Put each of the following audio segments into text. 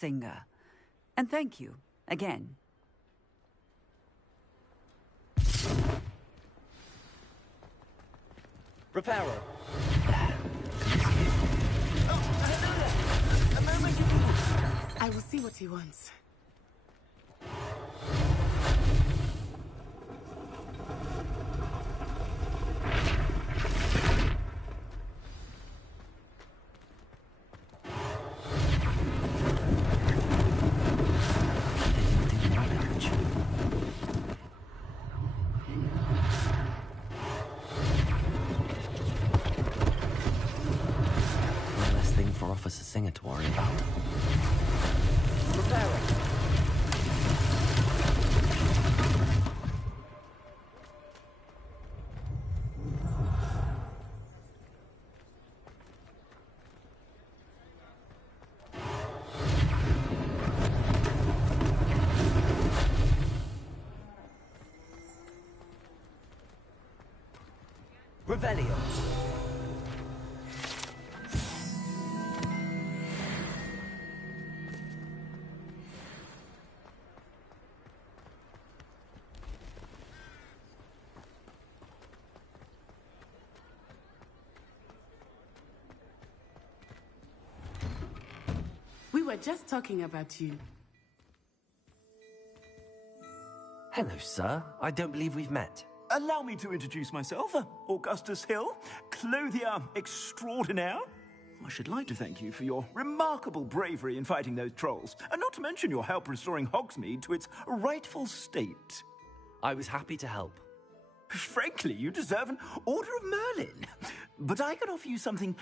singer. And thank you, again. Reparo. A moment. I will see what he wants. Officer Singer to worry about. Preparing. Revelio. We were just talking about you. Hello, sir. I don't believe we've met. Allow me to introduce myself, Augustus Hill, clothier extraordinaire. I should like to thank you for your remarkable bravery in fighting those trolls, and not to mention your help restoring Hogsmeade to its rightful state. I was happy to help. Frankly, you deserve an Order of Merlin. But I can offer you something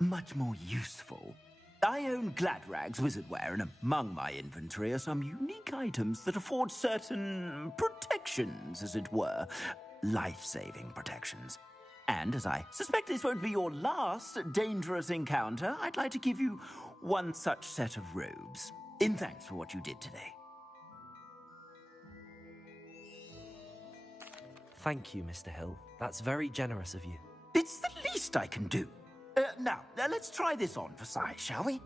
much more useful. I own Gladrag's wizardware, and among my inventory are some unique items that afford certain protections, as it were. Life-saving protections. And as I suspect this won't be your last dangerous encounter, I'd like to give you one such set of robes, in thanks for what you did today. Thank you, Mr. Hill. That's very generous of you. It's the least I can do. Now, let's try this on for size, shall we?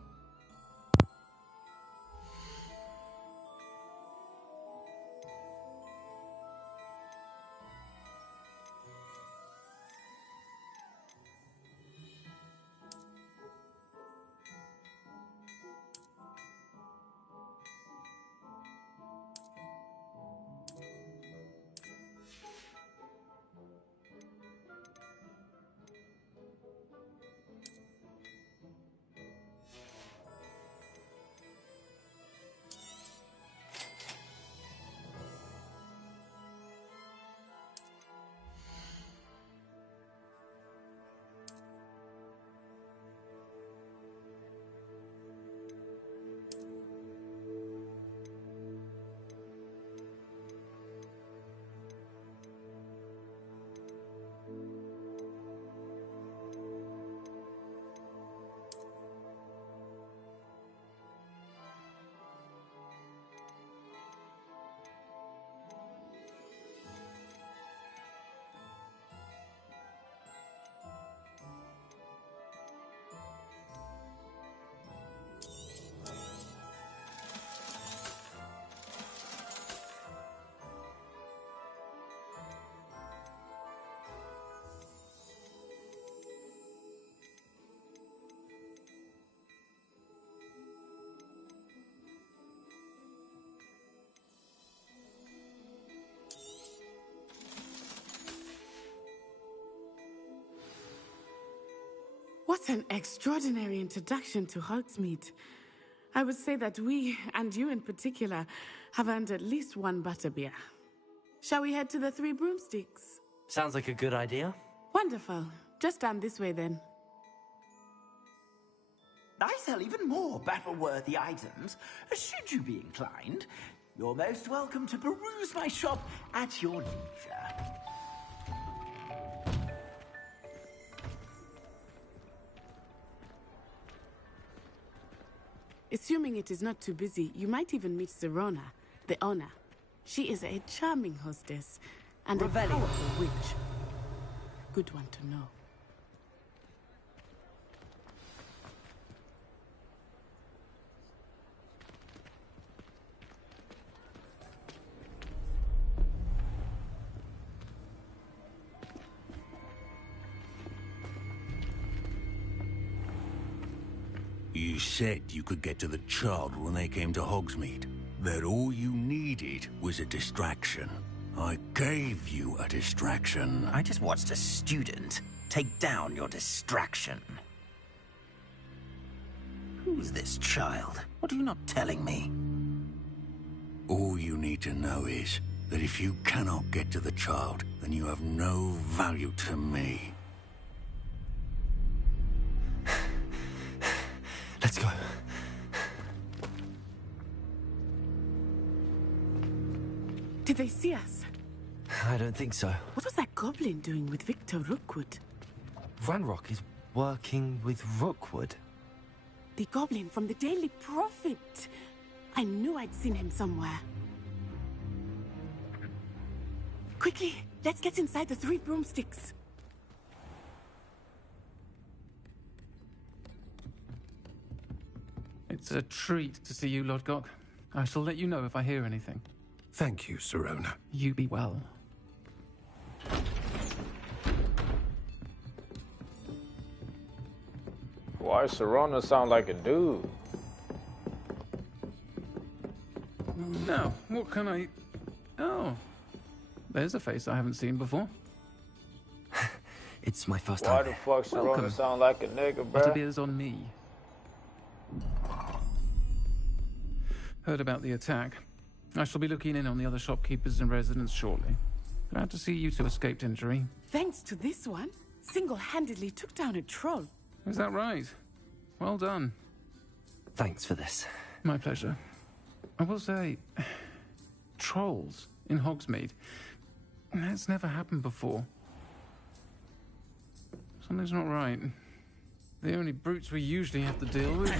What an extraordinary introduction to Hogsmeade. I would say that we, and you in particular, have earned at least one butterbeer. Shall we head to the Three Broomsticks? Sounds like a good idea. Wonderful. Just down this way then. I sell even more battle-worthy items. Should you be inclined, you're most welcome to peruse my shop at your leisure. Assuming it is not too busy, you might even meet Serona, the owner. She is a charming hostess and a powerful witch. Good one to know. You said you could get to the child when they came to Hogsmeade. That all you needed was a distraction. I gave you a distraction. I just watched a student take down your distraction. Who's this child? What are you not telling me? All you need to know is that if you cannot get to the child, then you have no value to me. Let's go. Did they see us? I don't think so. What was that goblin doing with Victor Rookwood? Ranrock is working with Rookwood. The goblin from the Daily Prophet. I knew I'd seen him somewhere. Quickly, let's get inside the 3 broomsticks. It's a treat to see you, Lodgok. I shall let you know if I hear anything. Thank you, Sirona. You be well. Why Serona sound like a dude? Now, what can I... Oh, there's a face I haven't seen before. It's my first Why time. the fuck Serona Welcome. sound like a nigga, bruh? Butterbeer's on me. Heard about the attack. I shall be looking in on the other shopkeepers and residents shortly. Glad to see you two escaped injury. Thanks to this one, single-handedly took down a troll. Is that right? Well done. Thanks for this. My pleasure. I will say, trolls in Hogsmeade. That's never happened before. Something's not right. The only brutes we usually have to deal with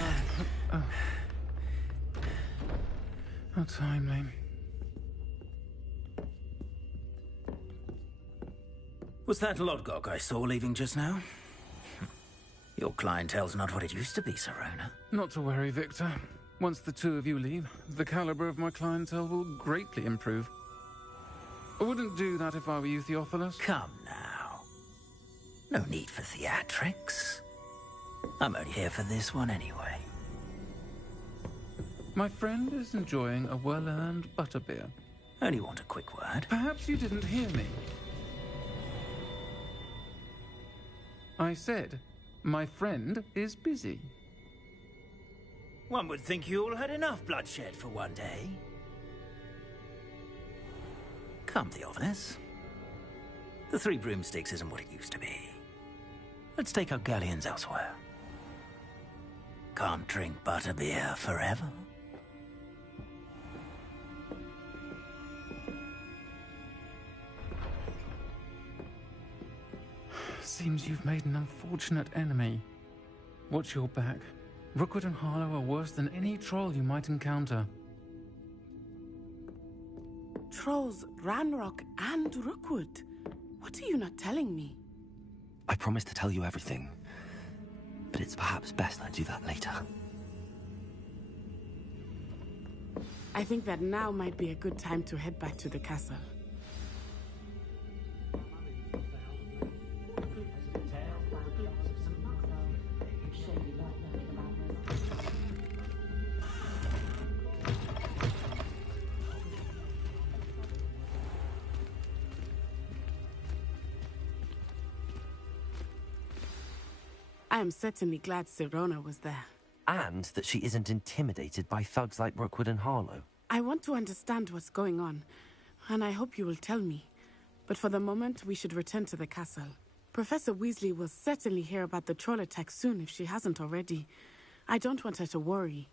are... How timely. Was that Lodgok I saw leaving just now? Your clientele's not what it used to be, Sirona. Not to worry, Victor. Once the two of you leave, the caliber of my clientele will greatly improve. I wouldn't do that if I were you, Theophilus. Come now. No need for theatrics. I'm only here for this one anyway. My friend is enjoying a well-earned butterbeer. Only want a quick word. Perhaps you didn't hear me. I said, my friend is busy. One would think you all had enough bloodshed for one day. Come, Theophilus. The 3 broomsticks isn't what it used to be. Let's take our galleons elsewhere. Can't drink butterbeer forever. Seems you've made an unfortunate enemy. Watch your back. Rookwood and Harlow are worse than any troll you might encounter. Trolls, Ranrock, and Rookwood. What are you not telling me? I promised to tell you everything, but it's perhaps best I do that later. I think that now might be a good time to head back to the castle. I am certainly glad Sirona was there. And that she isn't intimidated by thugs like Rookwood and Harlow. I want to understand what's going on, and I hope you will tell me. But for the moment, we should return to the castle. Professor Weasley will certainly hear about the troll attack soon if she hasn't already. I don't want her to worry.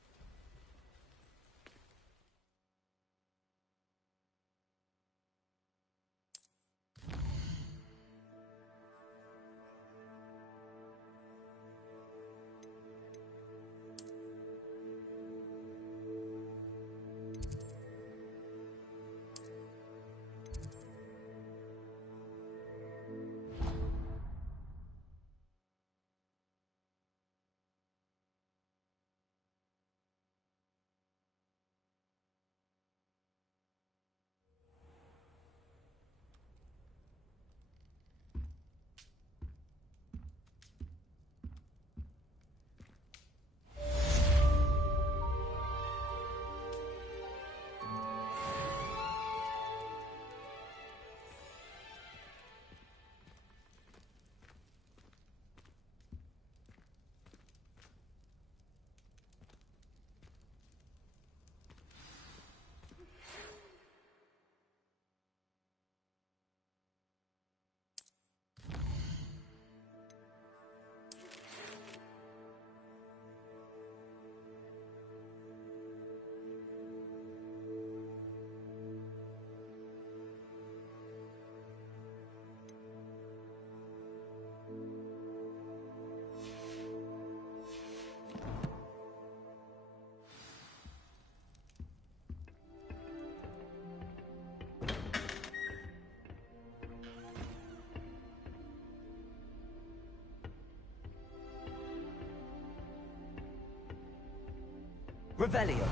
Revelio.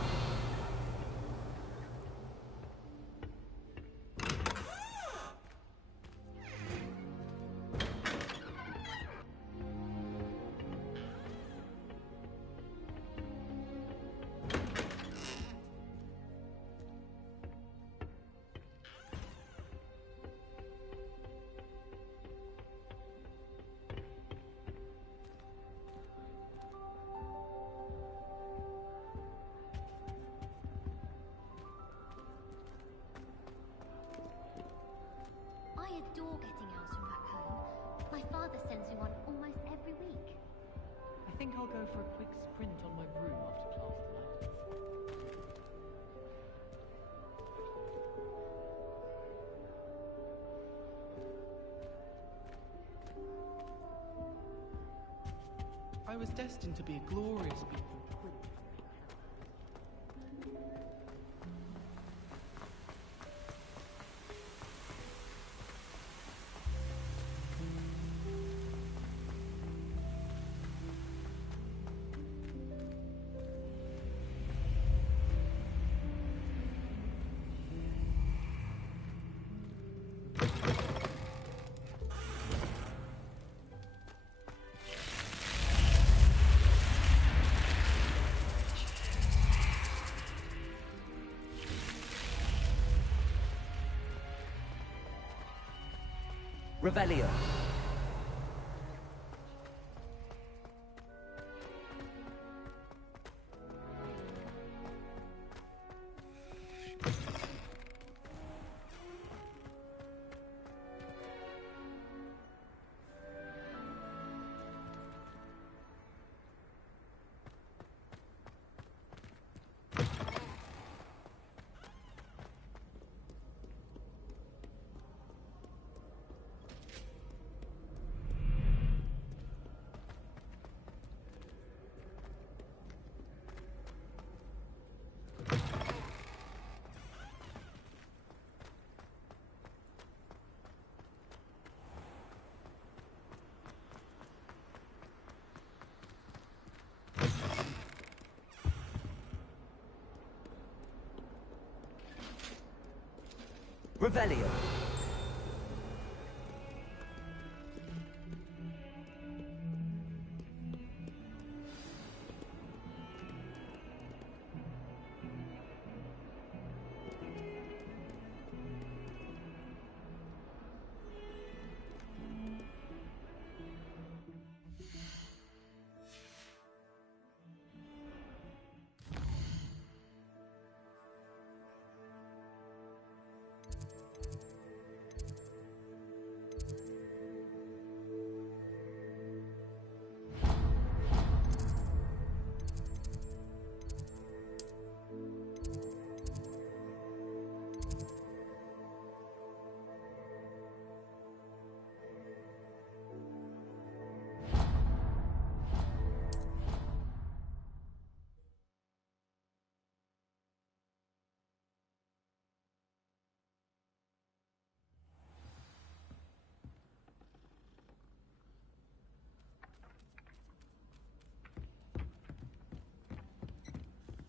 I adore getting owls from back home. My father sends me one almost every week. I think I'll go for a quick sprint on my broom after class tonight. I was destined to be a glorious being. Revelio. Revelio.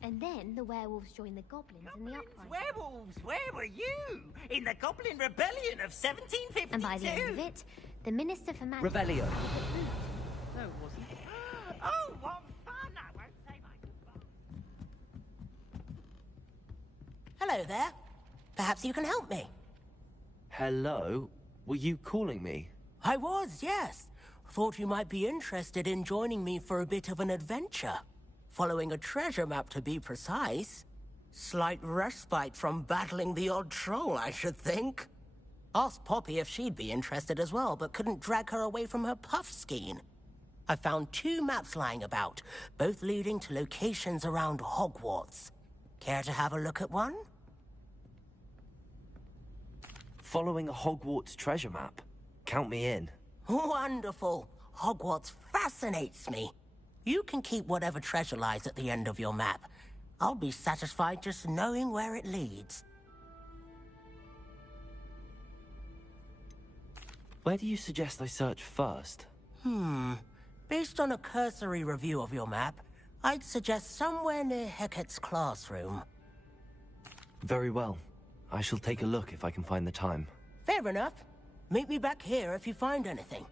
And then the werewolves joined the goblins in the uprising. Werewolves, where were you? In the Goblin Rebellion of 1752? And by the end of it, the Minister for Magic... Revelio. No, it wasn't. Oh, what fun! I won't say my goodbye. Hello there. Perhaps you can help me. Hello? Were you calling me? I was, yes. Thought you might be interested in joining me for a bit of an adventure. Following a treasure map, to be precise. Slight respite from battling the odd troll, I should think. Asked Poppy if she'd be interested as well, but couldn't drag her away from her puff skein. I found 2 maps lying about, both leading to locations around Hogwarts. Care to have a look at one? Following a Hogwarts treasure map. Count me in. Wonderful. Hogwarts fascinates me. You can keep whatever treasure lies at the end of your map. I'll be satisfied just knowing where it leads. Where do you suggest I search first? Based on a cursory review of your map, I'd suggest somewhere near Hecat's classroom. Very well. I shall take a look if I can find the time. Fair enough. Meet me back here if you find anything.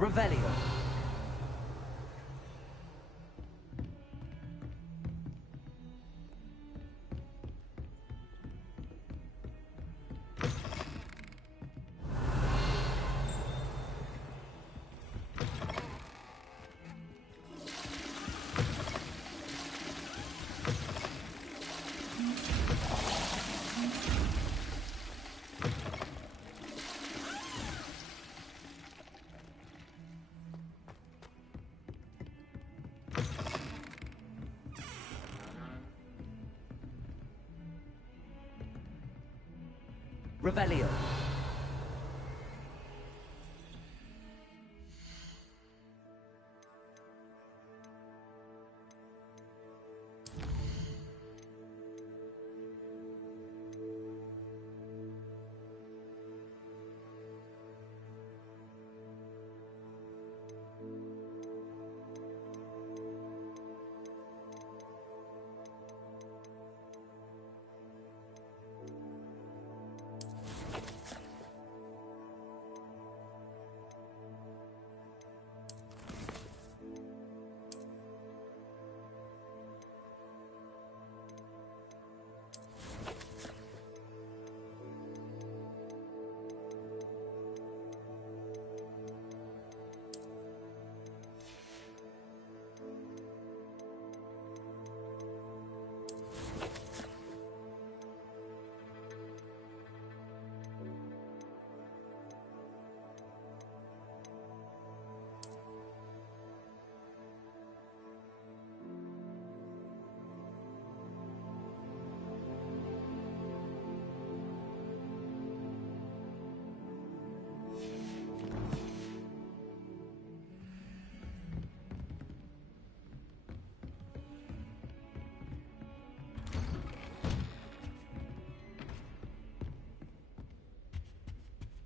Revelio. Revelio.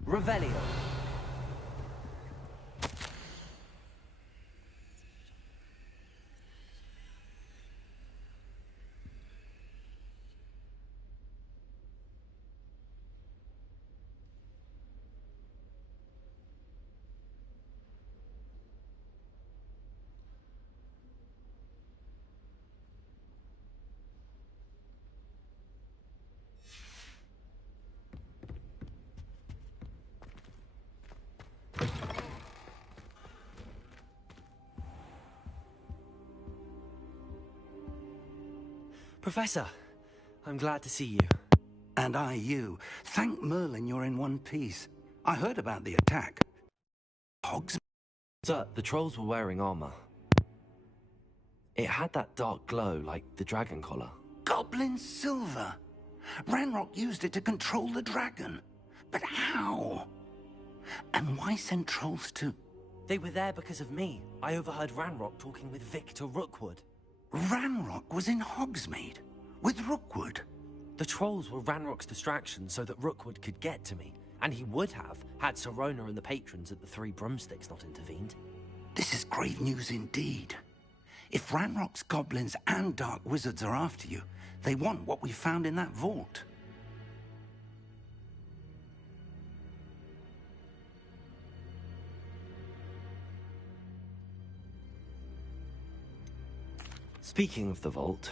Revelio. Professor, I'm glad to see you. And I you. Thank Merlin you're in one piece. I heard about the attack. Hogsmeade? Sir, the trolls were wearing armor. It had that dark glow like the dragon collar. Goblin silver. Ranrock used it to control the dragon. But how? And why send trolls to... They were there because of me. I overheard Ranrock talking with Victor Rookwood. Ranrock was in Hogsmeade? With Rookwood? The trolls were Ranrock's distraction so that Rookwood could get to me. And he would have, had Sirona and the patrons at the Three Broomsticks not intervened. This is grave news indeed. If Ranrock's goblins and dark wizards are after you, they want what we found in that vault. Speaking of the vault,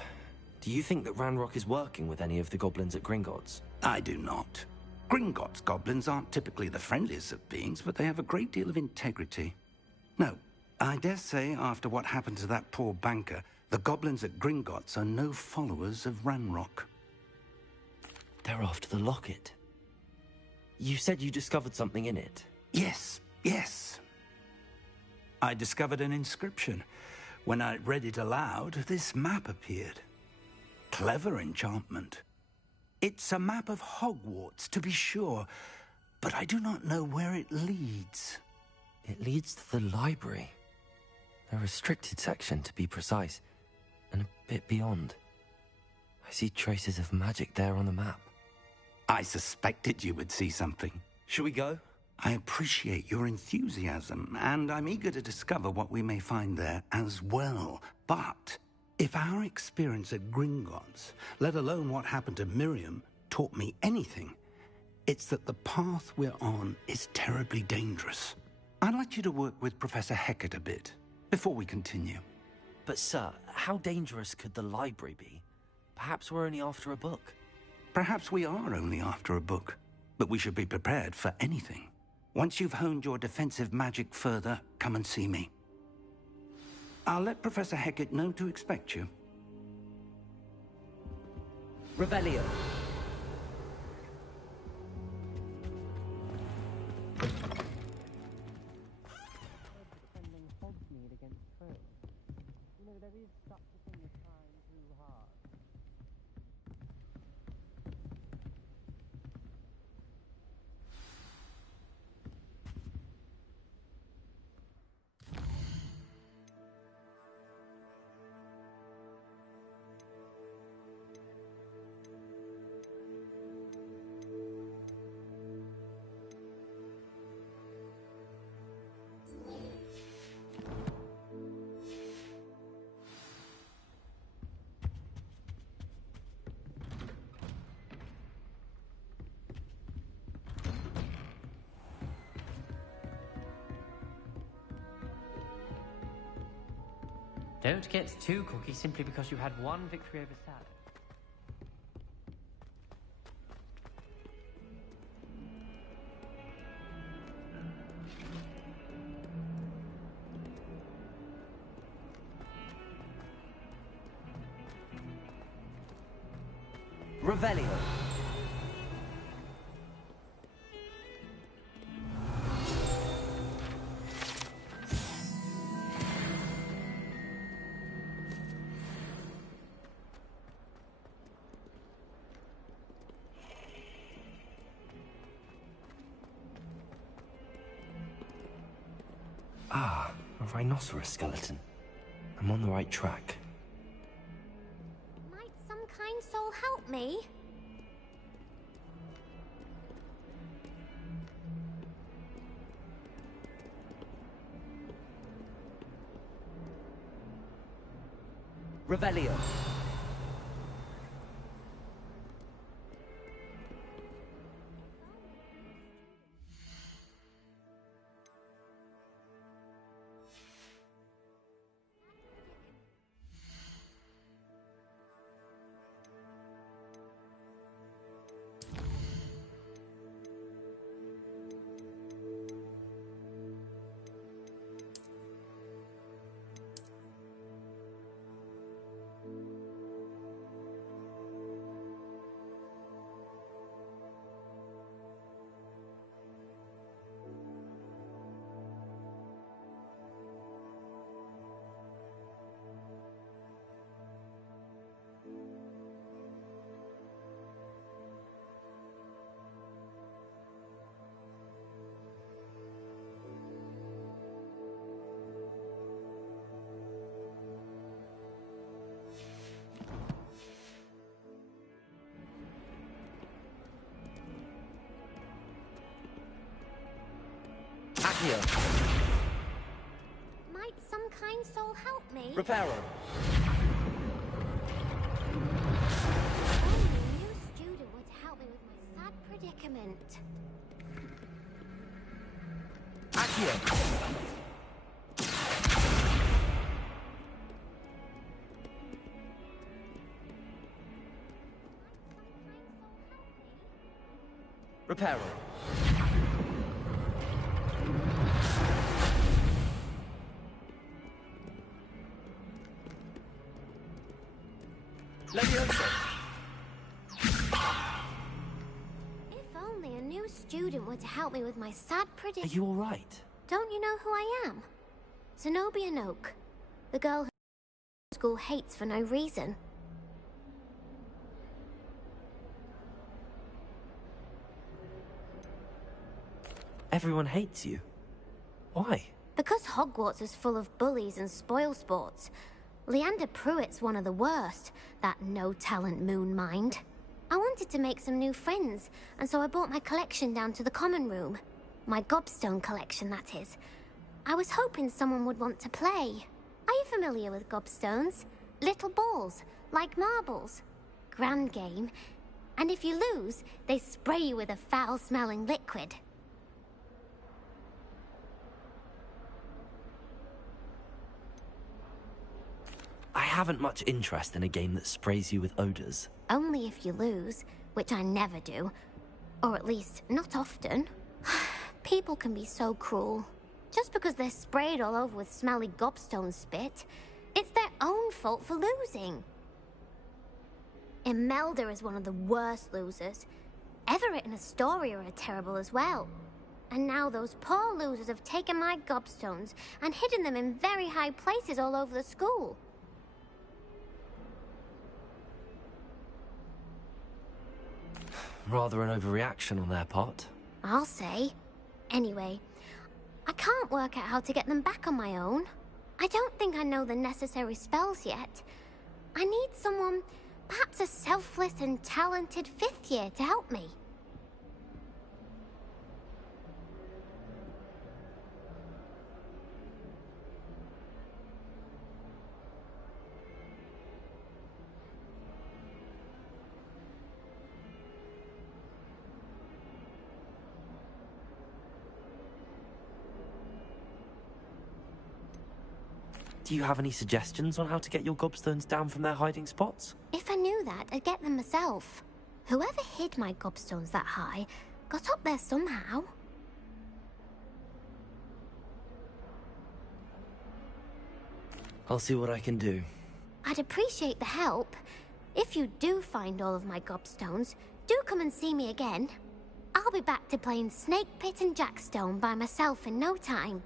do you think that Ranrock is working with any of the goblins at Gringotts? I do not. Gringotts goblins aren't typically the friendliest of beings, but they have a great deal of integrity. No, I dare say after what happened to that poor banker, the goblins at Gringotts are no followers of Ranrock. They're after the locket. You said you discovered something in it. Yes. I discovered an inscription. When I read it aloud, this map appeared. Clever enchantment. It's a map of Hogwarts, to be sure, but I do not know where it leads. It leads to the library. A restricted section, to be precise, and a bit beyond. I see traces of magic there on the map. I suspected you would see something. Shall we go? I appreciate your enthusiasm, and I'm eager to discover what we may find there as well. But if our experience at Gringotts, let alone what happened to Miriam, taught me anything, it's that the path we're on is terribly dangerous. I'd like you to work with Professor Hecat a bit, before we continue. But sir, how dangerous could the library be? Perhaps we're only after a book. Perhaps we are only after a book, but we should be prepared for anything. Once you've honed your defensive magic further, come and see me. I'll let Professor Hecat know to expect you. Revelio. Defending Hogsmeade against trolls. You know, there is such a thing as trying too hard. Don't get too cocky simply because you had one victory over Sad. Revelio. Ah, a rhinoceros skeleton. I'm on the right track. Might some kind soul help me? Revelio. Accio. Might some kind soul help me? Reparo. Only a new student would help me with my sad predicament. Accio. Reparo. Leviosa. If only a new student were to help me with my sad Are predicament. you all right? Don't you know who I am? Zenobia Noak, the girl who school hates for no reason. Everyone hates you. Why? Because Hogwarts is full of bullies and spoilsports. Leander Pruitt's one of the worst, that no-talent moon mind. I wanted to make some new friends, and so I brought my collection down to the common room. My gobstone collection, that is. I was hoping someone would want to play. Are you familiar with gobstones? Little balls, like marbles. Grand game. And if you lose, they spray you with a foul-smelling liquid. I haven't much interest in a game that sprays you with odors. Only if you lose, which I never do. Or at least, not often. People can be so cruel. Just because they're sprayed all over with smelly gobstone spit, it's their own fault for losing. Imelda is one of the worst losers. Everett and Astoria are terrible as well. And now those poor losers have taken my gobstones and hidden them in very high places all over the school. Rather an overreaction on their part. I'll say. Anyway, I can't work out how to get them back on my own. I don't think I know the necessary spells yet. I need someone, perhaps a selfless and talented fifth year to help me. Do Do you have any suggestions on how to get your gobstones down from their hiding spots? If I knew that, I'd get them myself. Whoever hid my gobstones that high got up there somehow. I'll see what I can do. I'd appreciate the help. If you do find all of my gobstones, do come and see me again. I'll be back to playing Snake Pit and Jackstone by myself in no time.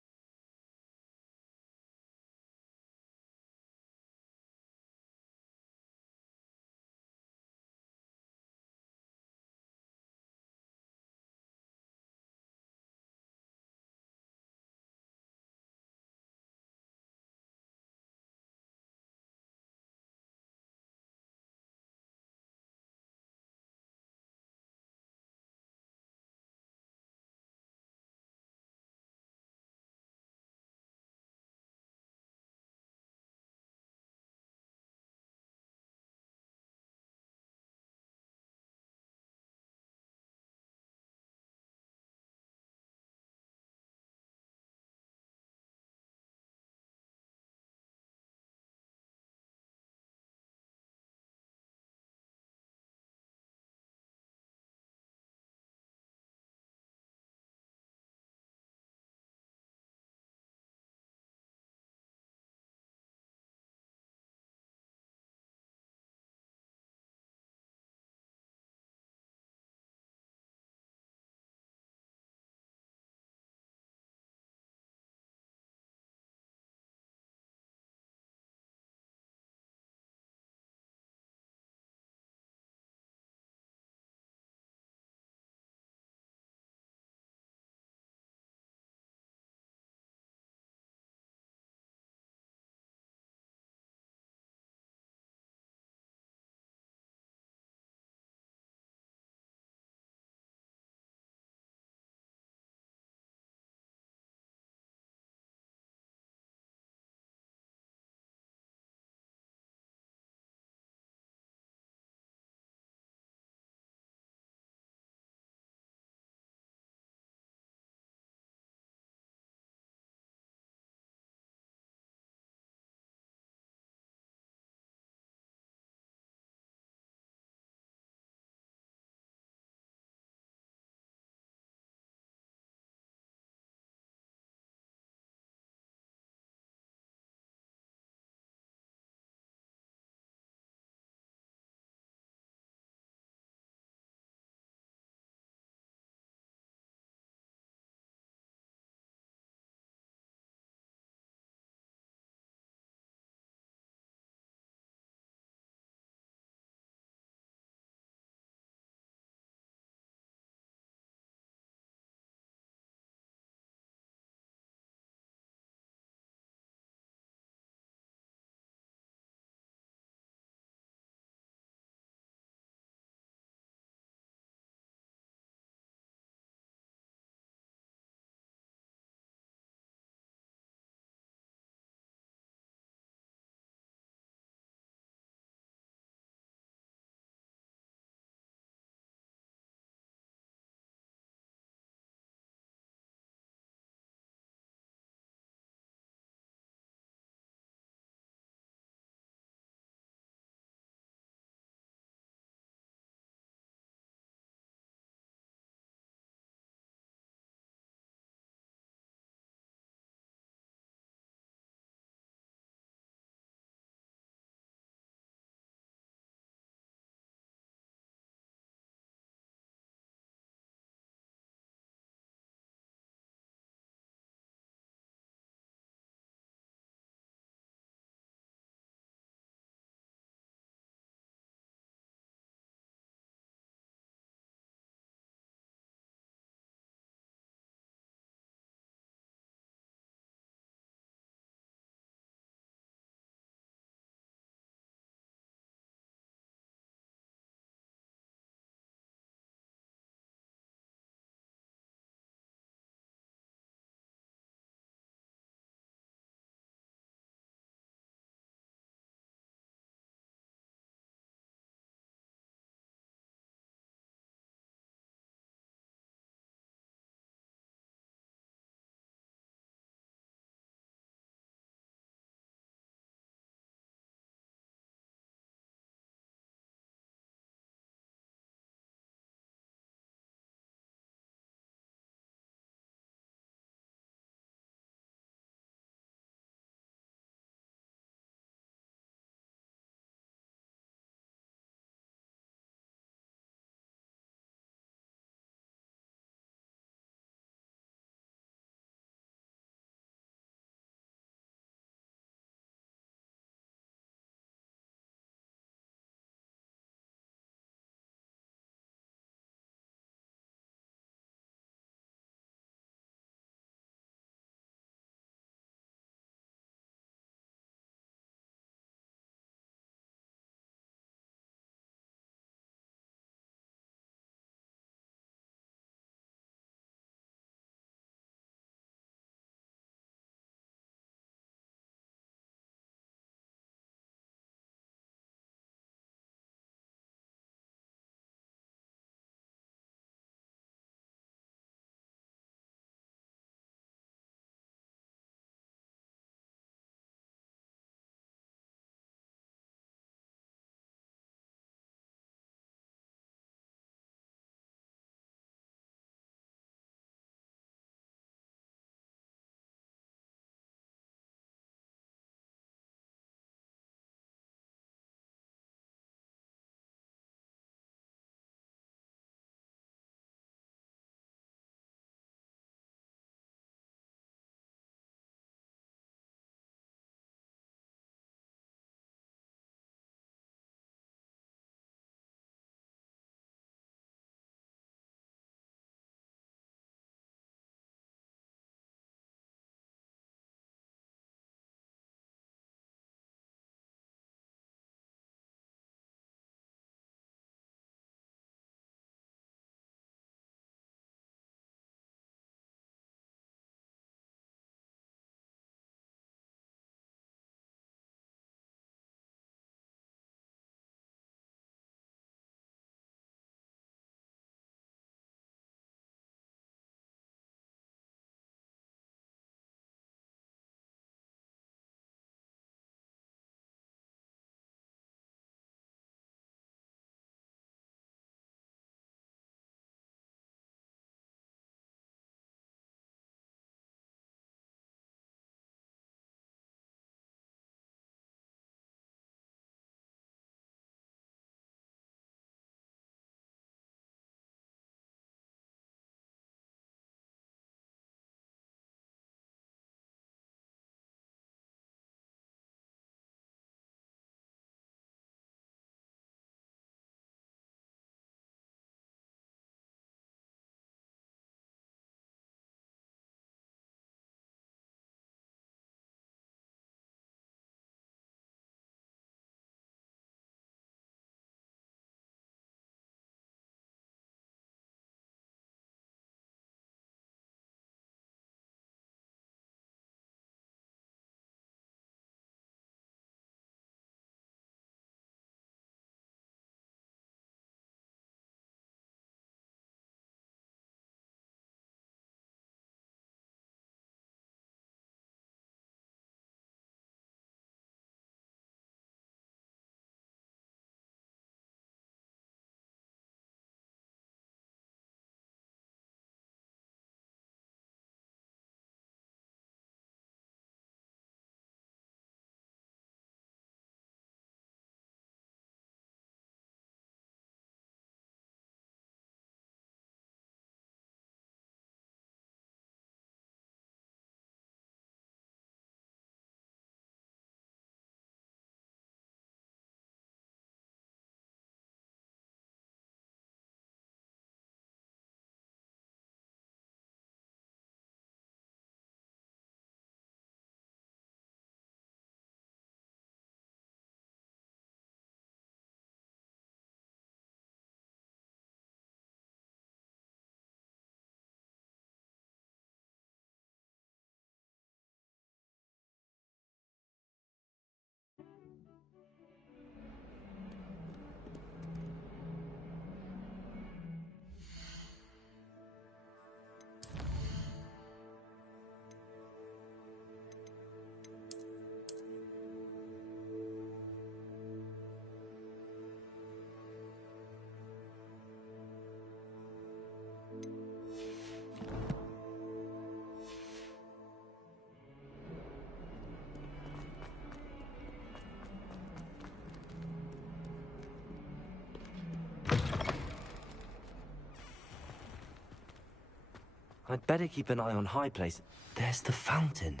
I'd better keep an eye on high place. There's the fountain.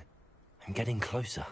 I'm getting closer.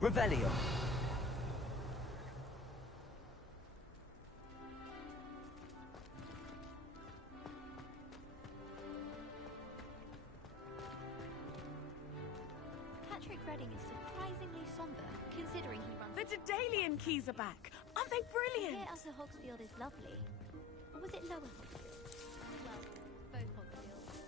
Revelio. Patrick Redding is surprisingly somber, considering he runs... The Daedalian keys are back! Aren't they brilliant? Here Upper Hogsfield is lovely. Or was it Lower Hogsfield? Well, both Hogsfields.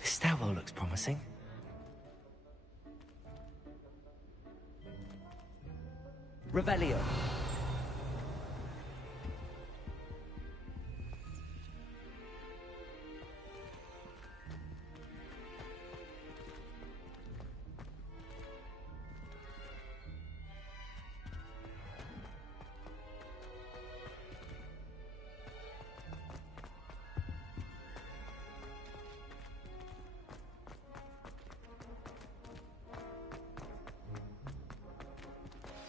This stairwell looks promising. Revelio.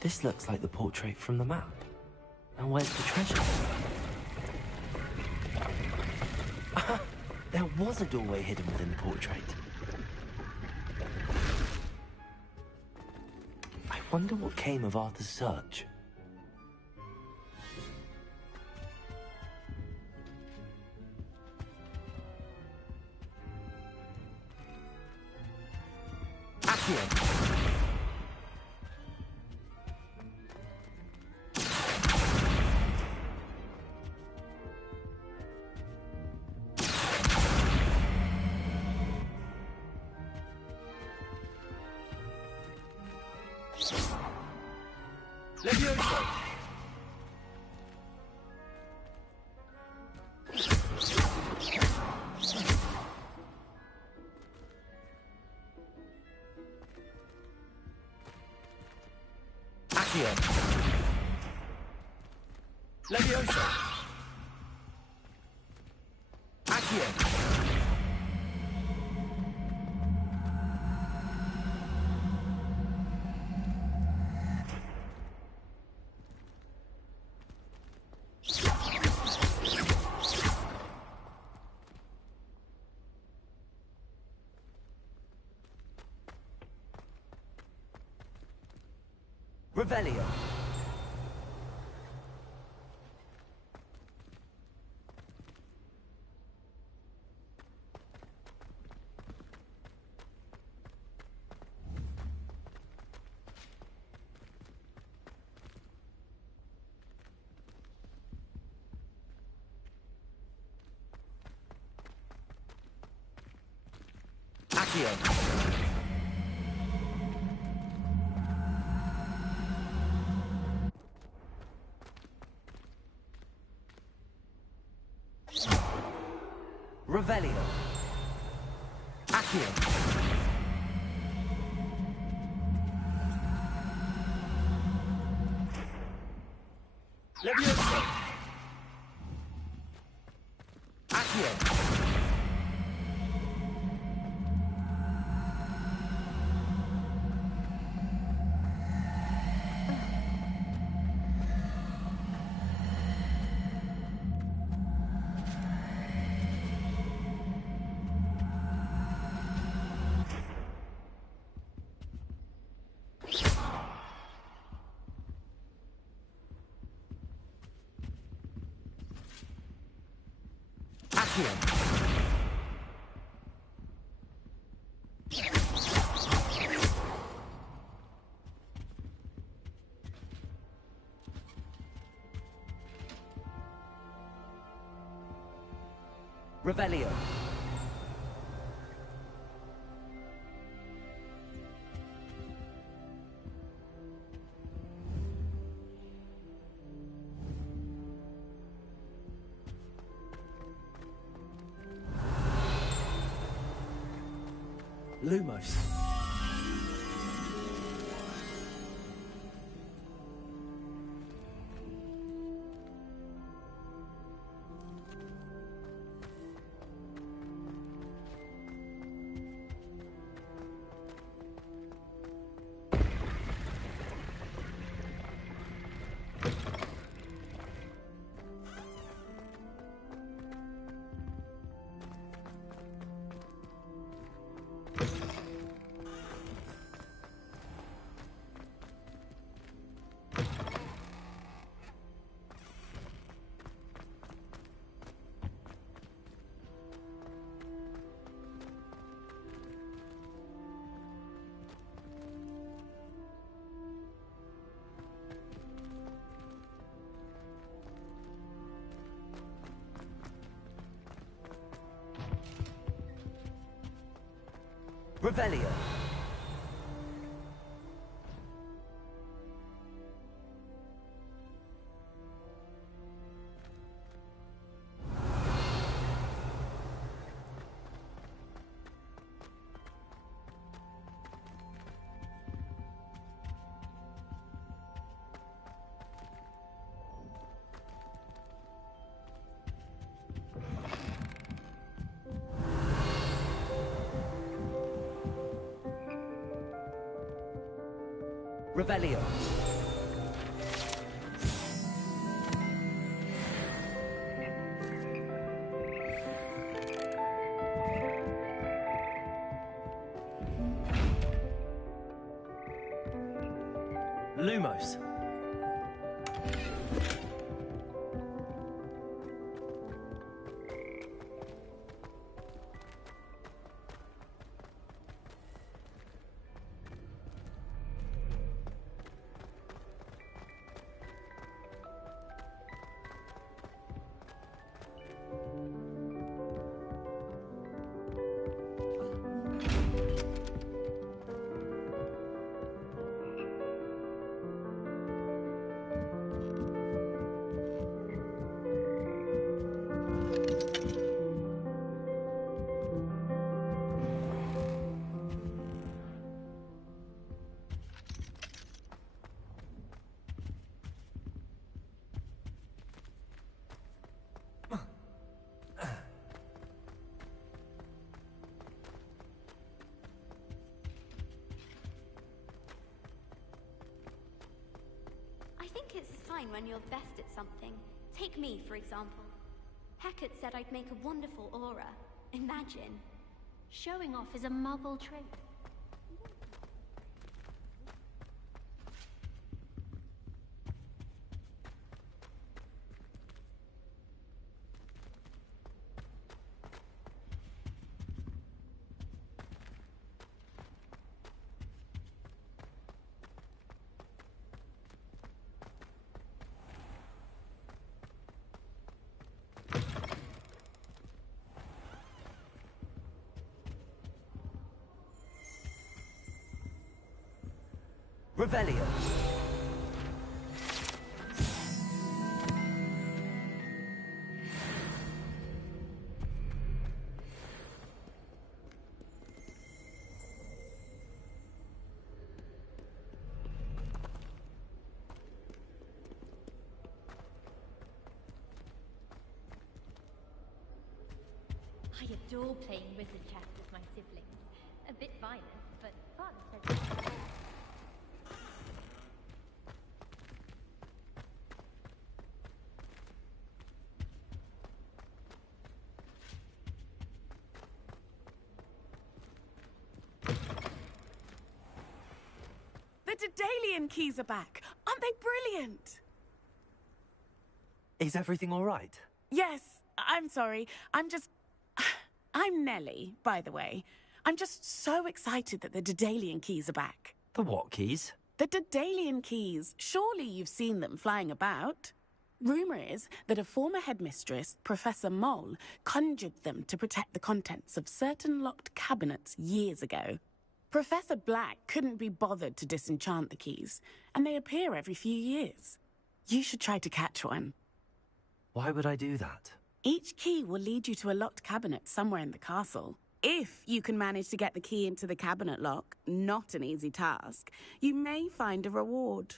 This looks like the portrait from the map. Now where's the treasure? There was a doorway hidden within the portrait. I wonder what came of Arthur's search. Accio. Levioso. Accio. Levioso. Accio. Revelio. Accio. Revelio. Accio. Levioso. Accio. Accio. Revelio. Lumos. Revelio. Revelio. Lumos. I think it's a sign when you're best at something. Take me, for example. Hackett said I'd make a wonderful aura. Imagine. Showing off is a muggle trait. Revelio. adore playing wizard chess with my siblings. A bit violent, but fun. Says The Daedalian keys are back. Aren't they brilliant? Is everything all right? Yes, I'm sorry. I'm Nellie, by the way. I'm just so excited that the Daedalian keys are back. The what keys? The Daedalian keys. Surely you've seen them flying about. Rumour is that a former headmistress, Professor Mole, conjured them to protect the contents of certain locked cabinets years ago. Professor Black couldn't be bothered to disenchant the keys, and they appear every few years. You should try to catch one. Why would I do that? Each key will lead you to a locked cabinet somewhere in the castle. If you can manage to get the key into the cabinet lock, not an easy task, you may find a reward.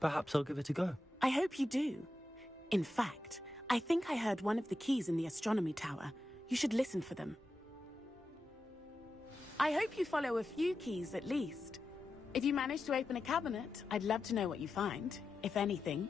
Perhaps I'll give it a go. I hope you do. In fact, I think I heard one of the keys in the astronomy tower. You should listen for them. I hope you follow a few keys at least. If you manage to open a cabinet, I'd love to know what you find, if anything.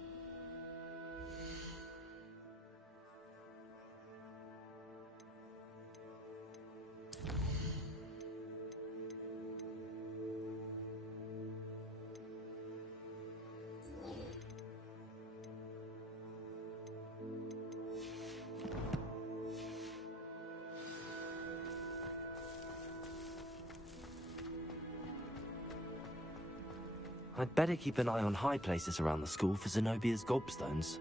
I'd better keep an eye on high places around the school for Zenobia's gobstones.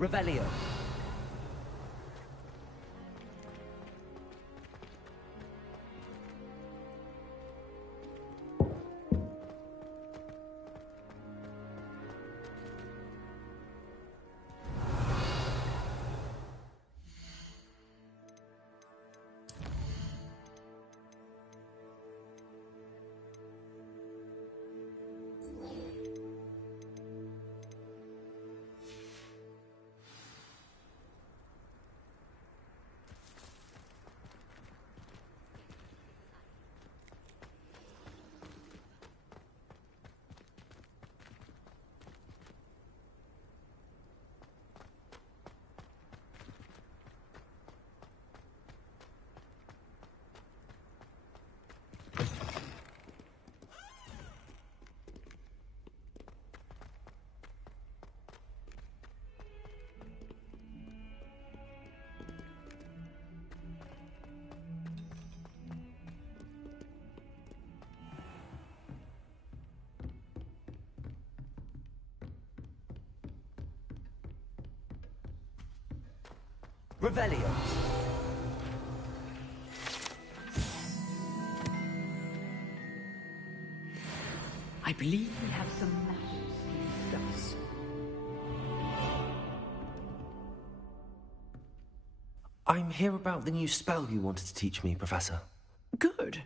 Revelio. Revelio. I believe we have some matters to discuss. I'm here about the new spell you wanted to teach me, Professor. Good.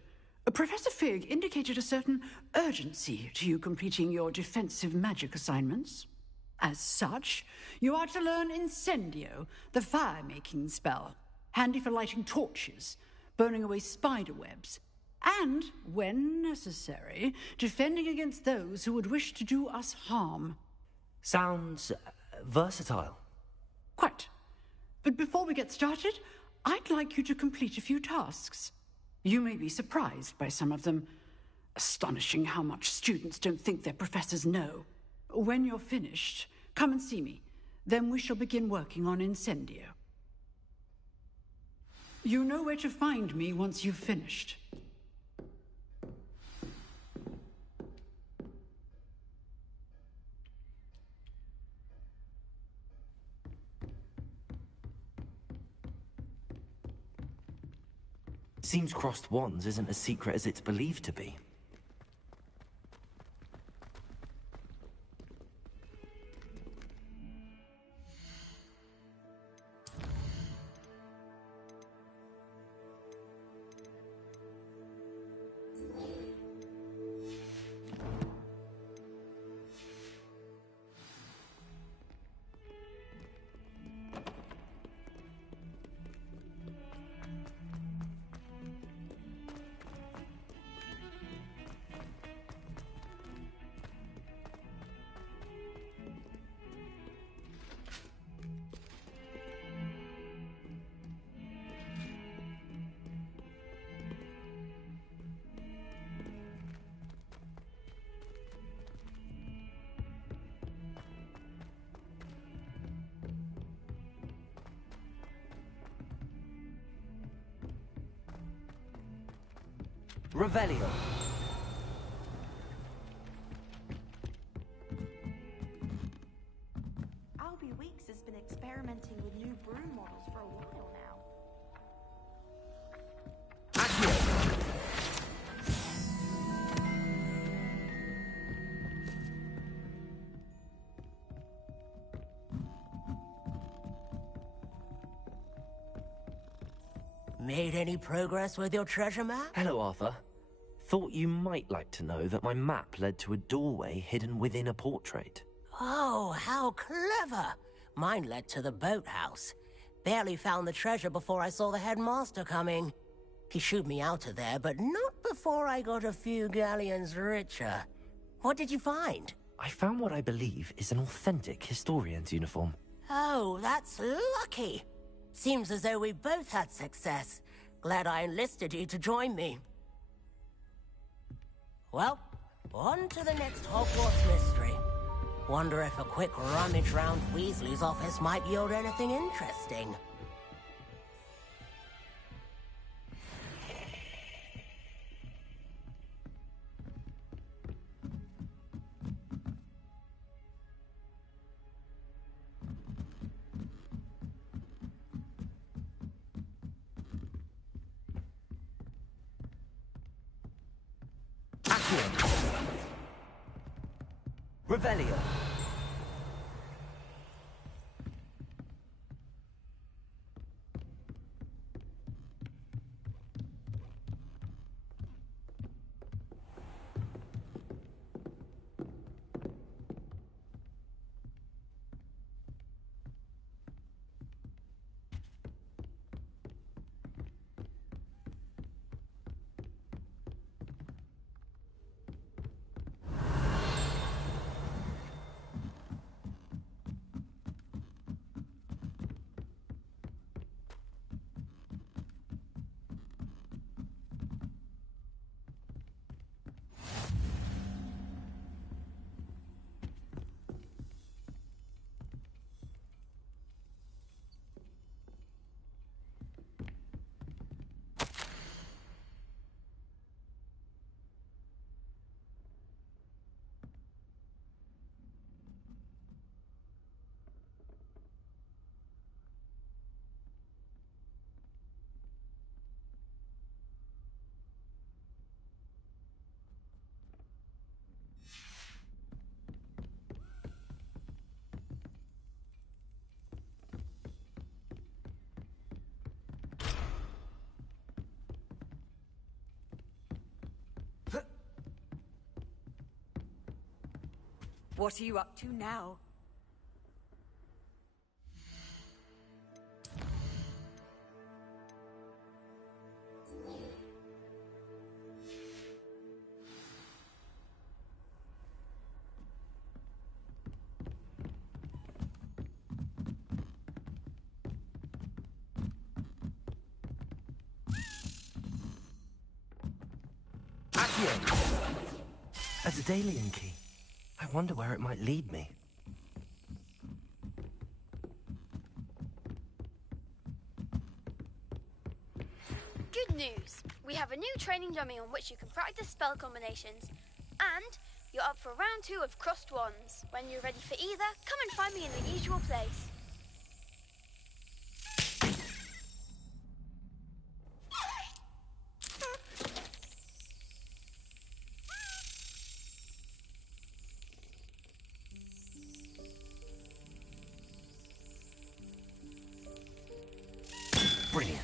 Professor Fig indicated a certain urgency to you completing your defensive magic assignments. As such, you are to learn Incendio, the fire-making spell, handy for lighting torches, burning away spider webs, and, when necessary, defending against those who would wish to do us harm. Sounds versatile. Quite. But before we get started, I'd like you to complete a few tasks. You may be surprised by some of them. Astonishing how much students don't think their professors know. When you're finished, come and see me. Then we shall begin working on Incendio. You know where to find me once you've finished. Seems crossed wands isn't as secret as it's believed to be. Revelio. Albie Weeks has been experimenting with new broom models for a while now. Accio. Made any progress with your treasure map? Hello, Arthur. Thought you might like to know that my map led to a doorway hidden within a portrait. Oh, how clever! Mine led to the boathouse. Barely found the treasure before I saw the headmaster coming. He shooed me out of there, but not before I got a few galleons richer. What did you find? I found what I believe is an authentic historian's uniform. Oh, that's lucky. Seems as though we both had success. Glad I enlisted you to join me. Well, on to the next Hogwarts mystery. Wonder if a quick rummage round Weasley's office might yield anything interesting. Accio. Revelio. What are you up to now? Accio! A Daedalian key. I wonder where it might lead me. Good news! We have a new training dummy on which you can practice spell combinations. And you're up for round 2 of Crossed Wands. When you're ready for either, come and find me in the usual place. Brilliant.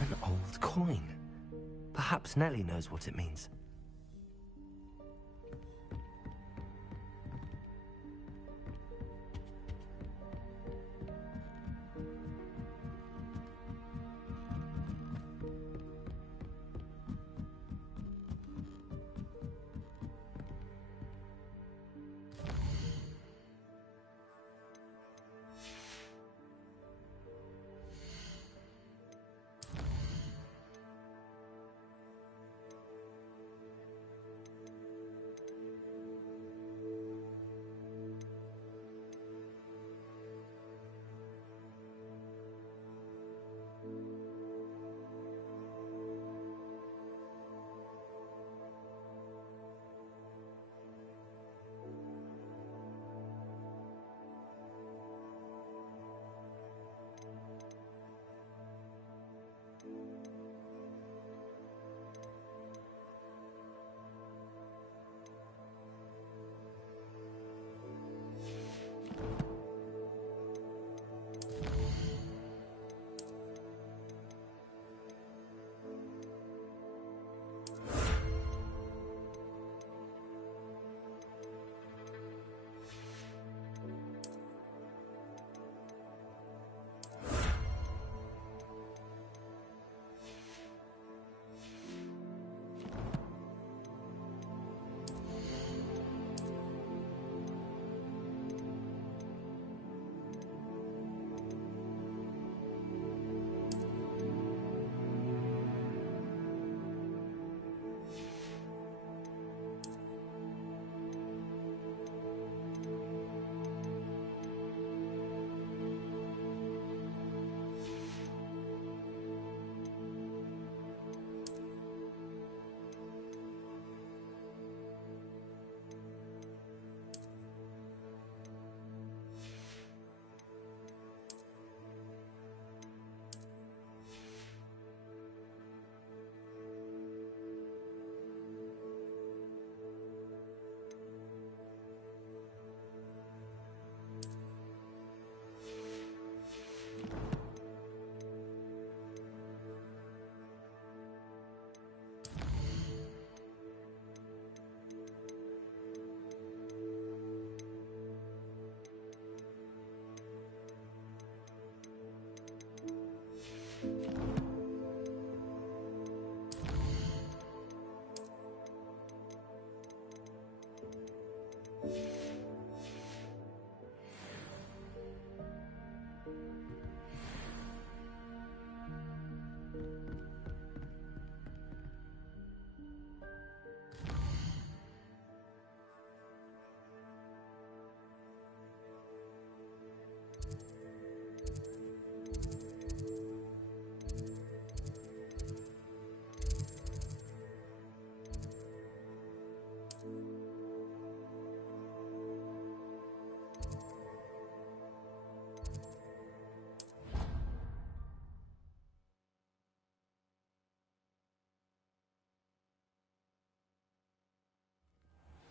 An old coin. Perhaps Nellie knows what it means.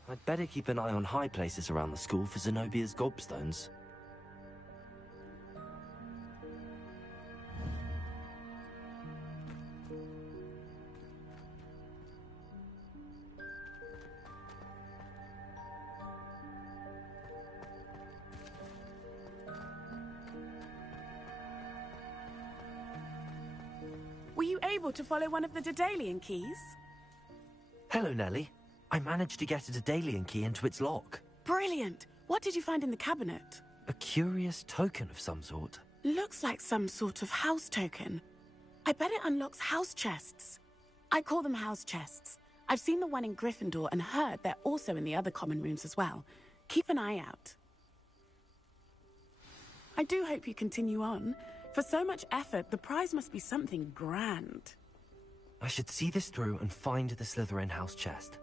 I'd better keep an eye on high places around the school for Zenobia's gobstones. Were you able to follow one of the Daedalian keys? Hello, Nellie. I managed to get a Daedalian key into its lock. Brilliant! What did you find in the cabinet? A curious token of some sort. Looks like some sort of house token. I bet it unlocks house chests. I call them house chests. I've seen the one in Gryffindor and heard they're also in the other common rooms as well. Keep an eye out. I do hope you continue on. For so much effort, the prize must be something grand. I should see this through and find the Slytherin house chest.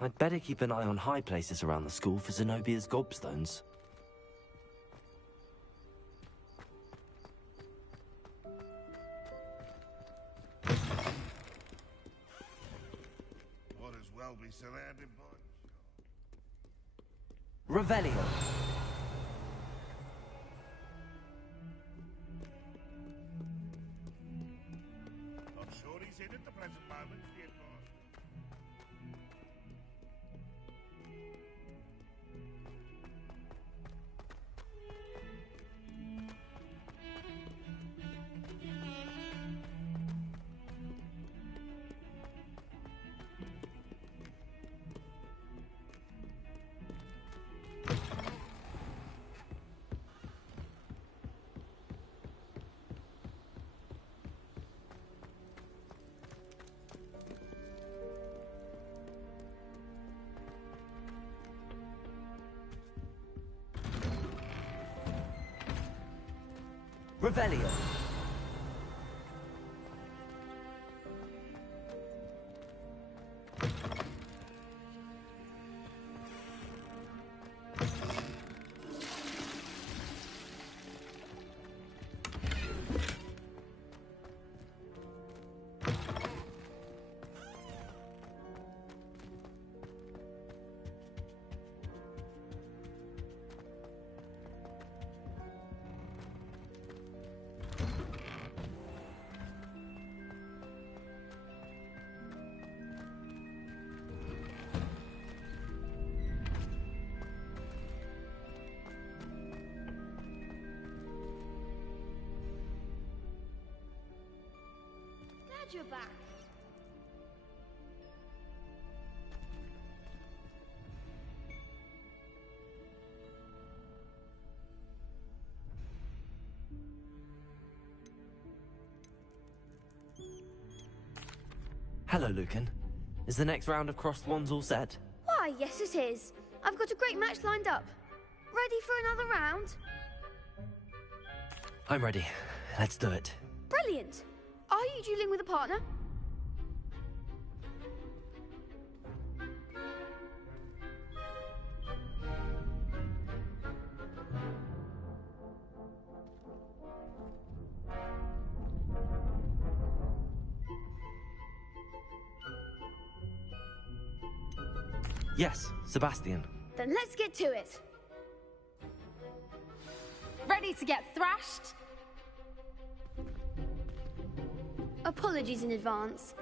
I'd better keep an eye on high places around the school for Zenobia's gobstones. Might as well be surrounded by... Revelio. I'm sure he's in at the present moment, the advice. Revelio. Glad you're back. Hello, Lucan. Is the next round of crossed wands all set? Why, yes it is. I've got a great match lined up. Ready for another round? I'm ready. Let's do it. Brilliant. Are you dueling with a partner? Yes, Sebastian. Then let's get to it. Ready to get thrashed? Apologies in advance.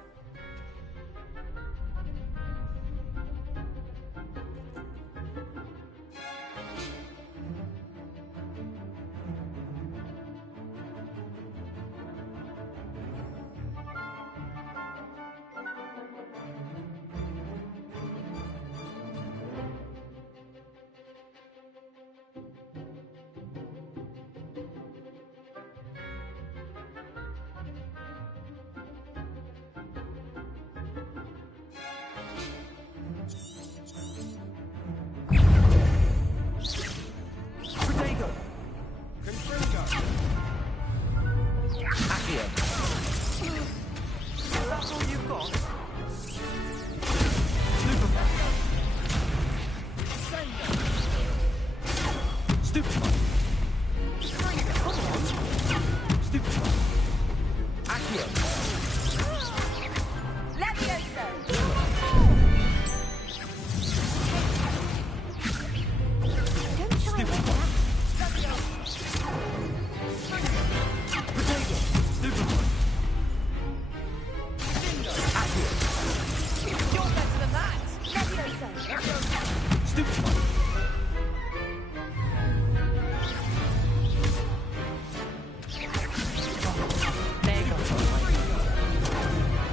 Stupefy.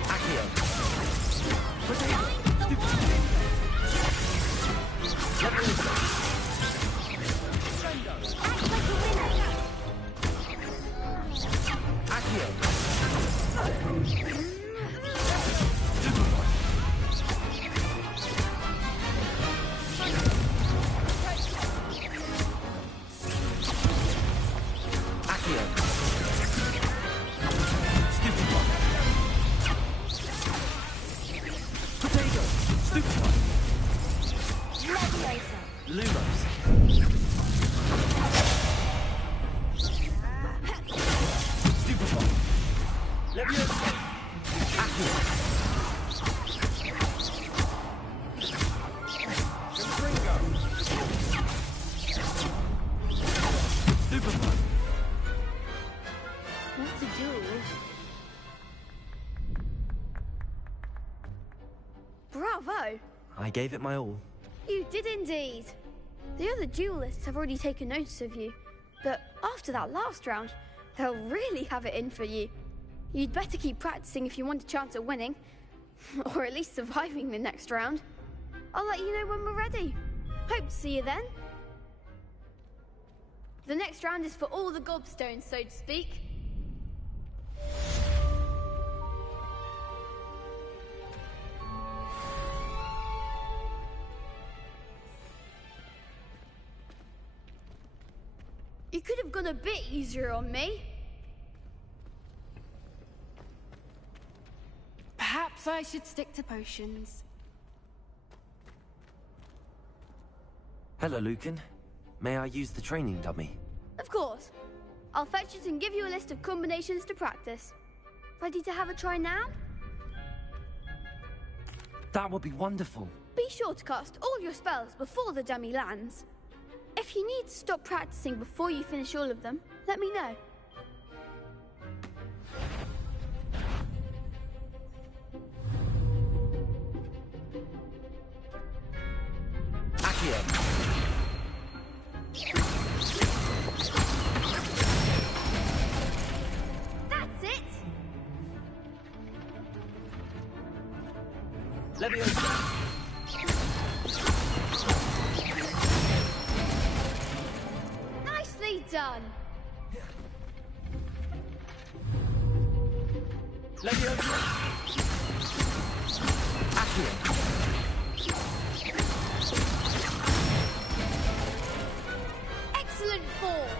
Accio. Potato. Stupefy. Leviosa. Accio. Lumos. Stupefy. Leviosa. Accio. Confringo. Stupefy. What to do? Bravo! I gave it my all. You did indeed. The other duelists have already taken notice of you, but after that last round, they'll really have it in for you. You'd better keep practicing if you want a chance at winning, or at least surviving the next round. I'll let you know when we're ready. Hope to see you then. The next round is for all the gobstones, so to speak. You could have gone a bit easier on me. Perhaps I should stick to potions. Hello, Lucan. May I use the training dummy? Of course. I'll fetch it and give you a list of combinations to practice. Ready to have a try now? That would be wonderful. Be sure to cast all your spells before the dummy lands. If you need to stop practicing before you finish all of them, let me know. Accio. That's it! Leviosa. Nicely done! Leviosa. Accio. Excellent form!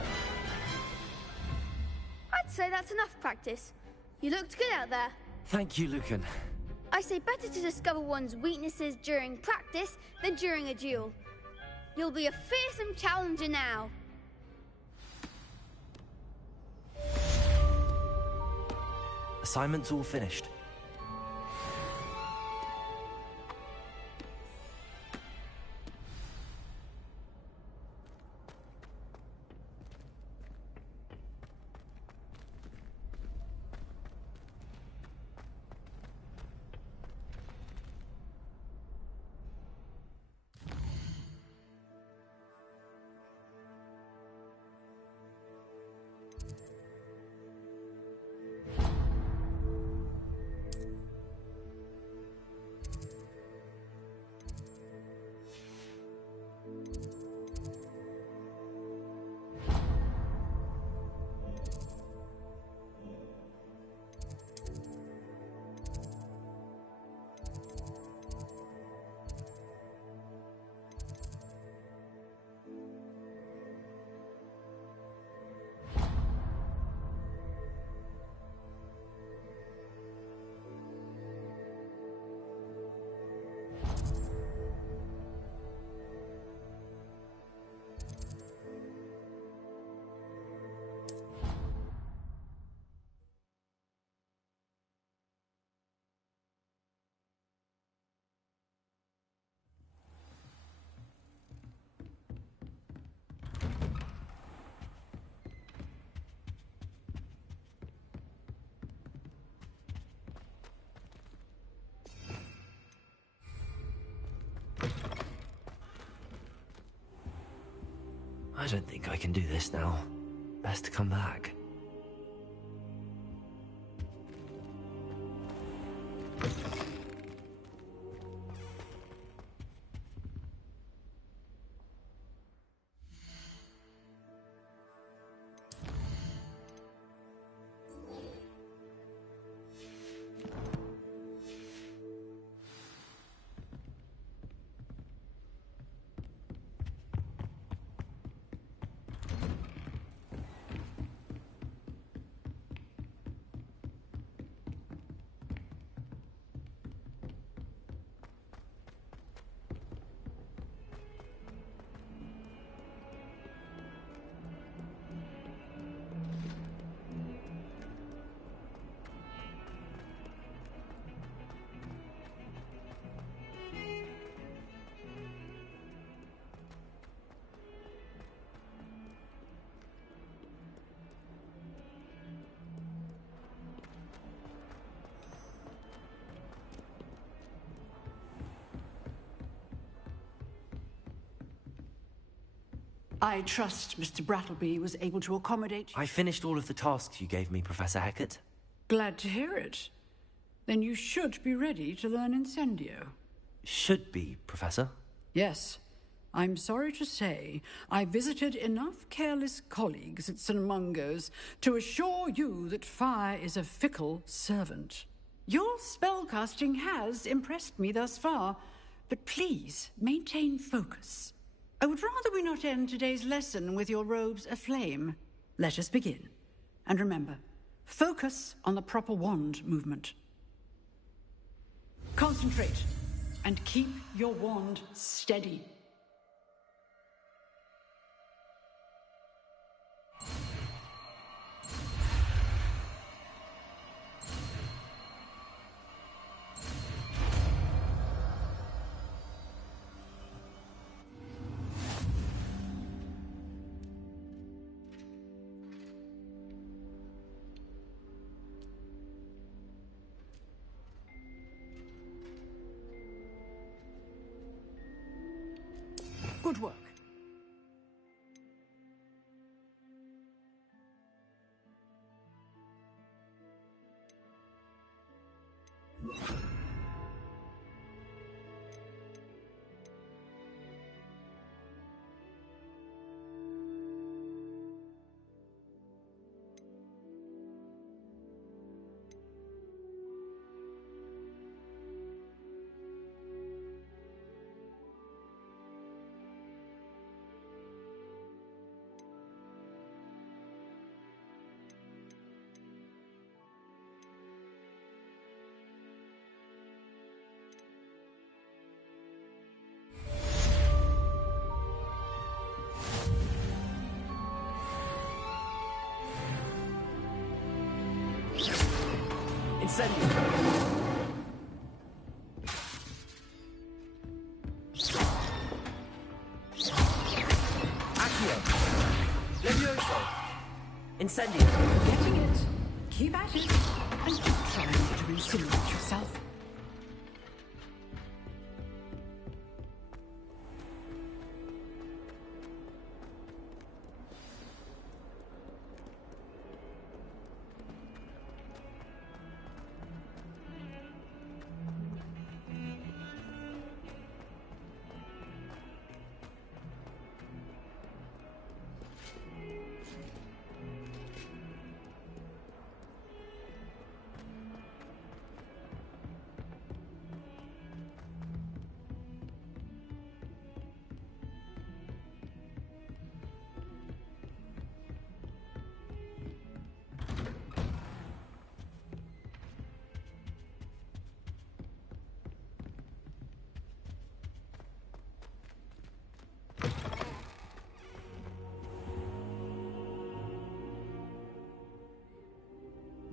I'd say that's enough practice. You looked good out there. Thank you, Lucan. I say better to discover one's weaknesses during practice than during a duel. You'll be a fearsome challenger now. Assignment's all finished. I don't think I can do this now. Best to come back. I trust Mr. Brattleby was able to accommodate you. I finished all of the tasks you gave me, Professor Hecat. Glad to hear it. Then you should be ready to learn Incendio. Should be, Professor. Yes. I'm sorry to say, I visited enough careless colleagues at St. Mungo's to assure you that fire is a fickle servant. Your spellcasting has impressed me thus far, but please maintain focus. I would rather we not end today's lesson with your robes aflame. Let us begin. And remember, focus on the proper wand movement. Concentrate, and keep your wand steady. Good work. Incendio. Accio. Levioso. Incendio. Getting it. Keep at it. And keep trying to incinerate yourself.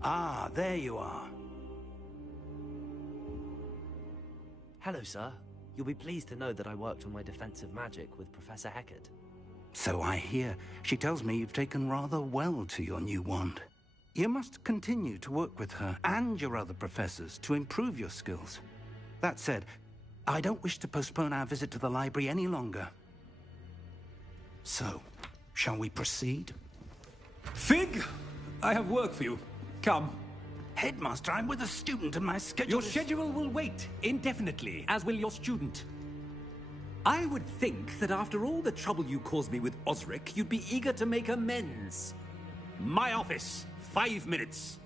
Ah, there you are. Hello, sir. You'll be pleased to know that I worked on my defensive magic with Professor Hecat. So I hear. She tells me you've taken rather well to your new wand. You must continue to work with her and your other professors to improve your skills. That said, I don't wish to postpone our visit to the library any longer. So, Shall we proceed? Fig, I have work for you. Come. Headmaster, I'm with a student and my schedule Your schedule will wait indefinitely, as will your student. I would think that after all the trouble you caused me with Osric, you'd be eager to make amends. My office, 5 minutes.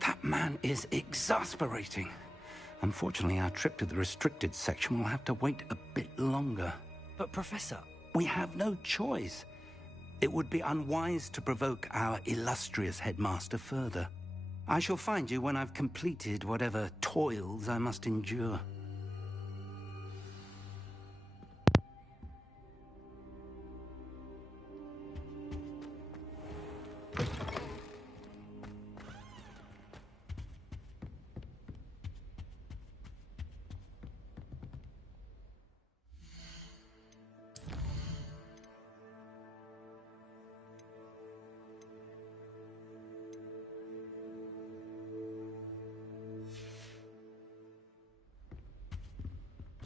That man is exasperating. Unfortunately, our trip to the restricted section will have to wait a bit longer. But, Professor... We have no choice. It would be unwise to provoke our illustrious headmaster further. I shall find you when I've completed whatever toils I must endure.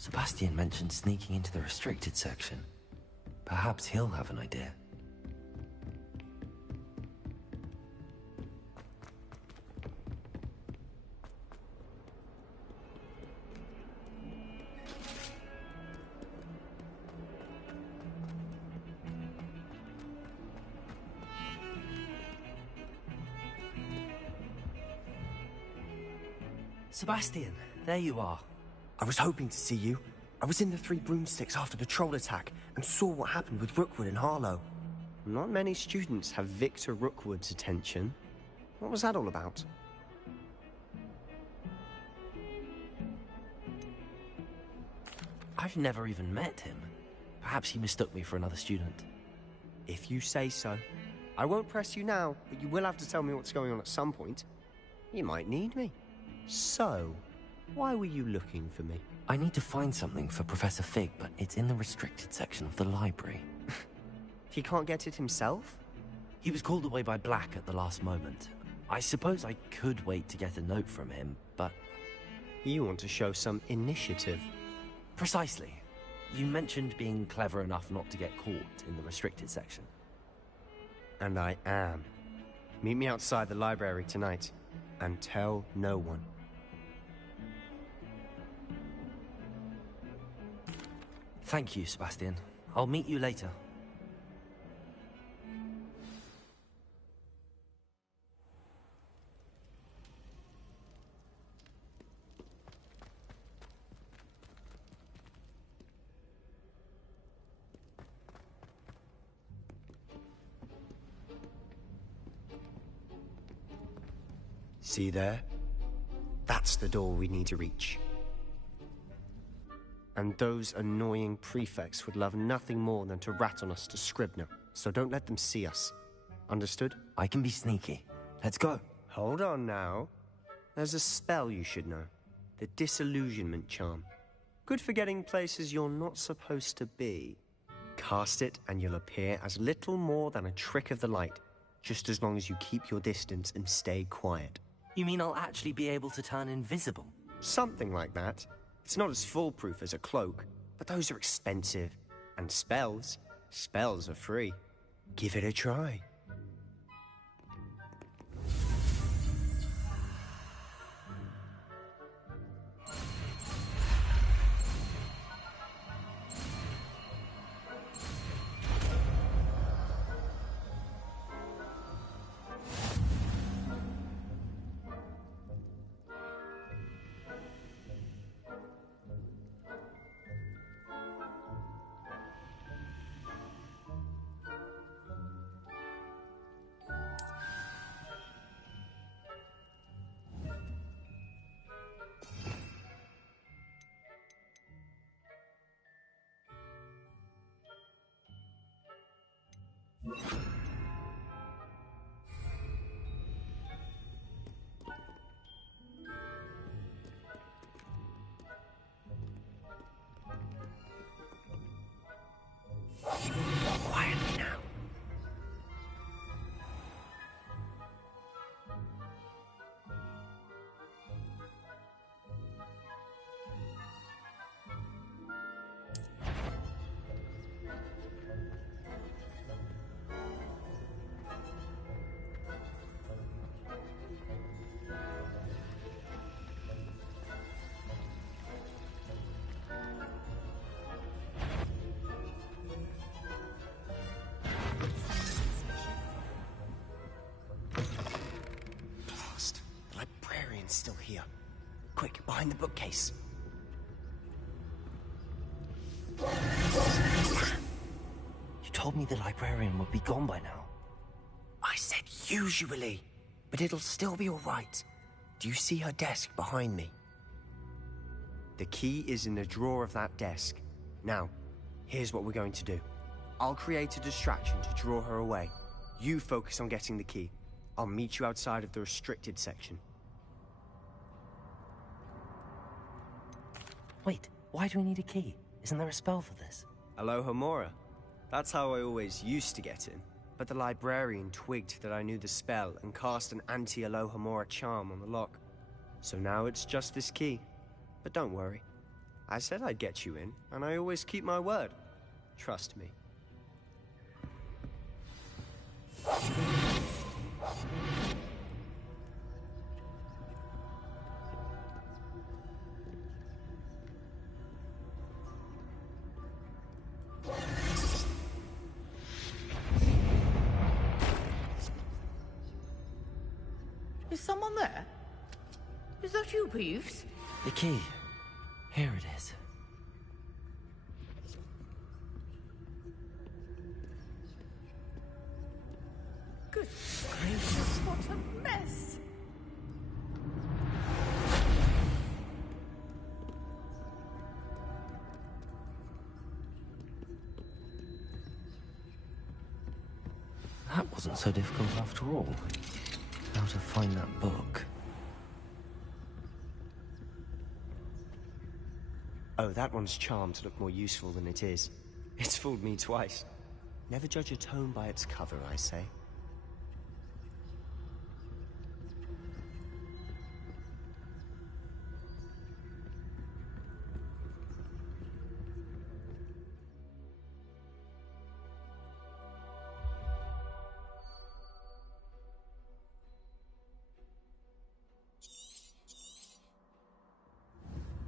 Sebastian mentioned sneaking into the restricted section. Perhaps he'll have an idea. Sebastian, there you are. I was hoping to see you. I was in the Three Broomsticks after the troll attack and saw what happened with Rookwood and Harlow. Not many students have Victor Rookwood's attention. What was that all about? I've never even met him. Perhaps he mistook me for another student. If you say so. I won't press you now, but you will have to tell me what's going on at some point. You might need me. So, why were you looking for me? I need to find something for Professor Fig, but it's in the restricted section of the library. He can't get it himself? He was called away by Black at the last moment. I suppose I could wait to get a note from him, but... You want to show some initiative. Precisely. You mentioned being clever enough not to get caught in the restricted section. And I am. Meet me outside the library tonight, and tell no one. Thank you, Sebastian. I'll meet you later. See there? That's the door we need to reach. And those annoying prefects would love nothing more than to rat on us to Scribner, so don't let them see us. Understood? I can be sneaky. Let's go. Hold on now. There's a spell you should know. The Disillusionment Charm. Good for getting places you're not supposed to be. Cast it and you'll appear as little more than a trick of the light, just as long as you keep your distance and stay quiet. You mean I'll actually be able to turn invisible? Something like that. It's not as foolproof as a cloak, but those are expensive. And spells are free. Give it a try. still here. Quick, behind the bookcase. You told me the librarian would be gone by now. I said usually, but it'll still be all right. Do you see her desk behind me? The key is in the drawer of that desk. Now, here's what we're going to do. I'll create a distraction to draw her away. You focus on getting the key. I'll meet you outside of the restricted section. Wait, why do we need a key? Isn't there a spell for this? Alohomora. That's how I always used to get in. But the librarian twigged that I knew the spell and cast an anti-Alohomora charm on the lock. So now it's just this key. But don't worry. I said I'd get you in, and I always keep my word. Trust me. Is someone there? Is that you, Peeves? The key. Here it is. Good gracious, what a mess! That wasn't so difficult after all. How to find that book. Oh, that one's charmed to look more useful than it is. It's fooled me twice. Never judge a tome by its cover, I say.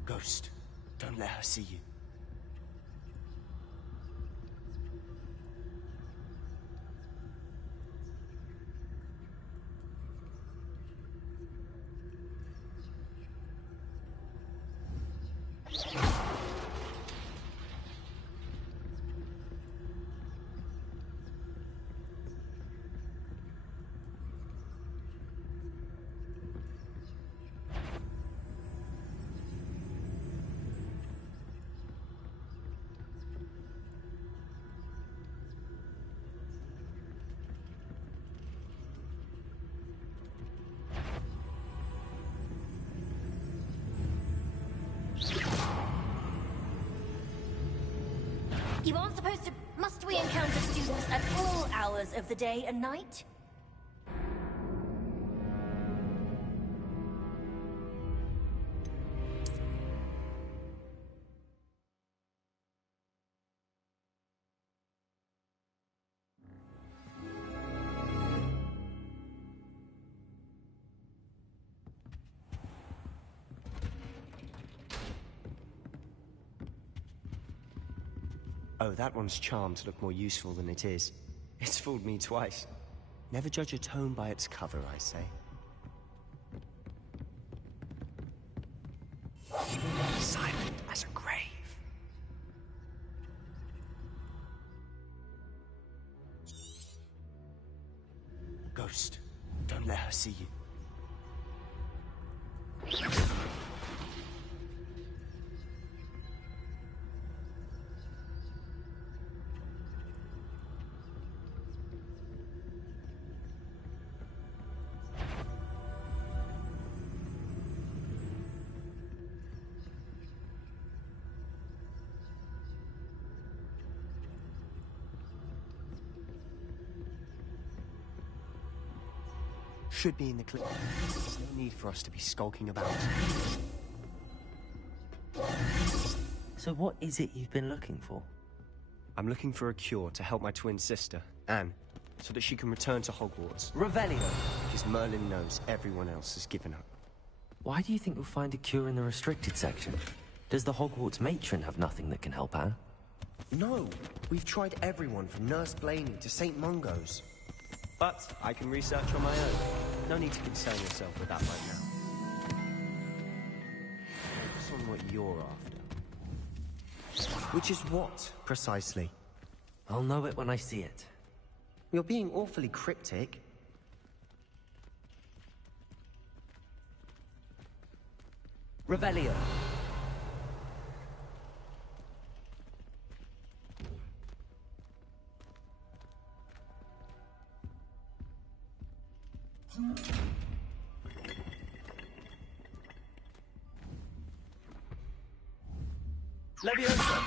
Ghost, don't let her see you. You aren't supposed to... Must we encounter students at all hours of the day and night? Oh, that one's charmed to look more useful than it is. It's fooled me twice. Never judge a tome by its cover, I say. Silent as a grave. Ghost, don't let her see you. Should be in the clip. There's no need for us to be skulking about. So what is it you've been looking for? I'm looking for a cure to help my twin sister, Anne, so that she can return to Hogwarts. Revelio! Because Merlin knows everyone else has given up. Why do you think we'll find a cure in the restricted section? Does the Hogwarts matron have nothing that can help Anne? No, we've tried everyone from Nurse Blaney to St. Mungo's. But I can research on my own. No need to concern yourself with that right now. what you're after. Which is what, precisely? I'll know it when I see it. You're being awfully cryptic. Revelio. Leviosa!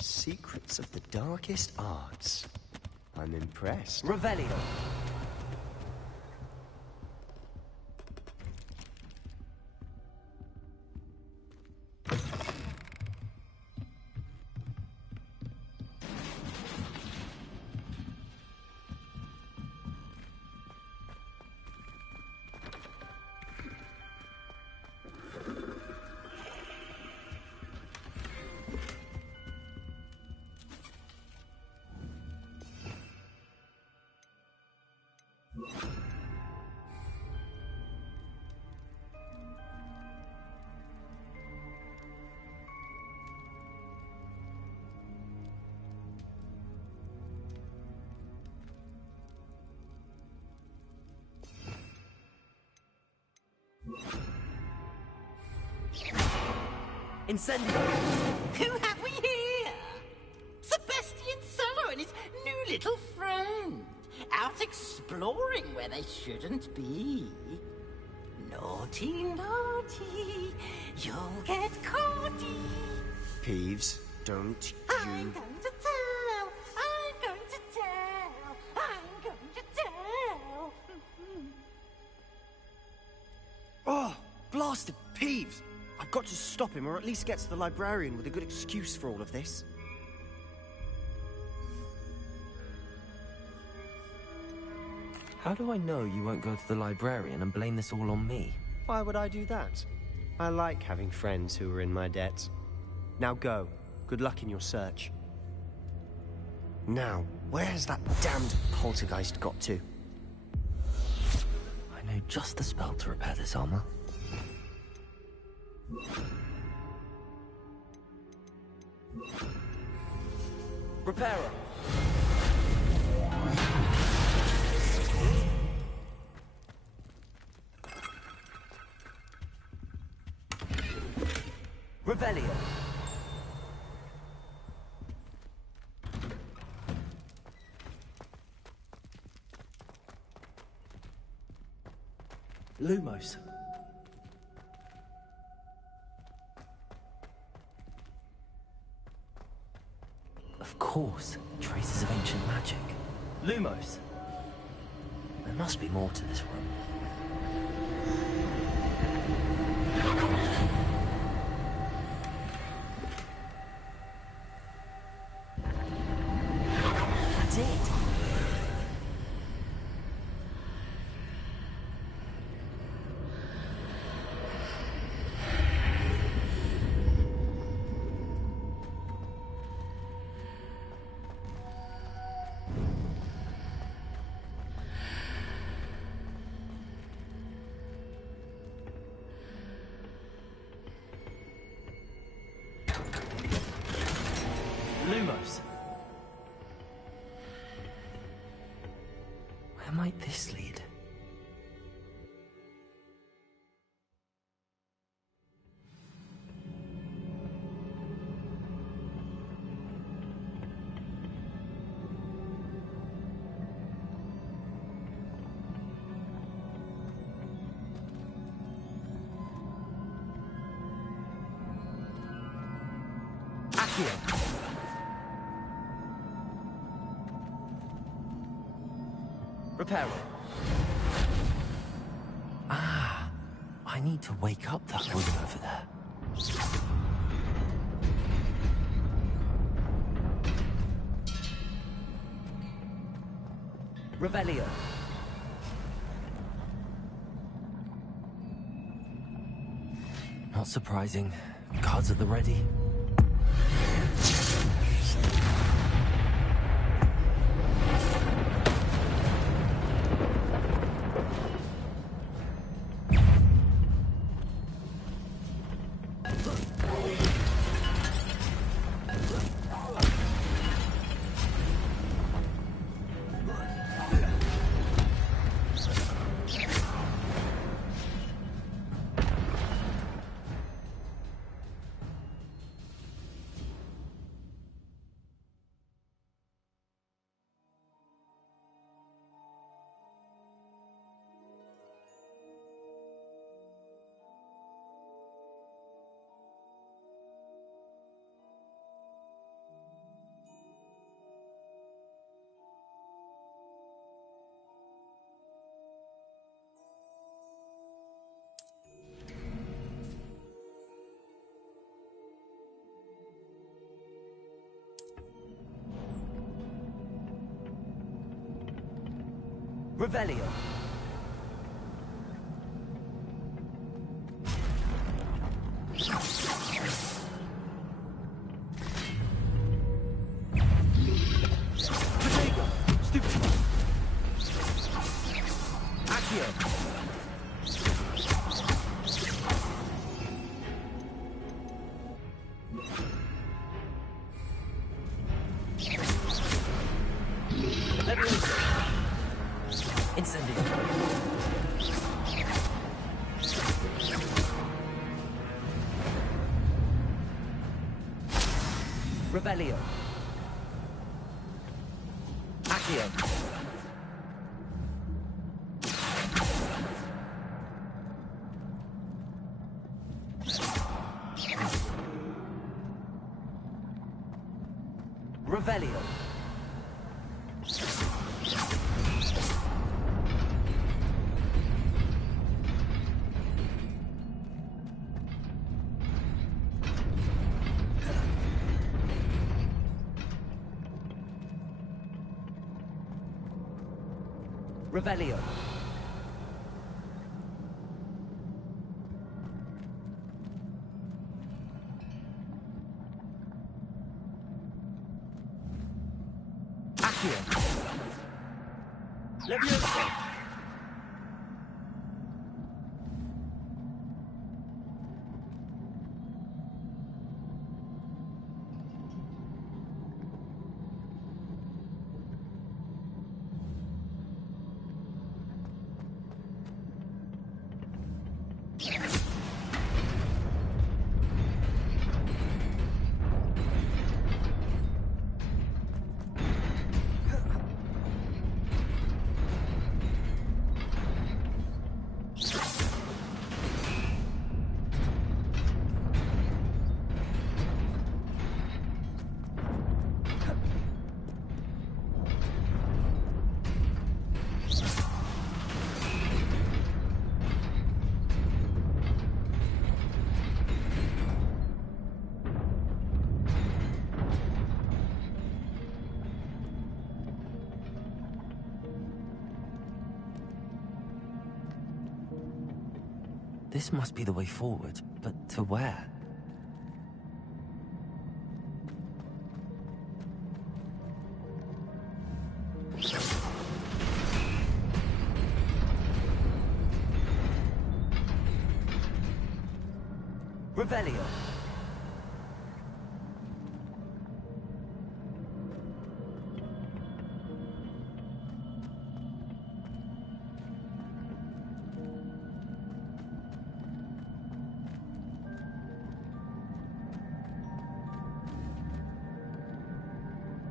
Secrets of the darkest arts. I'm impressed. Revelio. Incendio! Who have we here? Sebastian Solo and his new little friend. Out exploring where they shouldn't be. Naughty, naughty. You'll get caughty. Peeves, don't I'm you... going to tell. I'm going to tell. I'm going to tell. Oh, blasted Peeves! I've got to stop him, or at least get to the librarian with a good excuse for all of this. How do I know you won't go to the librarian and blame this all on me? Why would I do that? I like having friends who are in my debt. Now go. Good luck in your search. Now, where's that damned poltergeist got to? I know just the spell to repair this armor. Reparo! Revelio! Lumos. Of course, traces of ancient magic. Lumos. There must be more to this room. That's it. Lumos. Where might this lead? Accio. Reparo. Ah, I need to wake up that room over there. Revelio. Not surprising. Guards at the ready. Revelio. Protego. Stupid. Accio. Levioso. Incendio. Revelio. Accio. Revelio. Revelio. Accio. Levioso. This must be the way forward, but to where? Revelio.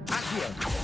Accio.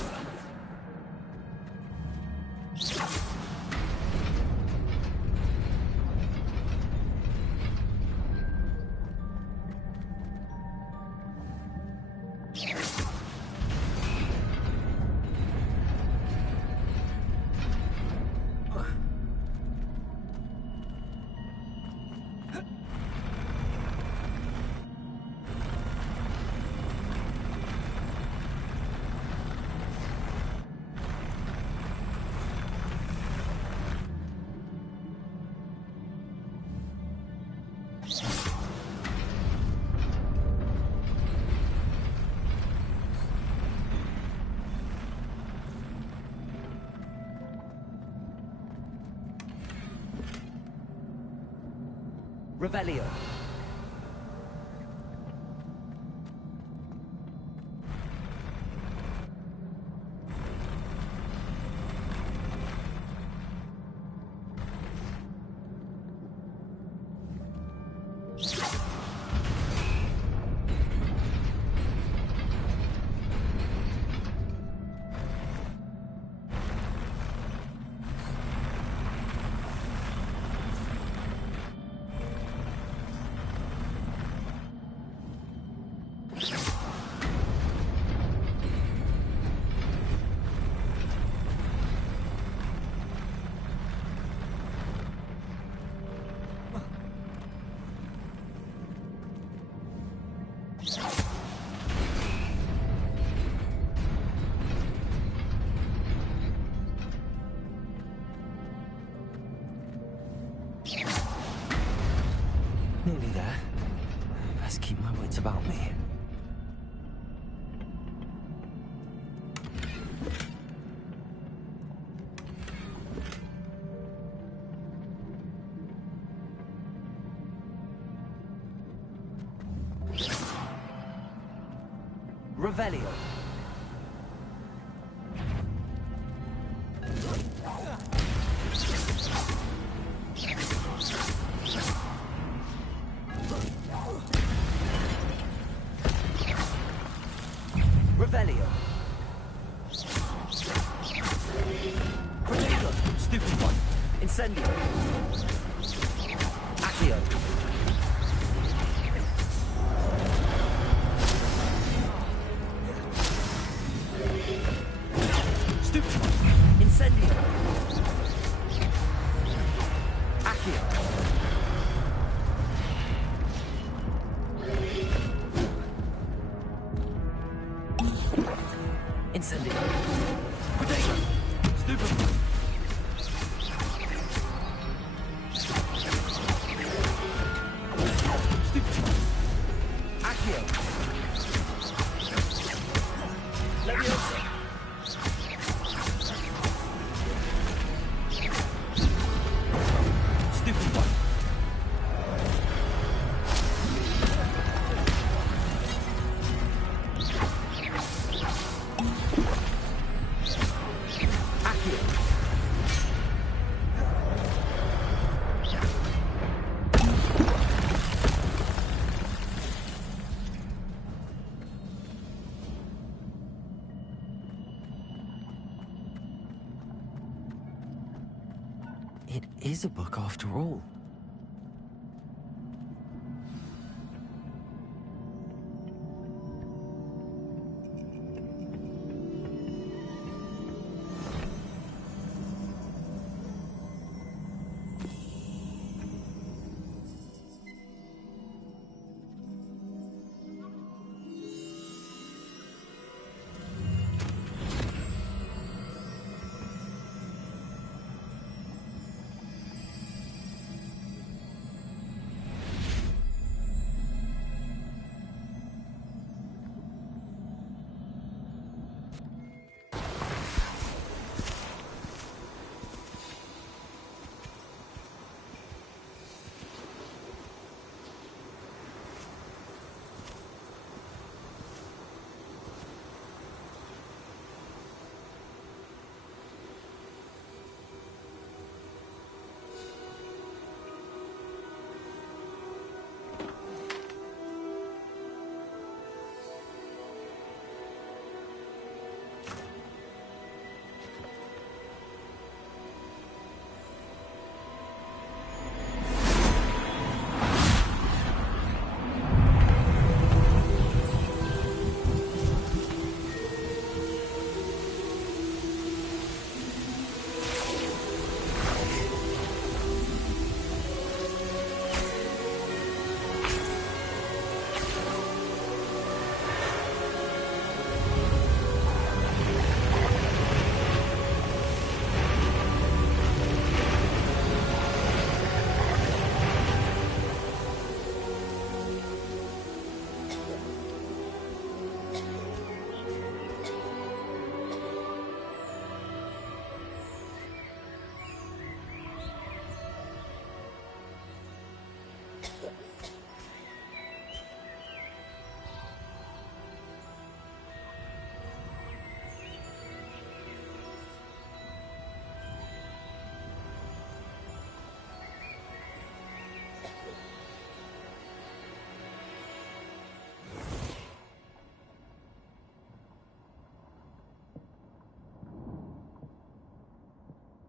Revelio. about me. Revelio. Revelio. Protego. Stupid one. Incendio. Accio. Stupid one. Incendio. Accio. Incendio. Protego. Stupid one. Stupid one. Accio. Leviosa. Stupid one. Accio. It is a book after all.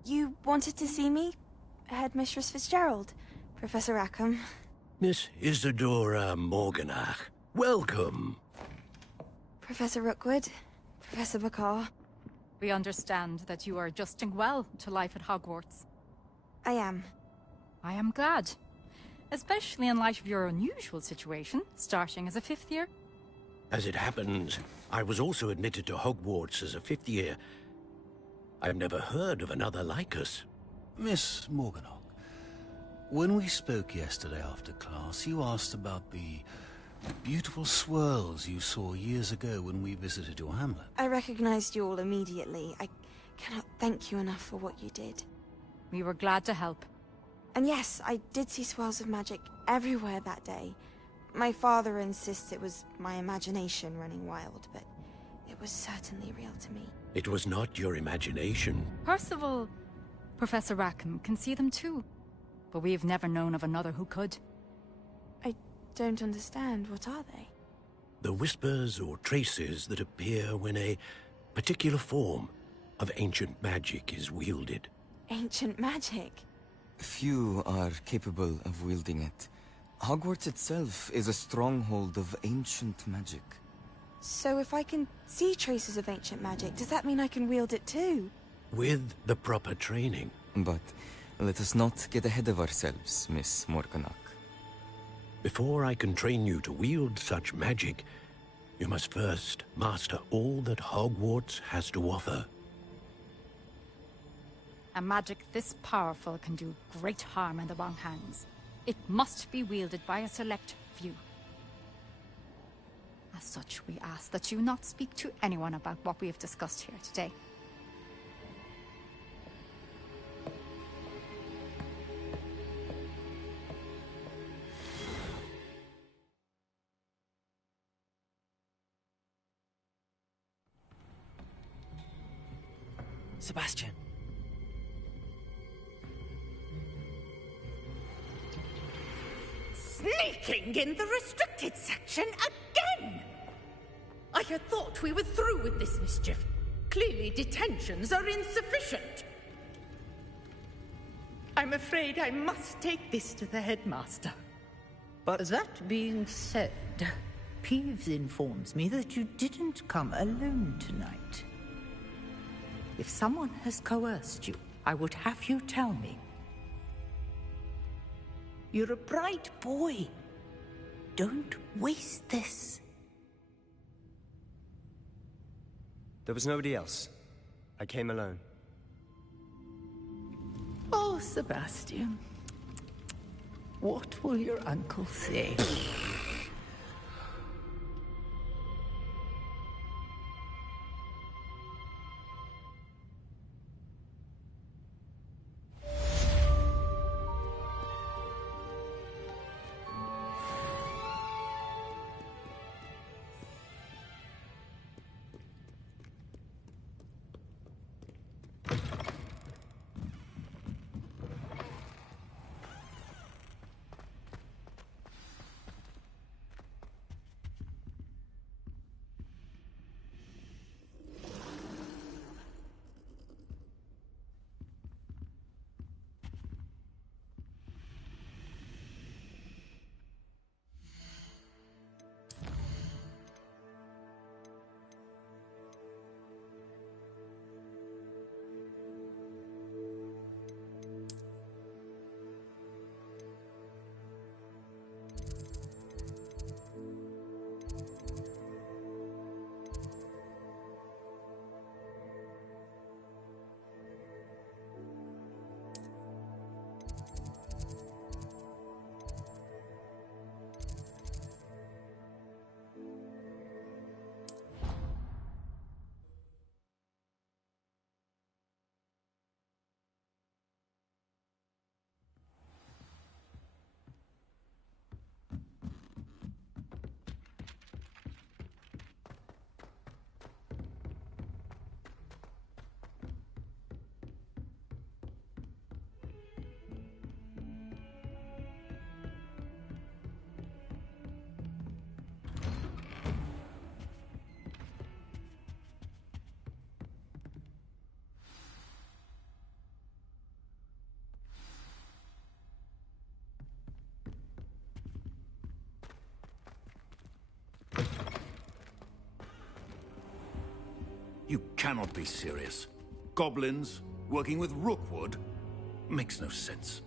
You wanted to see me? Headmistress Fitzgerald? Professor Rackham? Miss Isadora Morganach, welcome. Professor Rookwood? Professor Bakar? We understand that you are adjusting well to life at Hogwarts. I am. I am glad. Especially in light of your unusual situation, starting as a 5th year. As it happens, I was also admitted to Hogwarts as a 5th year. I've never heard of another like us. Miss Morganach, when we spoke yesterday after class, you asked about the Beautiful swirls you saw years ago when we visited your hamlet. I recognized you all immediately. I cannot thank you enough for what you did. We were glad to help. And yes, I did see swirls of magic everywhere that day. My father insists it was my imagination running wild, but it was certainly real to me. It was not your imagination. Percival, Professor Rackham can see them too. But we've never known of another who could. I don't understand. What are they? The whispers or traces that appear when a particular form of ancient magic is wielded. Ancient magic? Few are capable of wielding it. Hogwarts itself is a stronghold of ancient magic. So if I can see traces of ancient magic, does that mean I can wield it too? With the proper training. But let us not get ahead of ourselves, Miss Morganach. Before I can train you to wield such magic, you must first master all that Hogwarts has to offer. A magic this powerful can do great harm in the wrong hands. It must be wielded by a select few. As such, we ask that you not speak to anyone about what we have discussed here today. Sebastian. Sneaking in the restricted section again! I had thought we were through with this mischief. Clearly detentions are insufficient. I'm afraid I must take this to the headmaster. But that being said, Peeves informs me that you didn't come alone tonight. If someone has coerced you, I would have you tell me. You're a bright boy. Don't waste this. There was nobody else. I came alone. Oh, Sebastian. What will your uncle say? You cannot be serious. Goblins working with Rookwood makes no sense.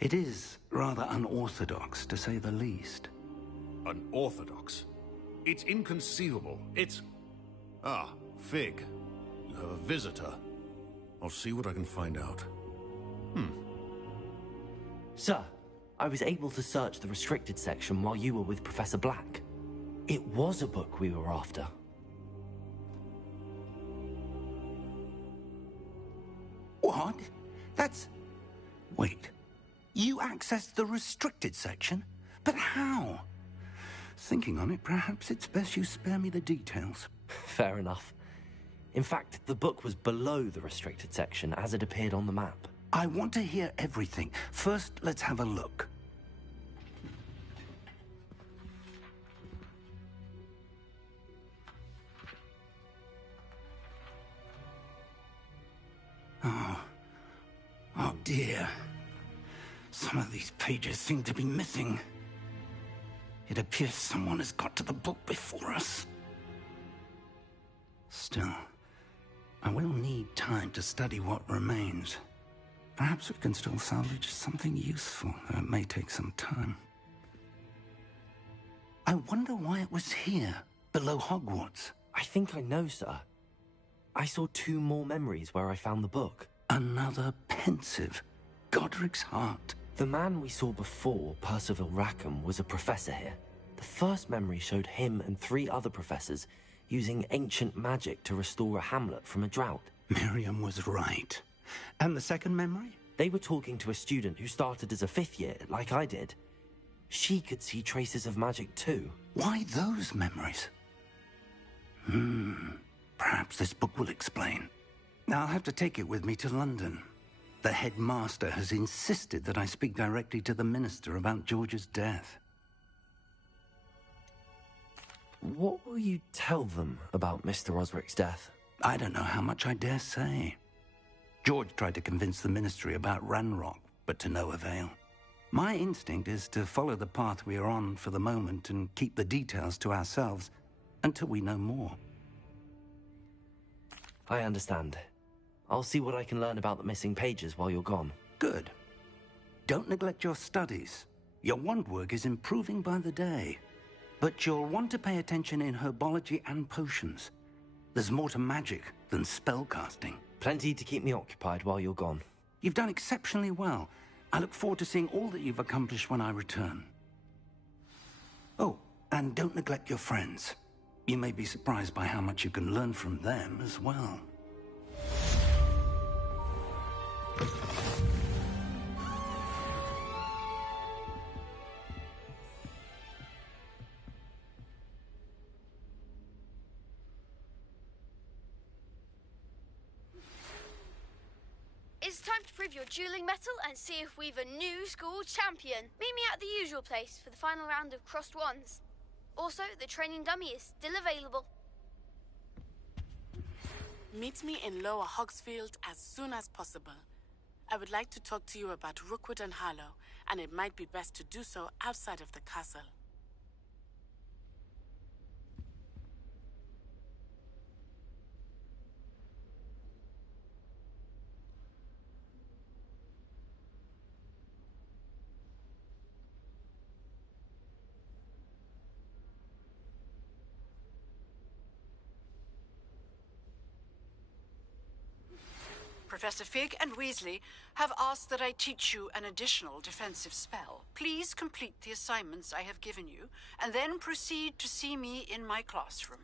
It is rather unorthodox, to say the least. Unorthodox? It's inconceivable. It's... Ah, Fig. You have a visitor. I'll see what I can find out. Sir, I was able to search the restricted section while you were with Professor Black. It was a book we were after. What? That's... Wait. You accessed the restricted section? But how? Thinking on it, perhaps it's best you spare me the details. Fair enough. In fact, the book was below the restricted section as it appeared on the map. I want to hear everything. First, let's have a look. Oh dear. Some of these pages seem to be missing. It appears someone has got to the book before us. Still, I will need time to study what remains. Perhaps we can still salvage something useful, though it may take some time. I wonder why it was here, below Hogwarts. I think I know, sir. I saw 2 more memories where I found the book. Another pensive. Godric's heart. The man we saw before, Percival Rackham, was a professor here. The first memory showed him and 3 other professors using ancient magic to restore a hamlet from a drought. Miriam was right. And the second memory? They were talking to a student who started as a 5th year, like I did. She could see traces of magic too. Why those memories? Perhaps this book will explain. I'll have to take it with me to London. The headmaster has insisted that I speak directly to the minister about George's death. What will you tell them about Mr. Osric's death? I don't know how much I dare say. George tried to convince the ministry about Ranrock, but to no avail. My instinct is to follow the path we are on for the moment and keep the details to ourselves until we know more. I understand. I'll see what I can learn about the missing pages while you're gone. Good. Don't neglect your studies. Your wand work is improving by the day. But you'll want to pay attention in herbology and potions. There's more to magic than spellcasting. Plenty to keep me occupied while you're gone. You've done exceptionally well. I look forward to seeing all that you've accomplished when I return. Oh, and don't neglect your friends. You may be surprised by how much you can learn from them as well. It's time to prove your dueling mettle and see if we've a new school champion. Meet me at the usual place for the final round of crossed wands. Also, the training dummy is still available. Meet me in Lower Hogsfield as soon as possible. I would like to talk to you about Rookwood and Harlow, and it might be best to do so outside of the castle. Professor Fig and Weasley have asked that I teach you an additional defensive spell. Please complete the assignments I have given you, and then proceed to see me in my classroom.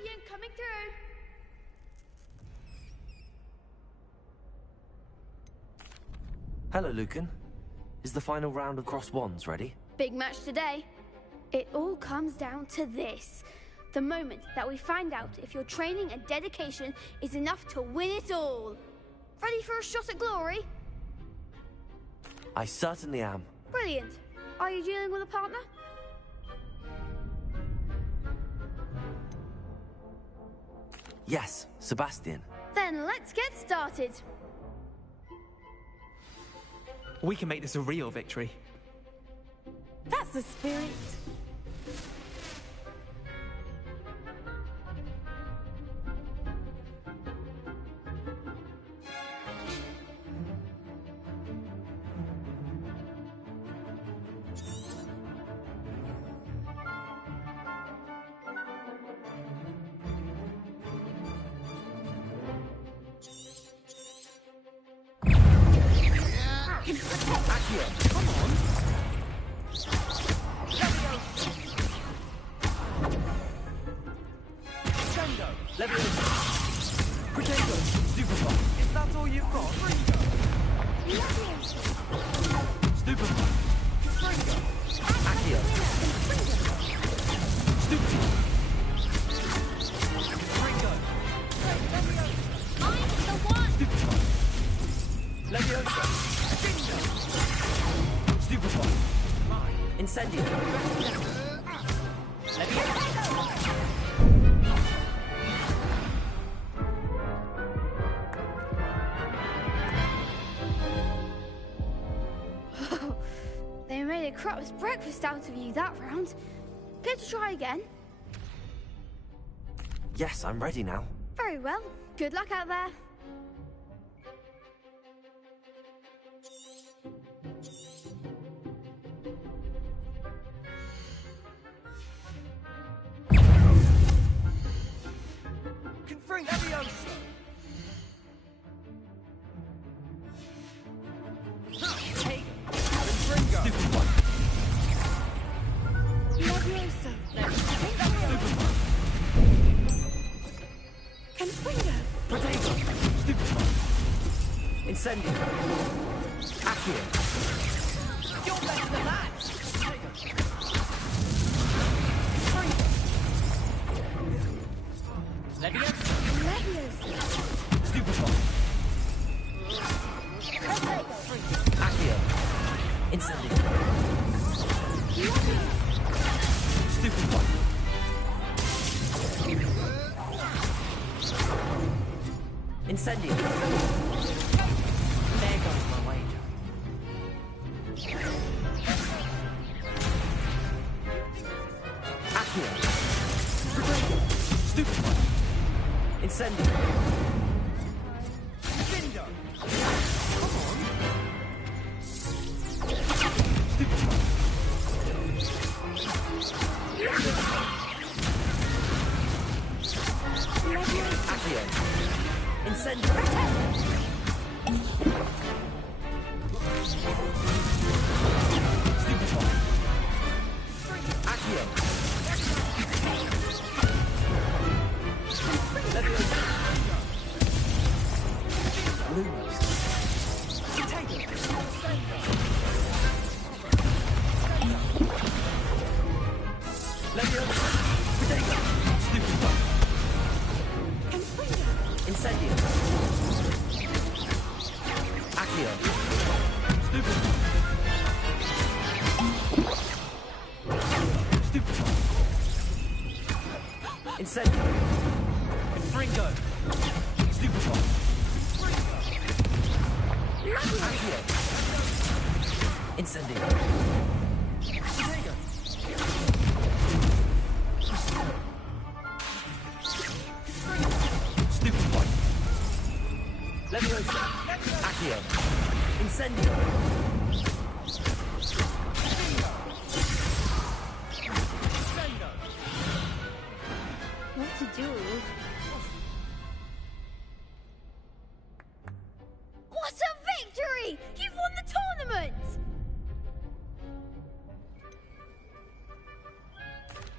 Sebastian coming through. Hello, Lucan. Is the final round of Crossed Wands ready? Big match today. It all comes down to this. The moment that we find out if your training and dedication is enough to win it all. Ready for a shot at glory? I certainly am. Brilliant. Are you dealing with a partner? Yes, Sebastian. Then let's get started. We can make this a real victory. That's the spirit. Come on. Leviosa! Potato! Stupefy! Is that all you've got? Fringo! Stupefy! Fringo! Accio! Stupefy! Fringo! I'm the one! Stupefy! Leviosa! Bingo! Stupefy! Incendio! Leviosa! They made a crap's breakfast out of you that round. Care to try again? Yes, I'm ready now. Very well. Good luck out there. Confring Leviosa! Hey! Fringo! Stupefy! Leviosa! Confringo! Potato! Stupefy! Incendio! Accio! You're better than that! Leviosa! Leviosa! Stupefy! Accio! Incendio! Stupefy! Incendio! There goes my wager. Accio! Stupefy! Incendio! Bingo! Come on! Stupefy! Accio! Incendio! Stupefy! Accio! Leviosa! Lumos! Potato! Leviosa! Potato! Stupefy! Incendio! Accio! Stupefy! Stupefy! Incendio! Fringo! Stupefy! Accio! Incendio! Potato! Stupefy! Leviosa! Accio! Incendio! What to do? What a victory! You've won the tournament!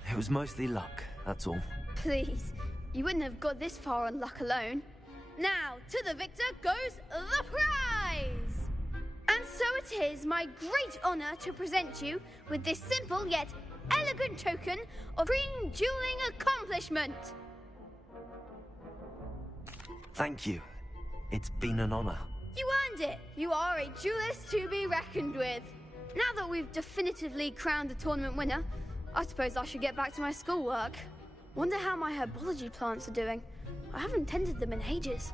It was mostly luck, that's all. Please, You wouldn't have got this far on luck alone. Now, to the victor goes the prize! And so it is my great honor to present you with this simple yet elegant token of green dueling accomplishment. Thank you. It's been an honor. You earned it. You are a duelist to be reckoned with. Now that we've definitively crowned the tournament winner, I suppose I should get back to my schoolwork. Wonder how my herbology plants are doing. I haven't tended them in ages.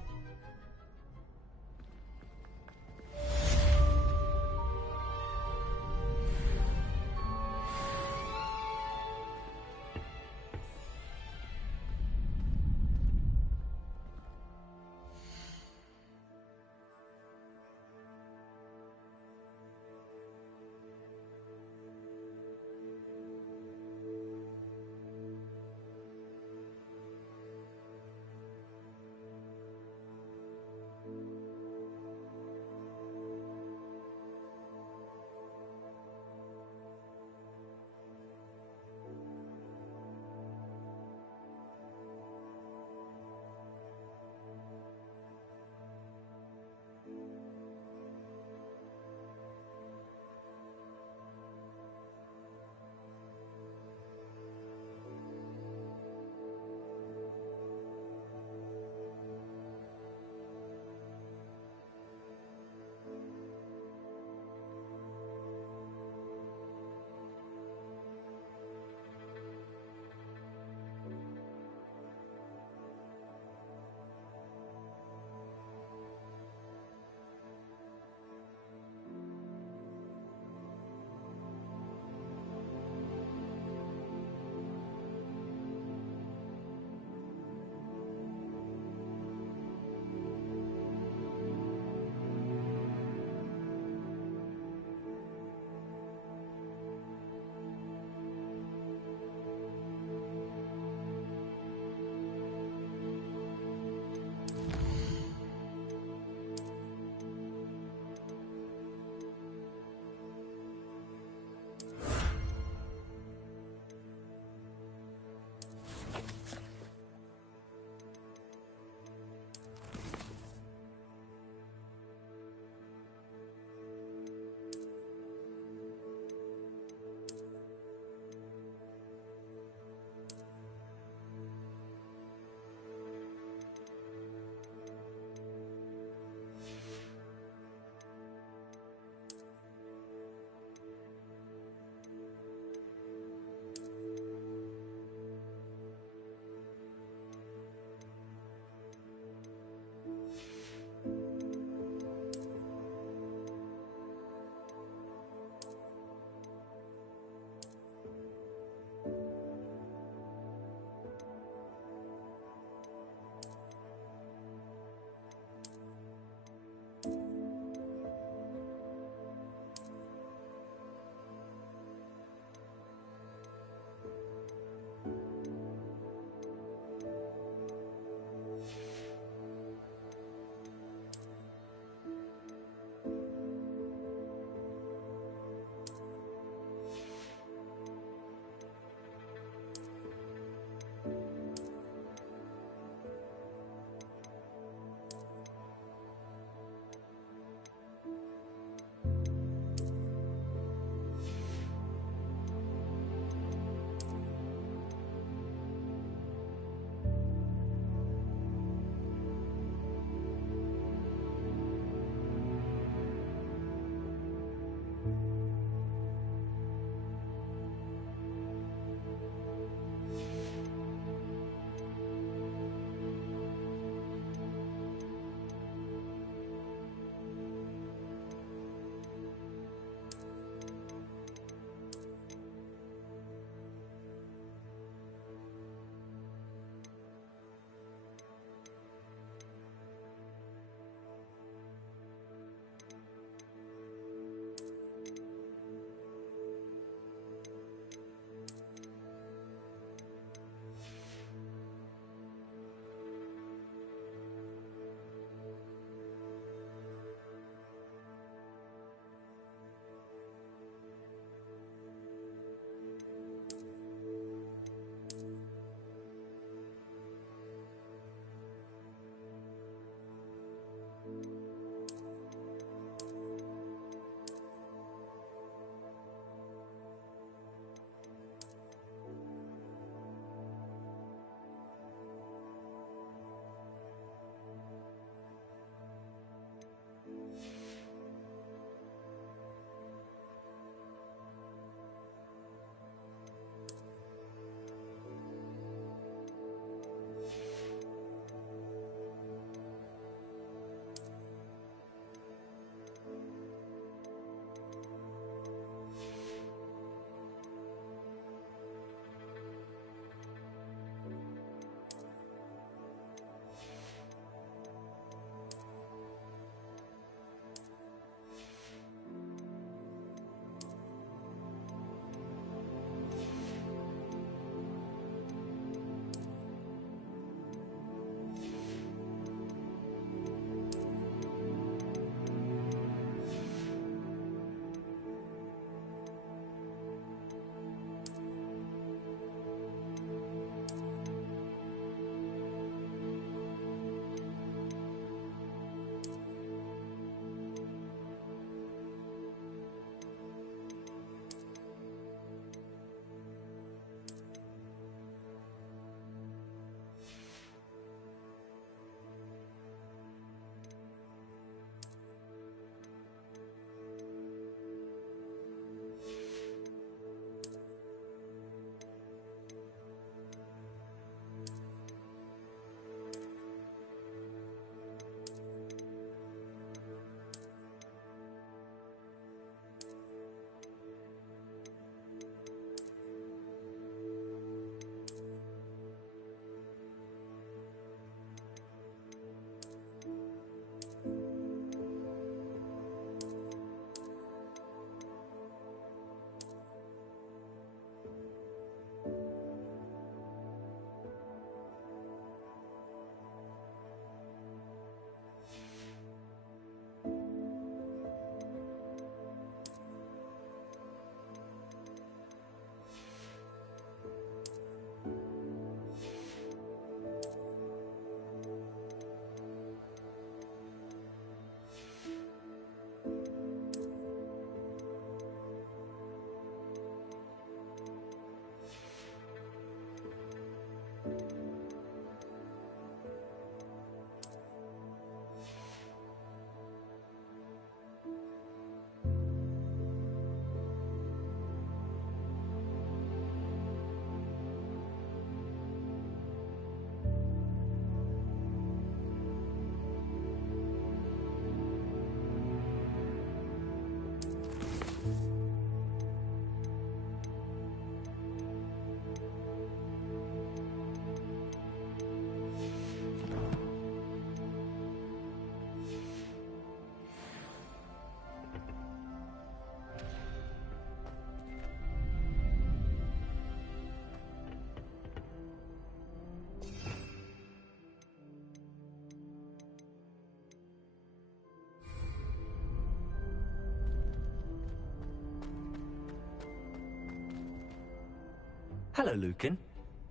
Hello, Lucan.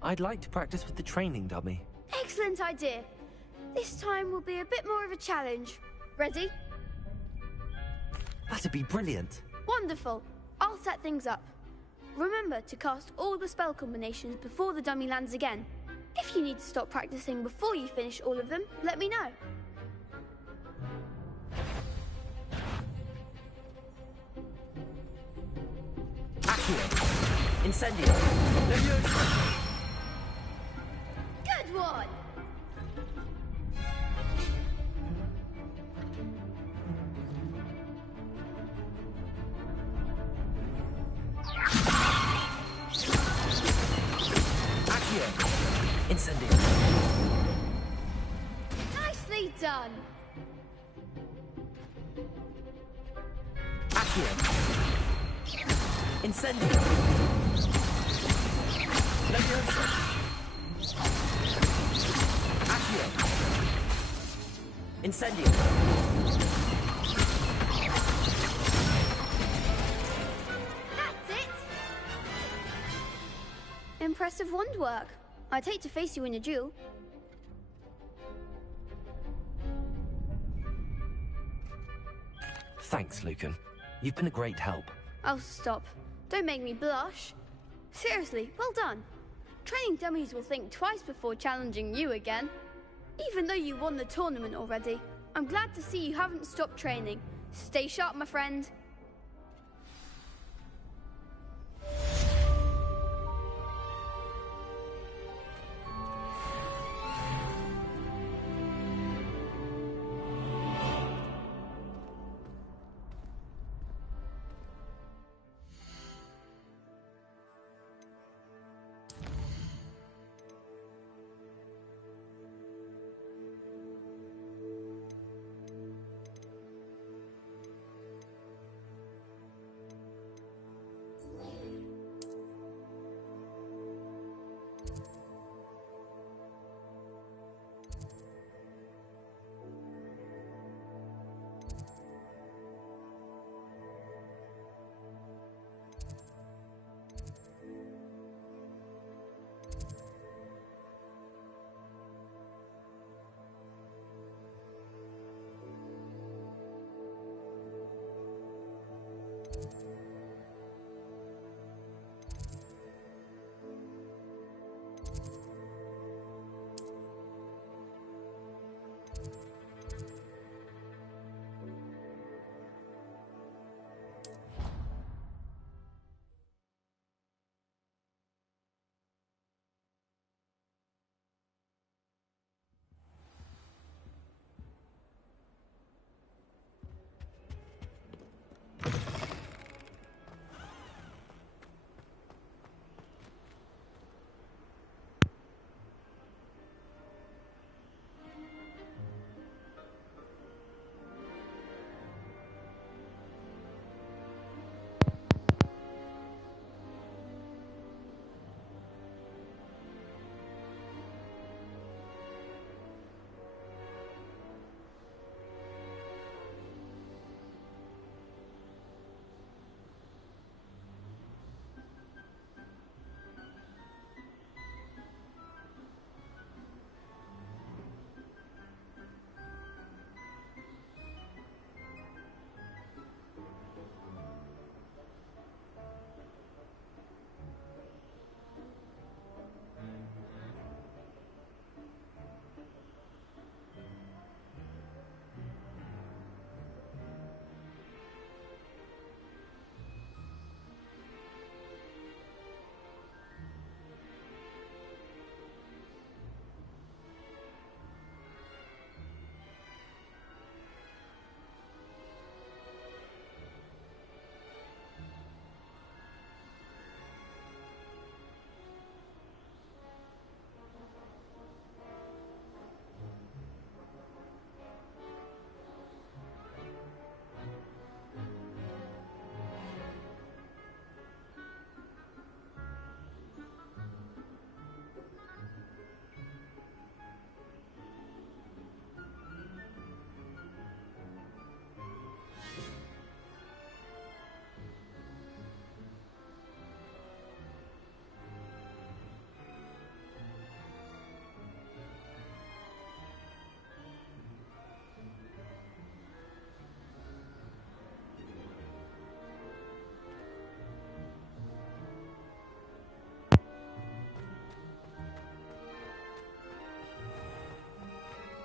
I'd like to practice with the training dummy. Excellent idea. This time will be a bit more of a challenge. Ready? That'd be brilliant. Wonderful. I'll set things up. Remember to cast all the spell combinations before the dummy lands again. If you need to stop practicing before you finish all of them, let me know. Accio. Incendio. Leviosa. Good one! Accio. Incendio. Nicely done! Accio. Incendio. Leviosa. Accio. Incendio. That's it! Impressive wand work. I'd hate to face you in a duel. Thanks, Lucan. You've been a great help. Oh, stop. Don't make me blush. Seriously, well done. Training dummies will think twice before challenging you again. Even though you won the tournament already, I'm glad to see you haven't stopped training. Stay sharp, my friend.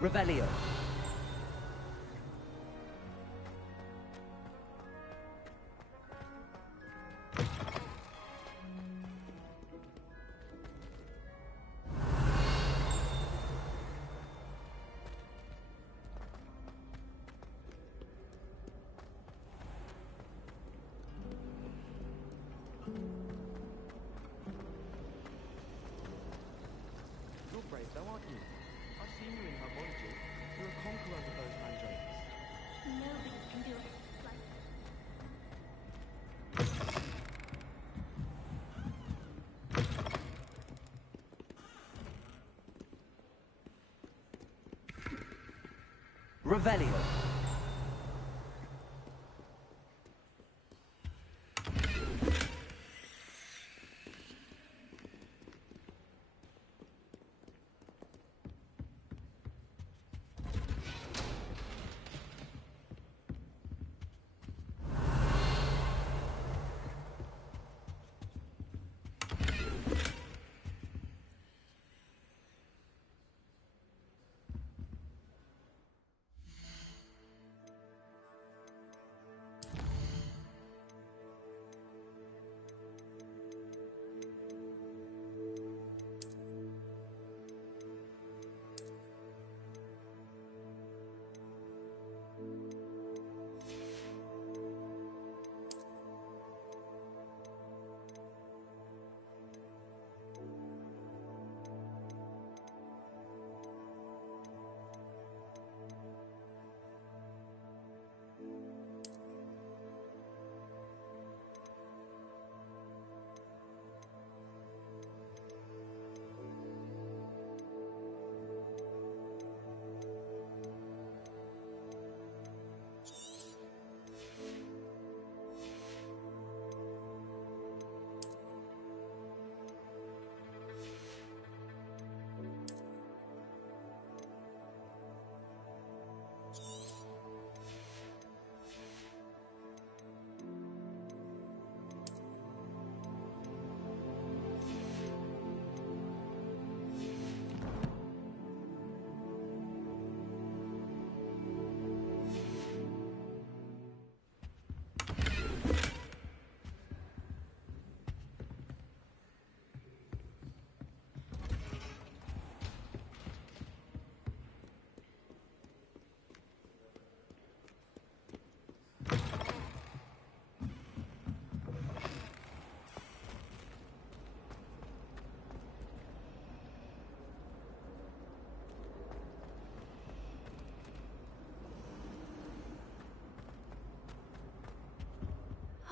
Revelio. You're brave though, aren't you? I've seen you in herbology. You're a conqueror of those mandrakes. Nobody can do it like Revelio.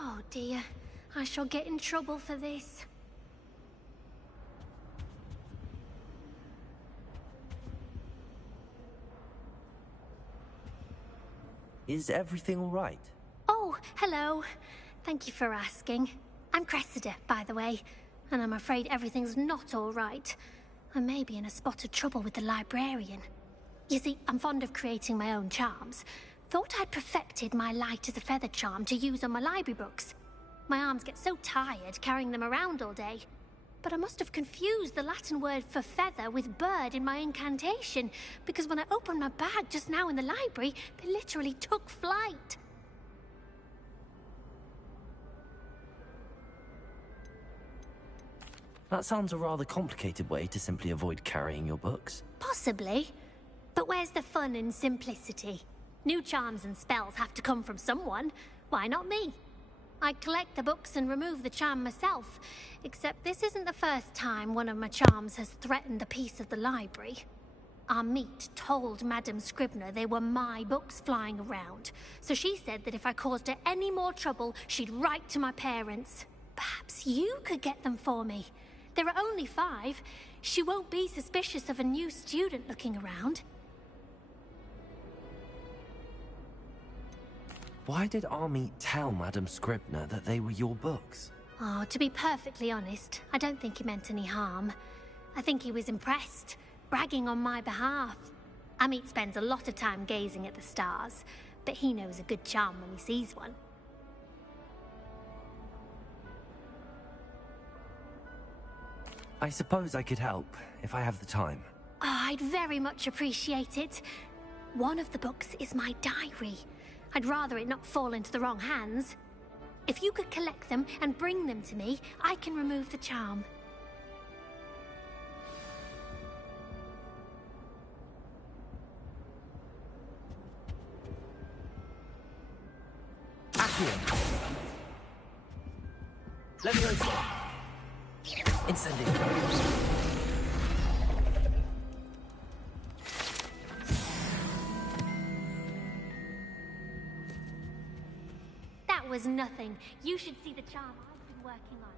Oh dear, I shall get in trouble for this. Is everything all right? Oh, hello. Thank you for asking. I'm Cressida, by the way, and I'm afraid everything's not all right. I may be in a spot of trouble with the librarian. You see, I'm fond of creating my own charms. Thought I'd perfected my light as a feather charm to use on my library books. My arms get so tired carrying them around all day. But I must have confused the Latin word for feather with bird in my incantation, because when I opened my bag just now in the library, they literally took flight. That sounds a rather complicated way to simply avoid carrying your books. Possibly. But where's the fun in simplicity? New charms and spells have to come from someone. Why not me? I collect the books and remove the charm myself, except this isn't the first time one of my charms has threatened the peace of the library. Our meet told Madame Scribner they were my books flying around, so she said that if I caused her any more trouble, she'd write to my parents. Perhaps you could get them for me. There are only 5. She won't be suspicious of a new student looking around. Why did Army tell Madame Scribner that they were your books? Oh, to be perfectly honest, I don't think he meant any harm. I think he was impressed, bragging on my behalf. Amit spends a lot of time gazing at the stars, but he knows a good charm when he sees one. I suppose I could help, if I have the time. Oh, I'd very much appreciate it. One of the books is my diary. I'd rather it not fall into the wrong hands. If you could collect them and bring them to me, I can remove the charm. Accio! Leviosa! Incendio! That was nothing. You should see the charm I've been working on.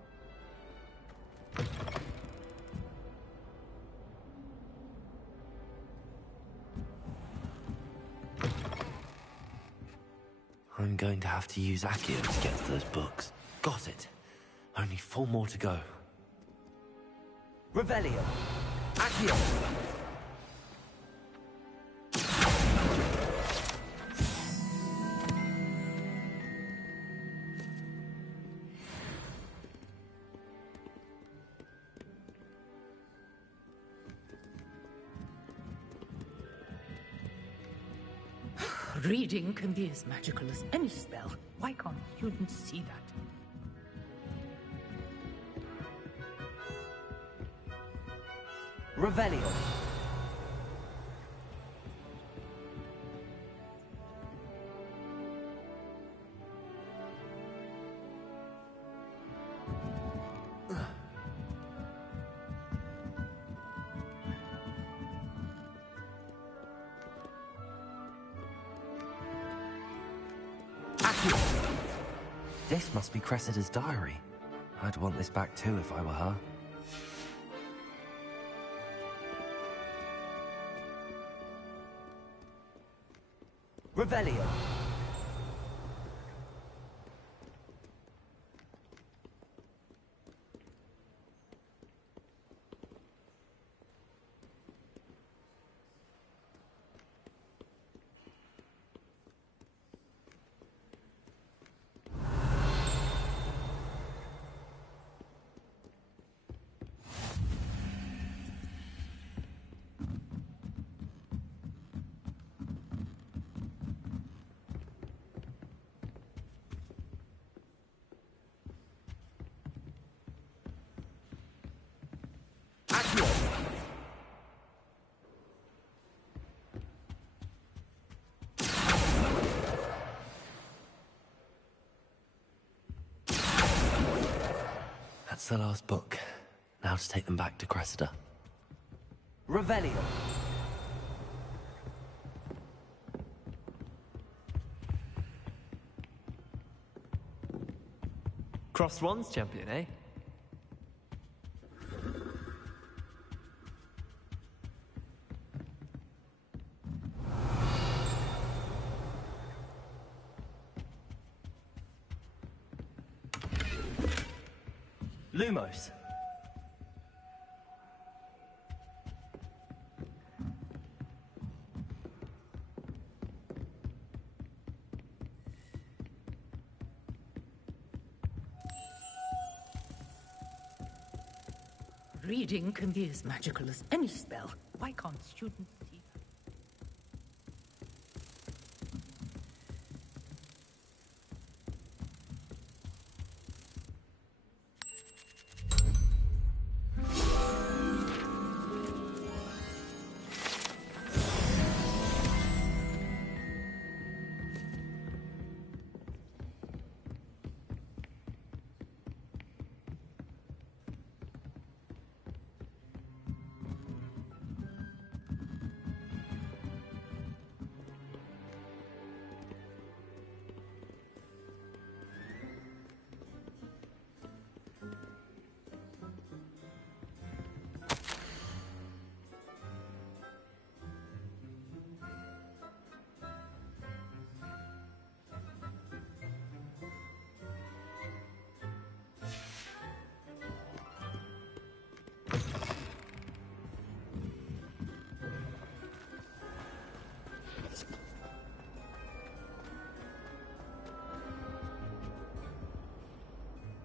I'm going to have to use Accio to get to those books. Got it. Only 4 more to go. Revelio! Accio! Reading can be as magical as any spell. Why can't students see that? Revelio! This must be Cressida's diary. I'd want this back too if I were her. Revelio! That's the last book. Now to take them back to Cressida. Revelio! Crossed wands champion, eh? Lumos! Reading can be as magical as any spell. Why can't students see that?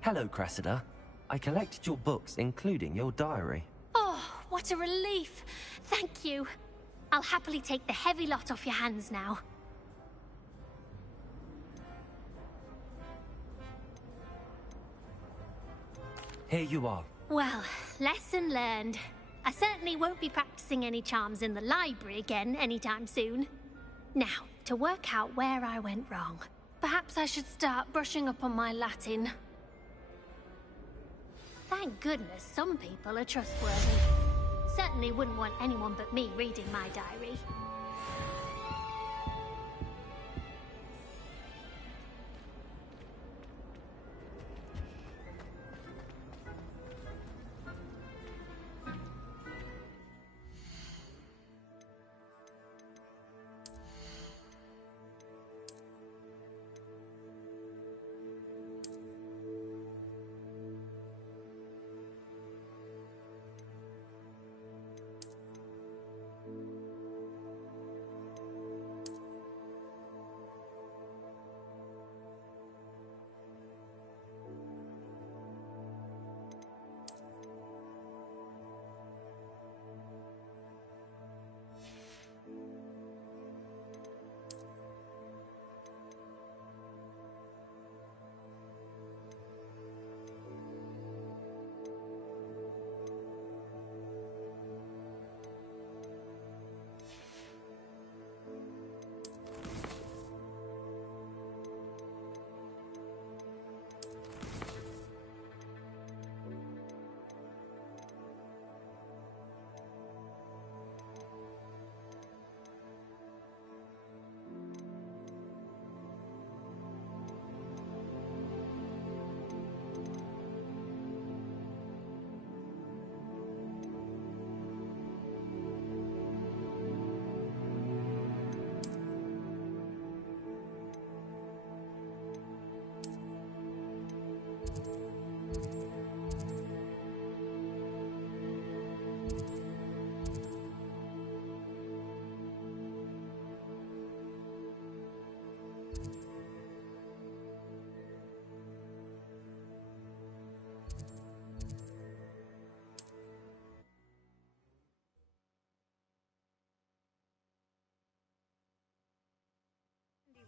Hello, Cressida. I collected your books, including your diary. Oh, what a relief. Thank you. I'll happily take the heavy lot off your hands now. Here you are. Well, lesson learned. I certainly won't be practicing any charms in the library again anytime soon. Now, to work out where I went wrong. Perhaps I should start brushing up on my Latin. Thank goodness some people are trustworthy. Certainly wouldn't want anyone but me reading my diary.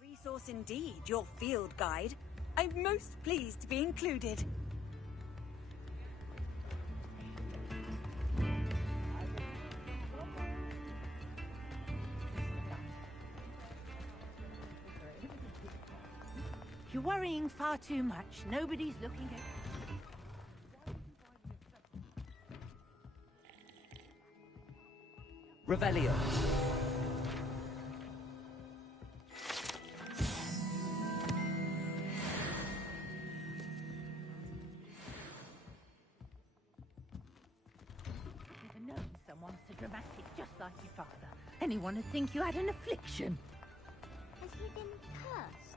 Resource indeed, your field guide. I'm most pleased to be included. You're worrying far too much. Nobody's looking at... Revelio. Someone so dramatic, just like your father. Anyone would think you had an affliction. Has he been cursed?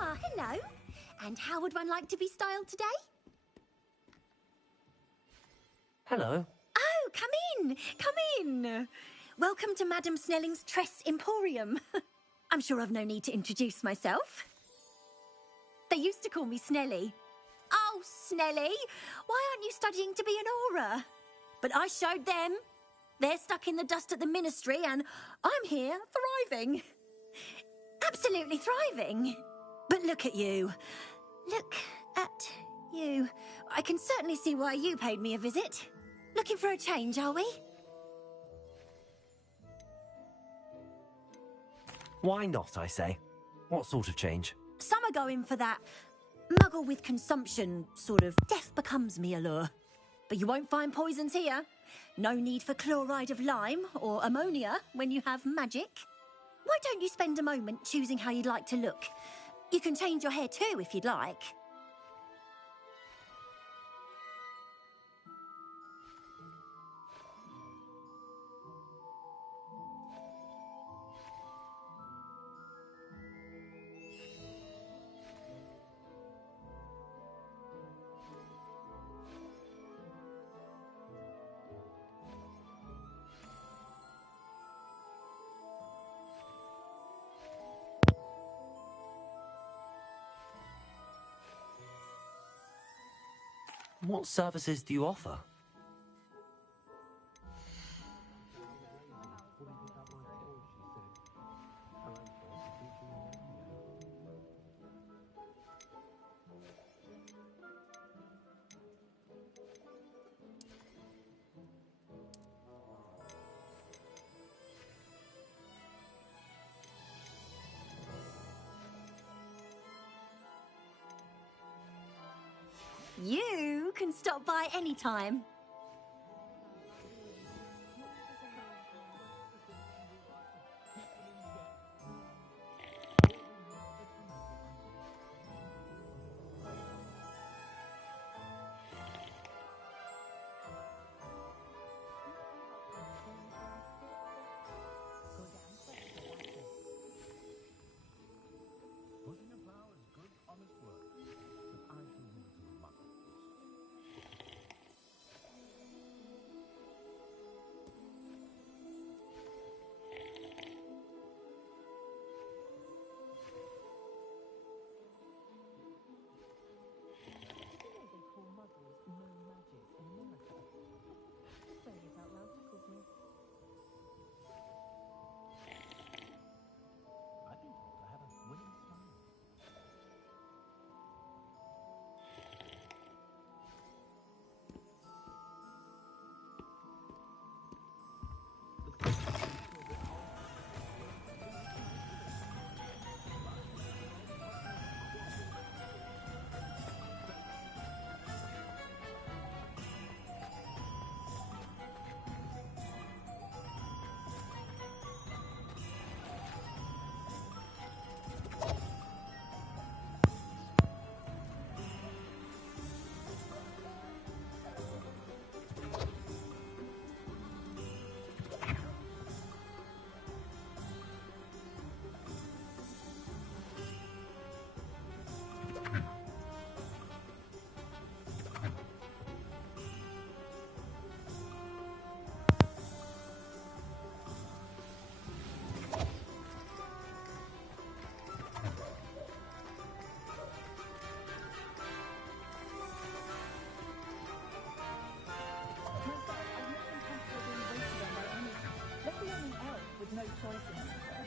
Ah, hello. And how would one like to be styled today? Hello. Oh, come in. Come in. Welcome to Madame Snelling's Tress Emporium. I'm sure I've no need to introduce myself. They used to call me Snelly. Oh, Snelly, why aren't you studying to be an aura? But I showed them. They're stuck in the dust at the ministry and I'm here thriving. Absolutely thriving. But look at you. Look at you. I can certainly see why you paid me a visit. Looking for a change, are we? Why not, I say? What sort of change? Some are going for that muggle with consumption, sort of death becomes me allure. But you won't find poisons here. No need for chloride of lime or ammonia when you have magic. Why don't you spend a moment choosing how you'd like to look? You can change your hair too if you'd like. What services do you offer? You can stop by anytime. Putting a plow is good, honest work, but I shall leave to the muggles. They call muggles no magic in America. Saying it out loud tickles me. I think you ought to have a winning smile. Let alone an elf with no choice in the matter.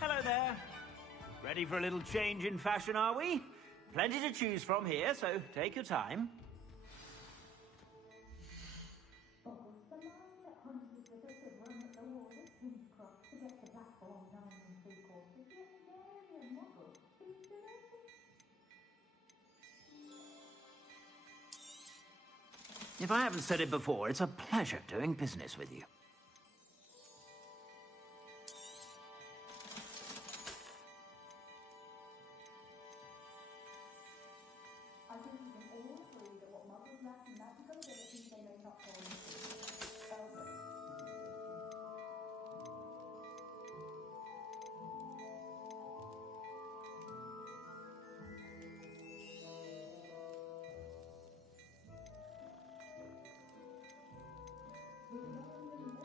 Hello there. Ready for a little change in fashion, are we? Plenty to choose from here, so take your time. If I haven't said it before, it's a pleasure doing business with you. I think we can all agree that what muggles lack in magical abilities they may not fall into. Elders. We learn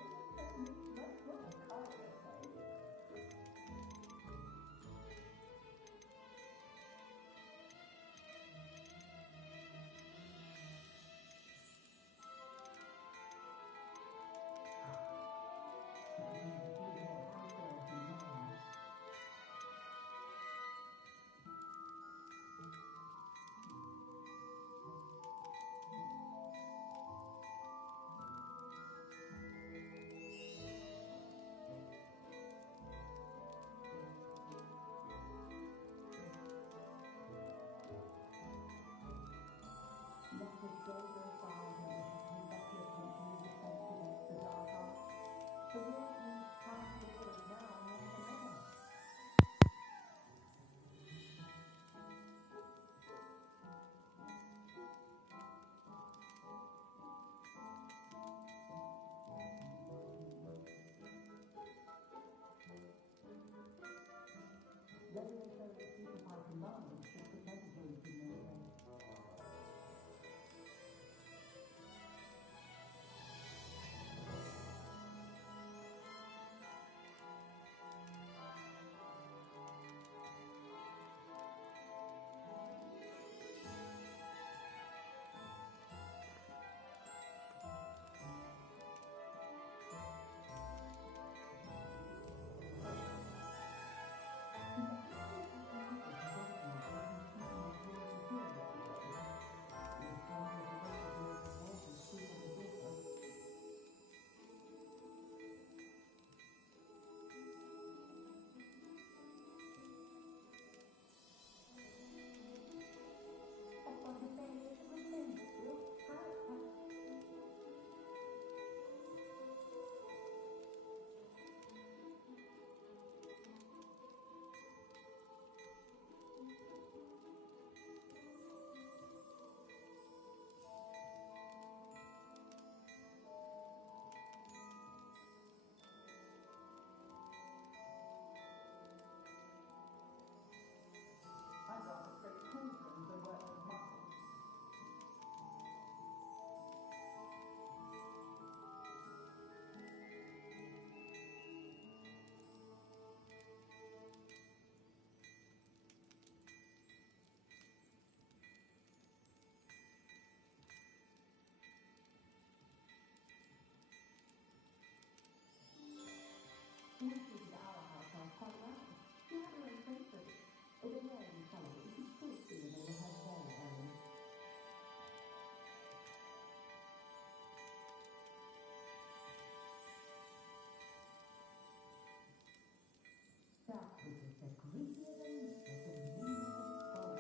the greedier the mistress and the meaner the spoil.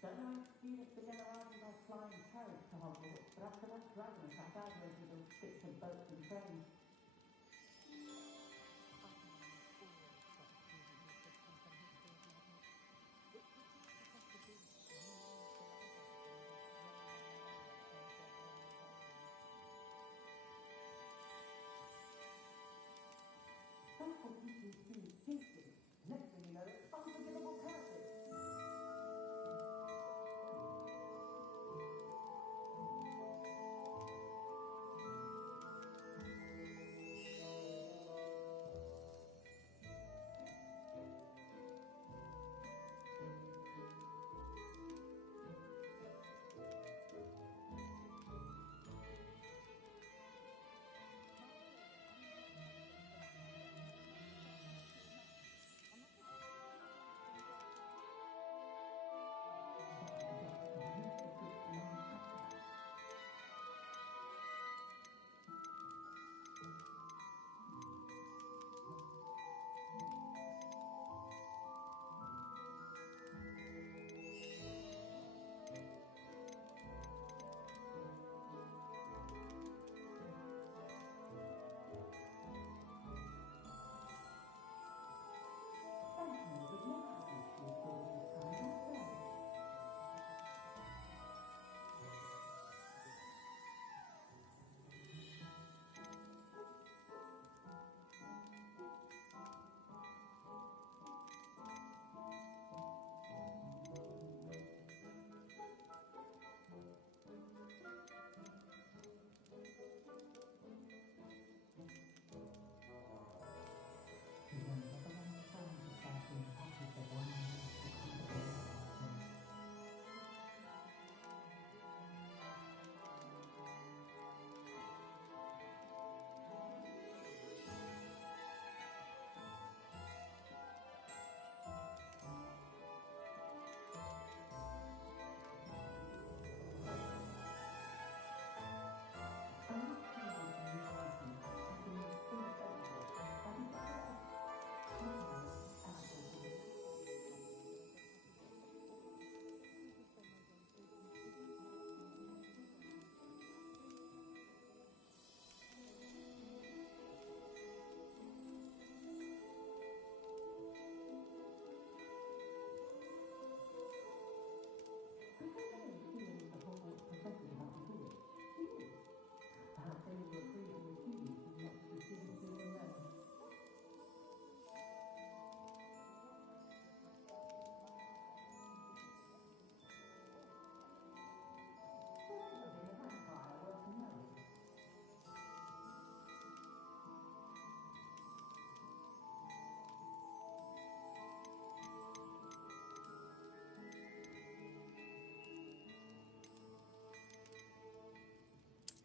Don't know if students began arriving by flying carriage to Hogwarts, but after that dragon attack, I drove with those bits of boats and trains. That's what teachers do teaching. Next thing you know, it's unforgivable curses.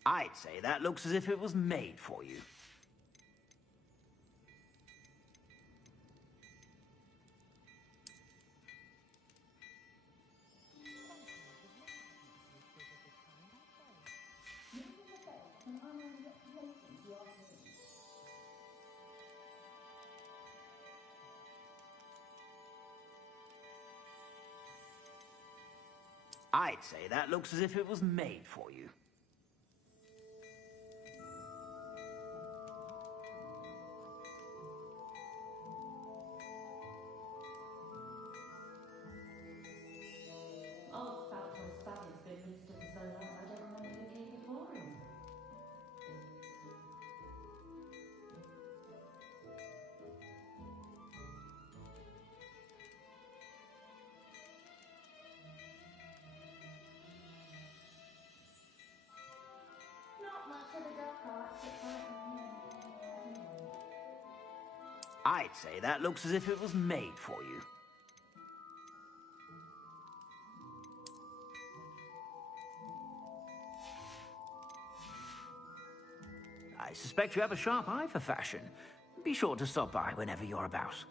I'd say that looks as if it was made for you. I'd say that looks as if it was made for you. Old Spouter's Spabby's been listed for so long, I don't remember who came before him. Not much of the dark arts that frighten me. I'd say that looks as if it was made for you. I suspect you have a sharp eye for fashion. Be sure to stop by whenever you're about.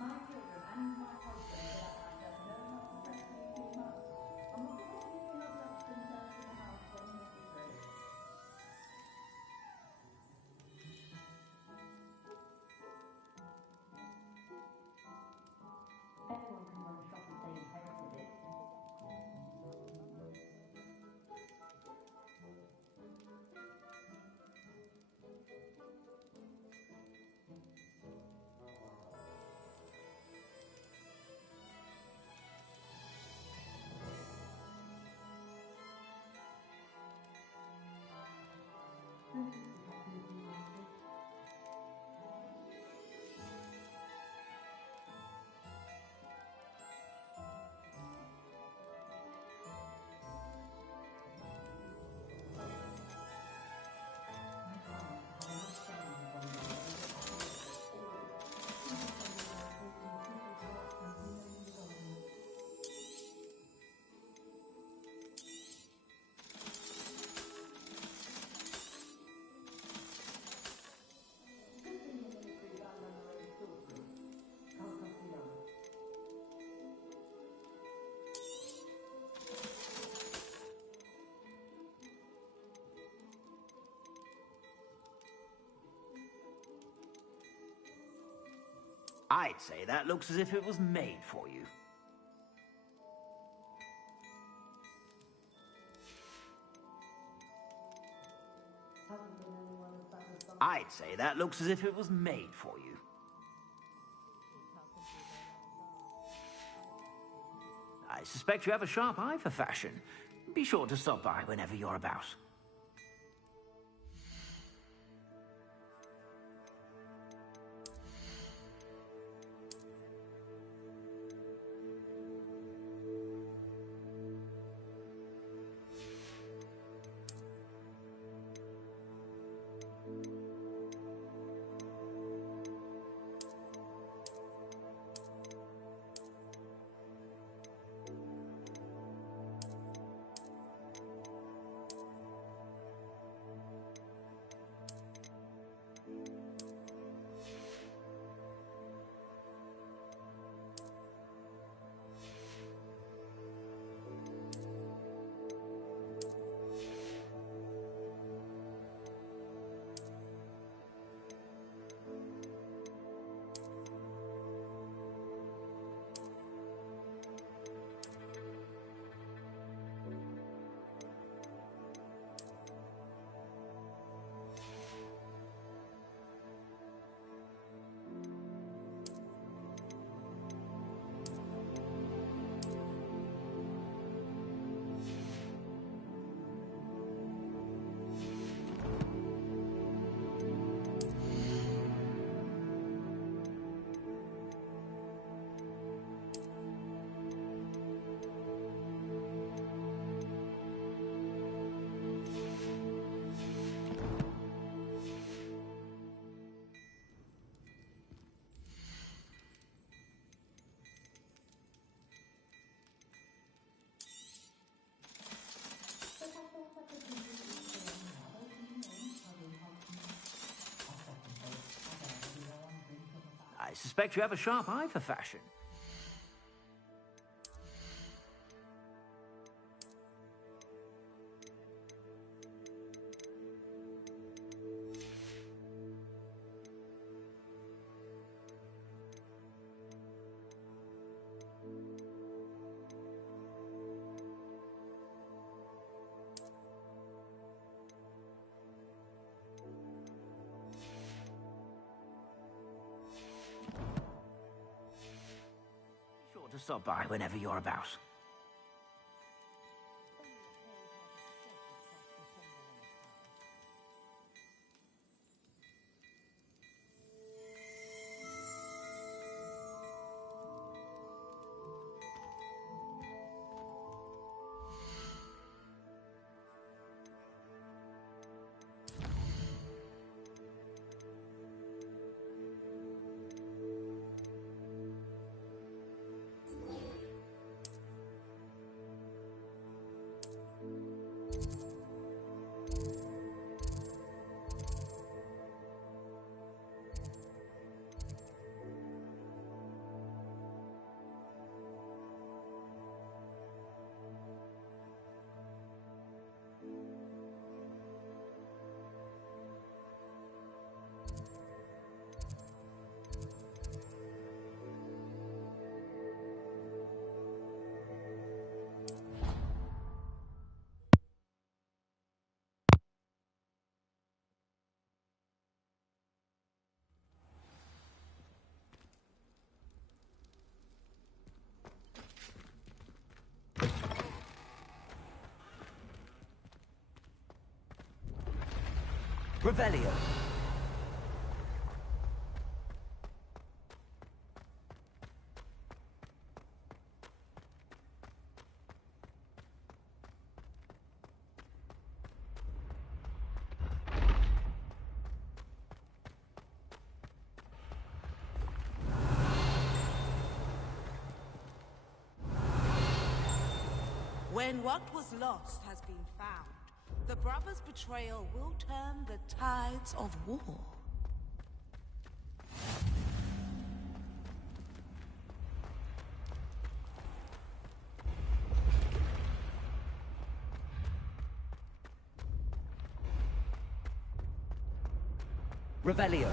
My children and my husband, for that matter, know not to press me too much. I'm not aware of any other expenses in the house when necessary. Anyone can run a shop if they inherited it. I'd say that looks as if it was made for you. I'd say that looks as if it was made for you. I suspect you have a sharp eye for fashion. Be sure to stop by whenever you're about. I suspect you have a sharp eye for fashion. To stop by whenever you're about. Revelio. When what was lost has been found, the brothers' betrayal will turn the tides of war. Revelio.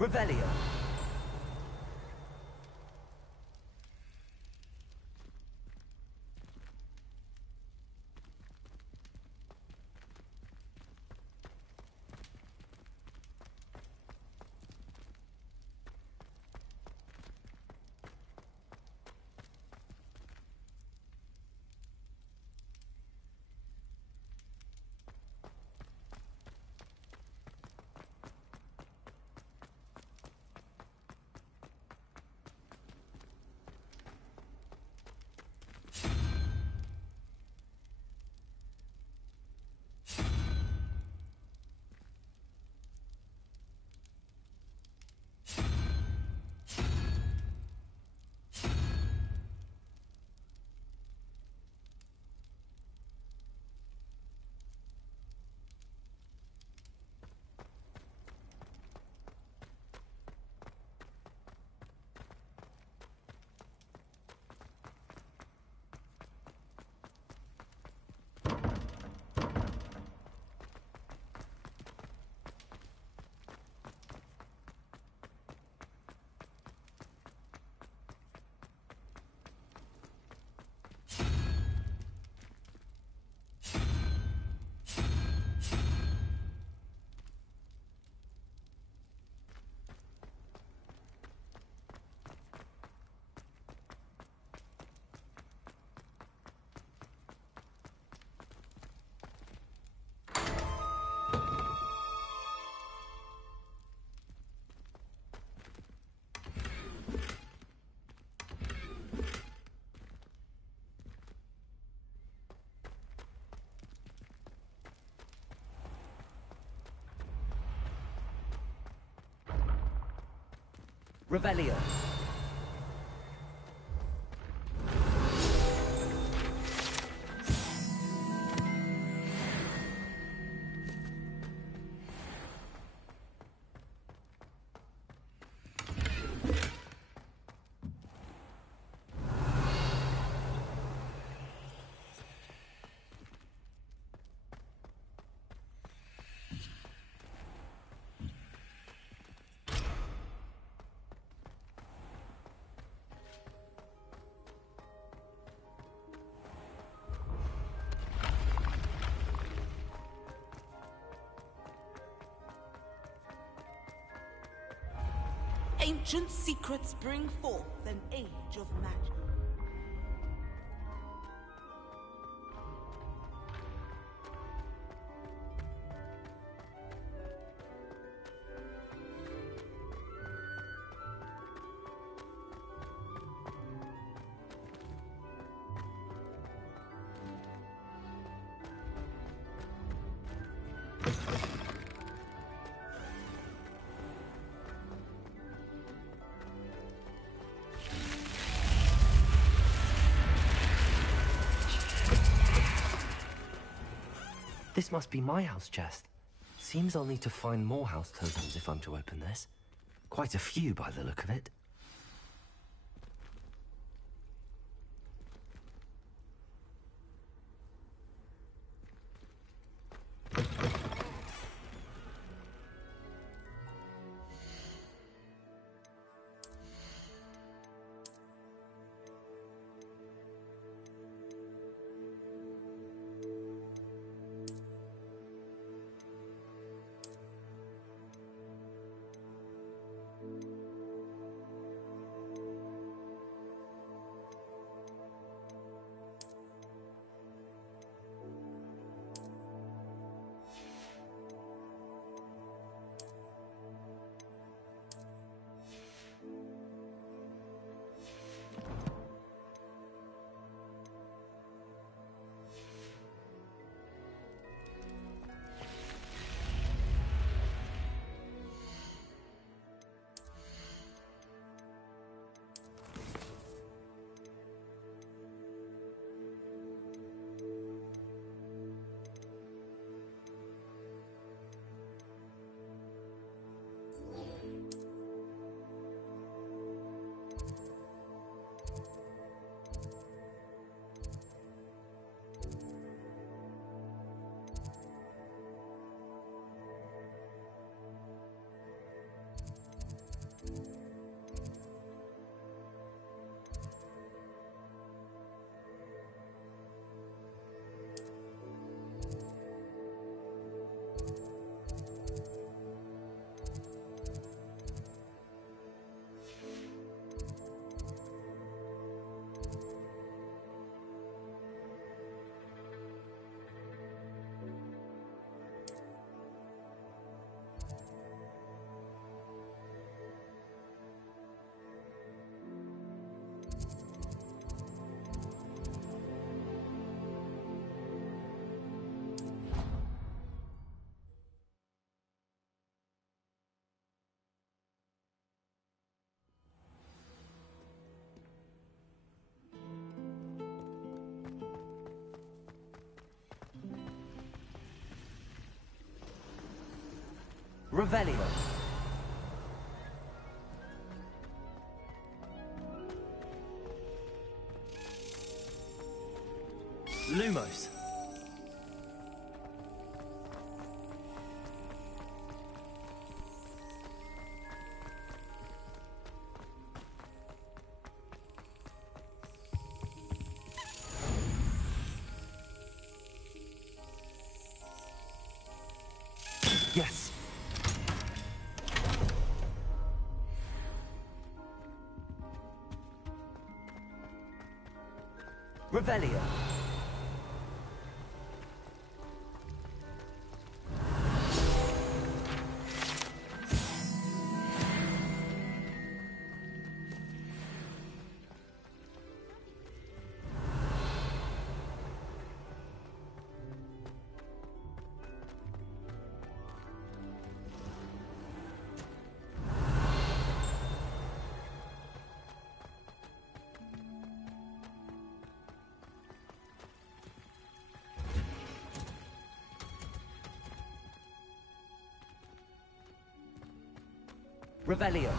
Revelio. Revelio. Ancient secrets bring forth an age of magic. This must be my house chest. Seems I'll need to find more house tokens if I'm to open this. Quite a few by the look of it. Revelio. Lumos. Yes. Revelio. Revelio.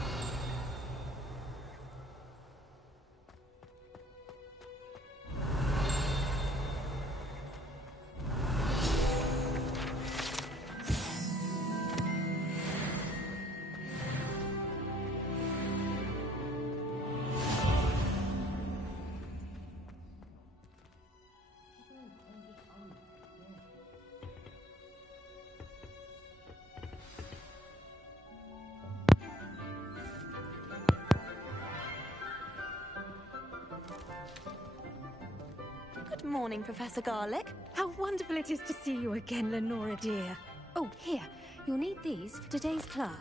Good morning, Professor Garlick. How wonderful it is to see you again, Lenora dear. Oh, here. You'll need these for today's class.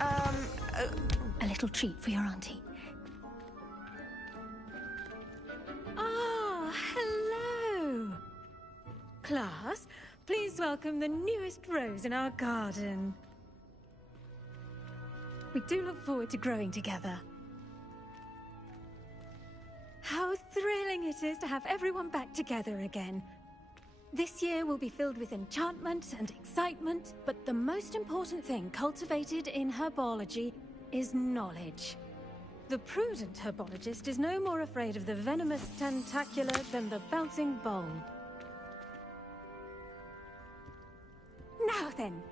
A little treat for your auntie. Ah, hello. Class, please welcome the newest rose in our garden. We do look forward to growing together. How thrilling it is to have everyone back together again. This year will be filled with enchantment and excitement, but the most important thing cultivated in herbology is knowledge. The prudent herbologist is no more afraid of the venomous tentacular than the bouncing bowl. Now then,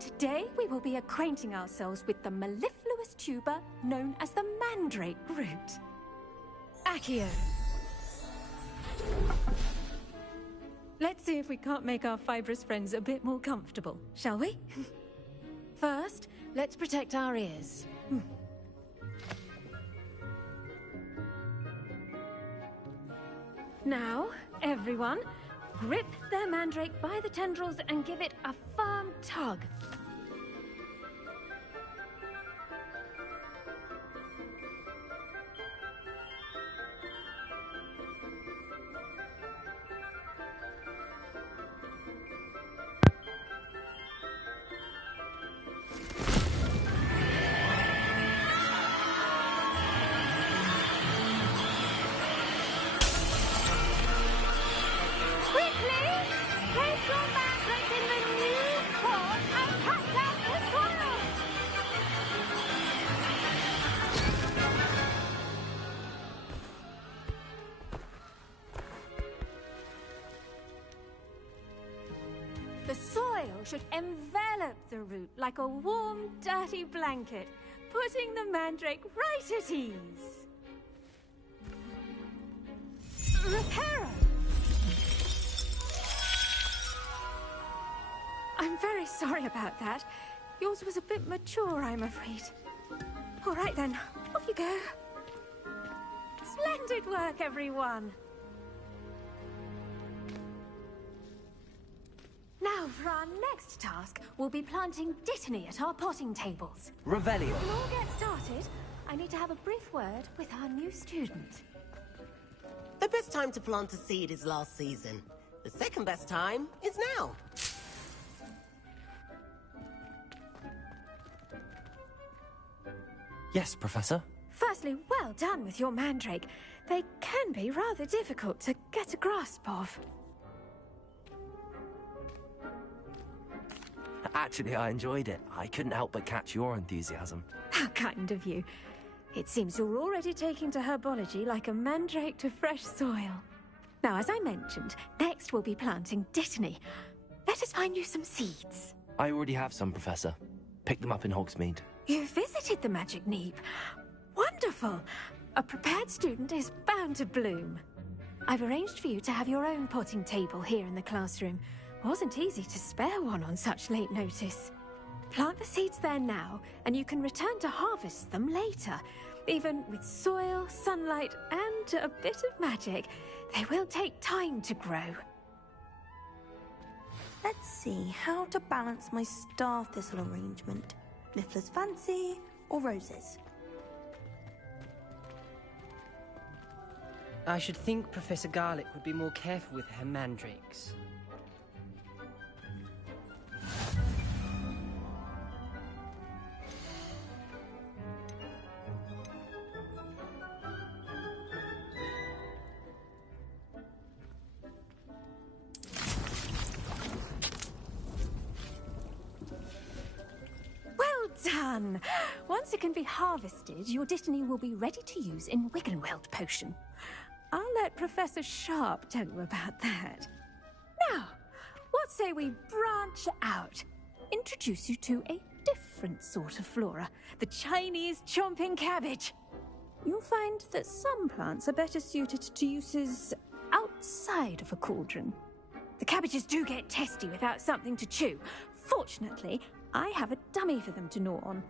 today we will be acquainting ourselves with the mellifluous tuber known as the mandrake root. Accio. Let's see if we can't make our fibrous friends a bit more comfortable, shall we? First, let's protect our ears. Now, everyone, grip their mandrake by the tendrils and give it a firm tug. The soil should envelop the root like a warm, dirty blanket, putting the mandrake right at ease. Reparo! I'm very sorry about that. Yours was a bit mature, I'm afraid. All right then, off you go. Splendid work, everyone! Now, for our next task, we'll be planting Dittany at our potting tables. Revelio. Before we all get started, I need to have a brief word with our new student. The best time to plant a seed is last season. The second best time is now. Yes, Professor. Firstly, well done with your mandrake. They can be rather difficult to get a grasp of. Actually, I enjoyed it. I couldn't help but catch your enthusiasm. How kind of you. It seems you're already taking to herbology like a mandrake to fresh soil. Now, as I mentioned, next we'll be planting Dittany. Let us find you some seeds. I already have some, Professor. Picked them up in Hogsmeade. You visited the Magic Neep. Wonderful! A prepared student is bound to bloom. I've arranged for you to have your own potting table here in the classroom. Wasn't easy to spare one on such late notice. Plant the seeds there now, and you can return to harvest them later. Even with soil, sunlight, and a bit of magic, they will take time to grow. Let's see how to balance my star thistle arrangement. Niffler's fancy or roses? I should think Professor Garlick would be more careful with her mandrakes. Well done! Once it can be harvested, your Dittany will be ready to use in Wiggenweld potion. I'll let Professor Sharp tell you about that. Now, what say we branch out? Introduce you to a different sort of flora, the Chinese chomping cabbage. You'll find that some plants are better suited to uses outside of a cauldron. The cabbages do get testy without something to chew. Fortunately, I have a dummy for them to gnaw on.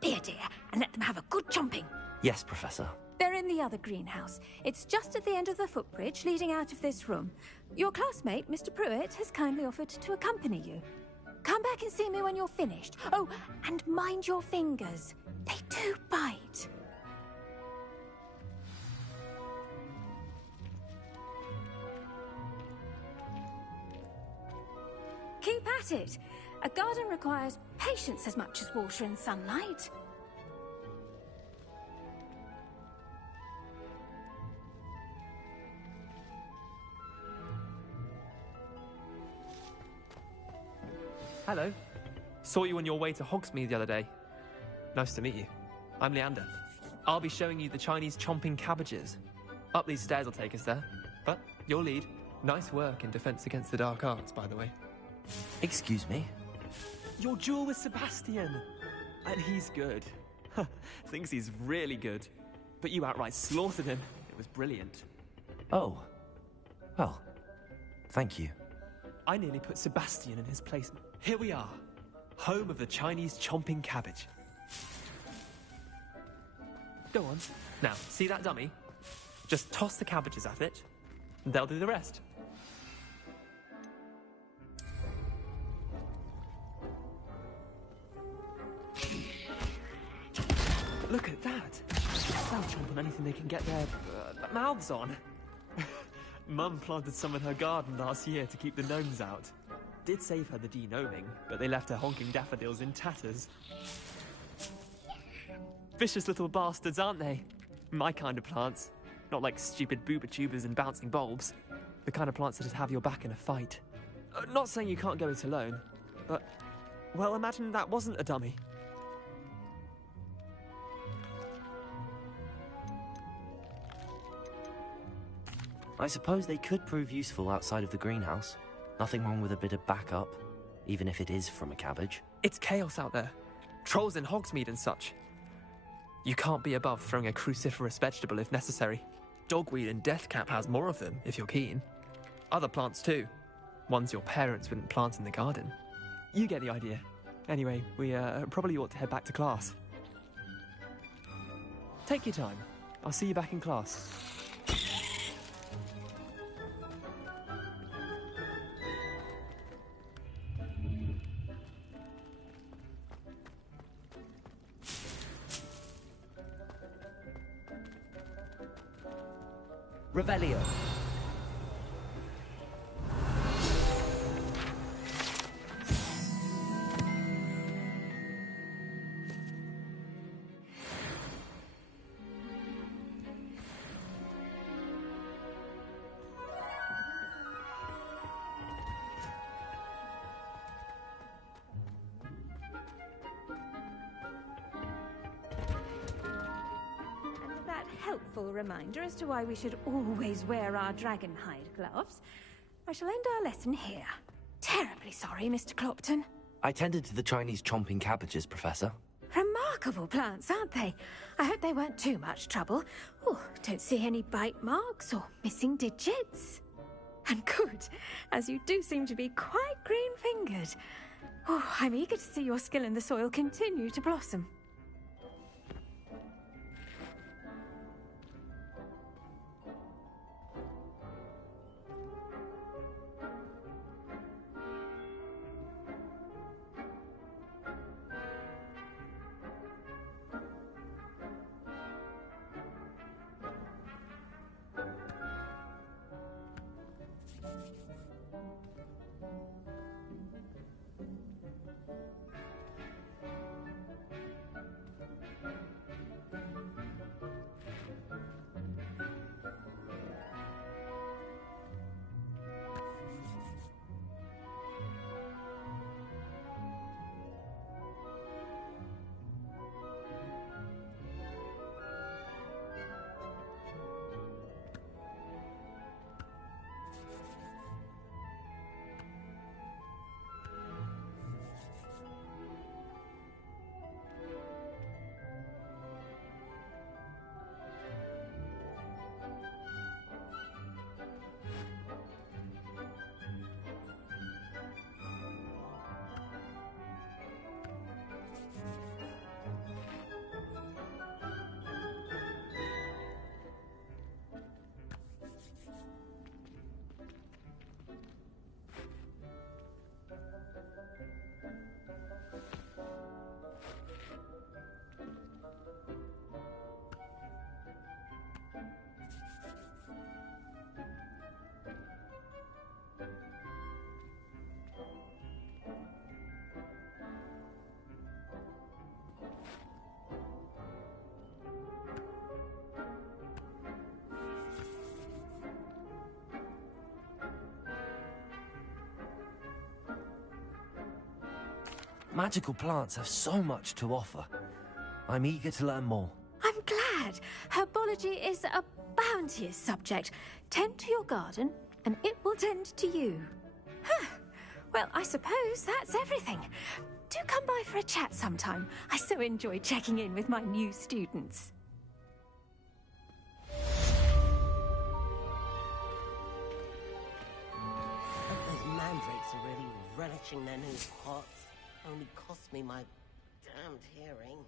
Be a dear and let them have a good chomping. Yes, Professor. They're in the other greenhouse. It's just at the end of the footbridge leading out of this room. Your classmate, Mr. Pruitt, has kindly offered to accompany you. Come back and see me when you're finished. Oh, and mind your fingers. They do bite. Keep at it. A garden requires patience as much as water and sunlight. Hello. Saw you on your way to Hogsmeade the other day. Nice to meet you. I'm Leander. I'll be showing you the Chinese chomping cabbages. Up these stairs will take us there. But your lead. Nice work in Defense Against the Dark Arts, by the way. Excuse me? Your duel with Sebastian. And he's good. Thinks he's really good. But you outright slaughtered him. It was brilliant. Oh. Well, thank you. I nearly put Sebastian in his place. Here we are. Home of the Chinese chomping cabbage. Go on. Now, see that dummy? Just toss the cabbages at it, and they'll do the rest. Look at that! They'll chomp on anything they can get their mouths on. Mum planted some in her garden last year to keep the gnomes out. Did save her the de-gnoming, but they left her honking daffodils in tatters. Vicious little bastards, aren't they? My kind of plants. Not like stupid booba tubers and bouncing bulbs. The kind of plants that'd have your back in a fight. Not saying you can't go it alone, but... well, imagine that wasn't a dummy. I suppose they could prove useful outside of the greenhouse. Nothing wrong with a bit of backup, even if it is from a cabbage. It's chaos out there. Trolls in Hogsmeade and such. You can't be above throwing a cruciferous vegetable if necessary. Dogweed and deathcap has more of them, if you're keen. Other plants too. Ones your parents wouldn't plant in the garden. You get the idea. Anyway, we probably ought to head back to class. Take your time. I'll see you back in class. Revelio. helpful reminder as to why we should always wear our dragonhide gloves, I shall end our lesson here. Terribly sorry, Mr. Clopton. I tended to the Chinese chomping cabbages, Professor. Remarkable plants, aren't they? I hope they weren't too much trouble. Oh, don't see any bite marks or missing digits. And good, as you do seem to be quite green-fingered. Oh, I'm eager to see your skill in the soil continue to blossom. Magical plants have so much to offer. I'm eager to learn more. I'm glad. Herbology is a bounteous subject. Tend to your garden, and it will tend to you. Huh. Well, I suppose that's everything. Do come by for a chat sometime. I so enjoy checking in with my new students. Those mandrakes are really relishing their new pots. Only cost me my damned hearing.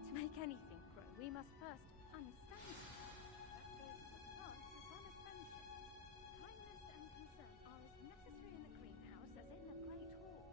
To make anything grow, we must first understand it. That goes for plants as well as friendships. Kindness and concern are as necessary in the greenhouse as in the Great Hall.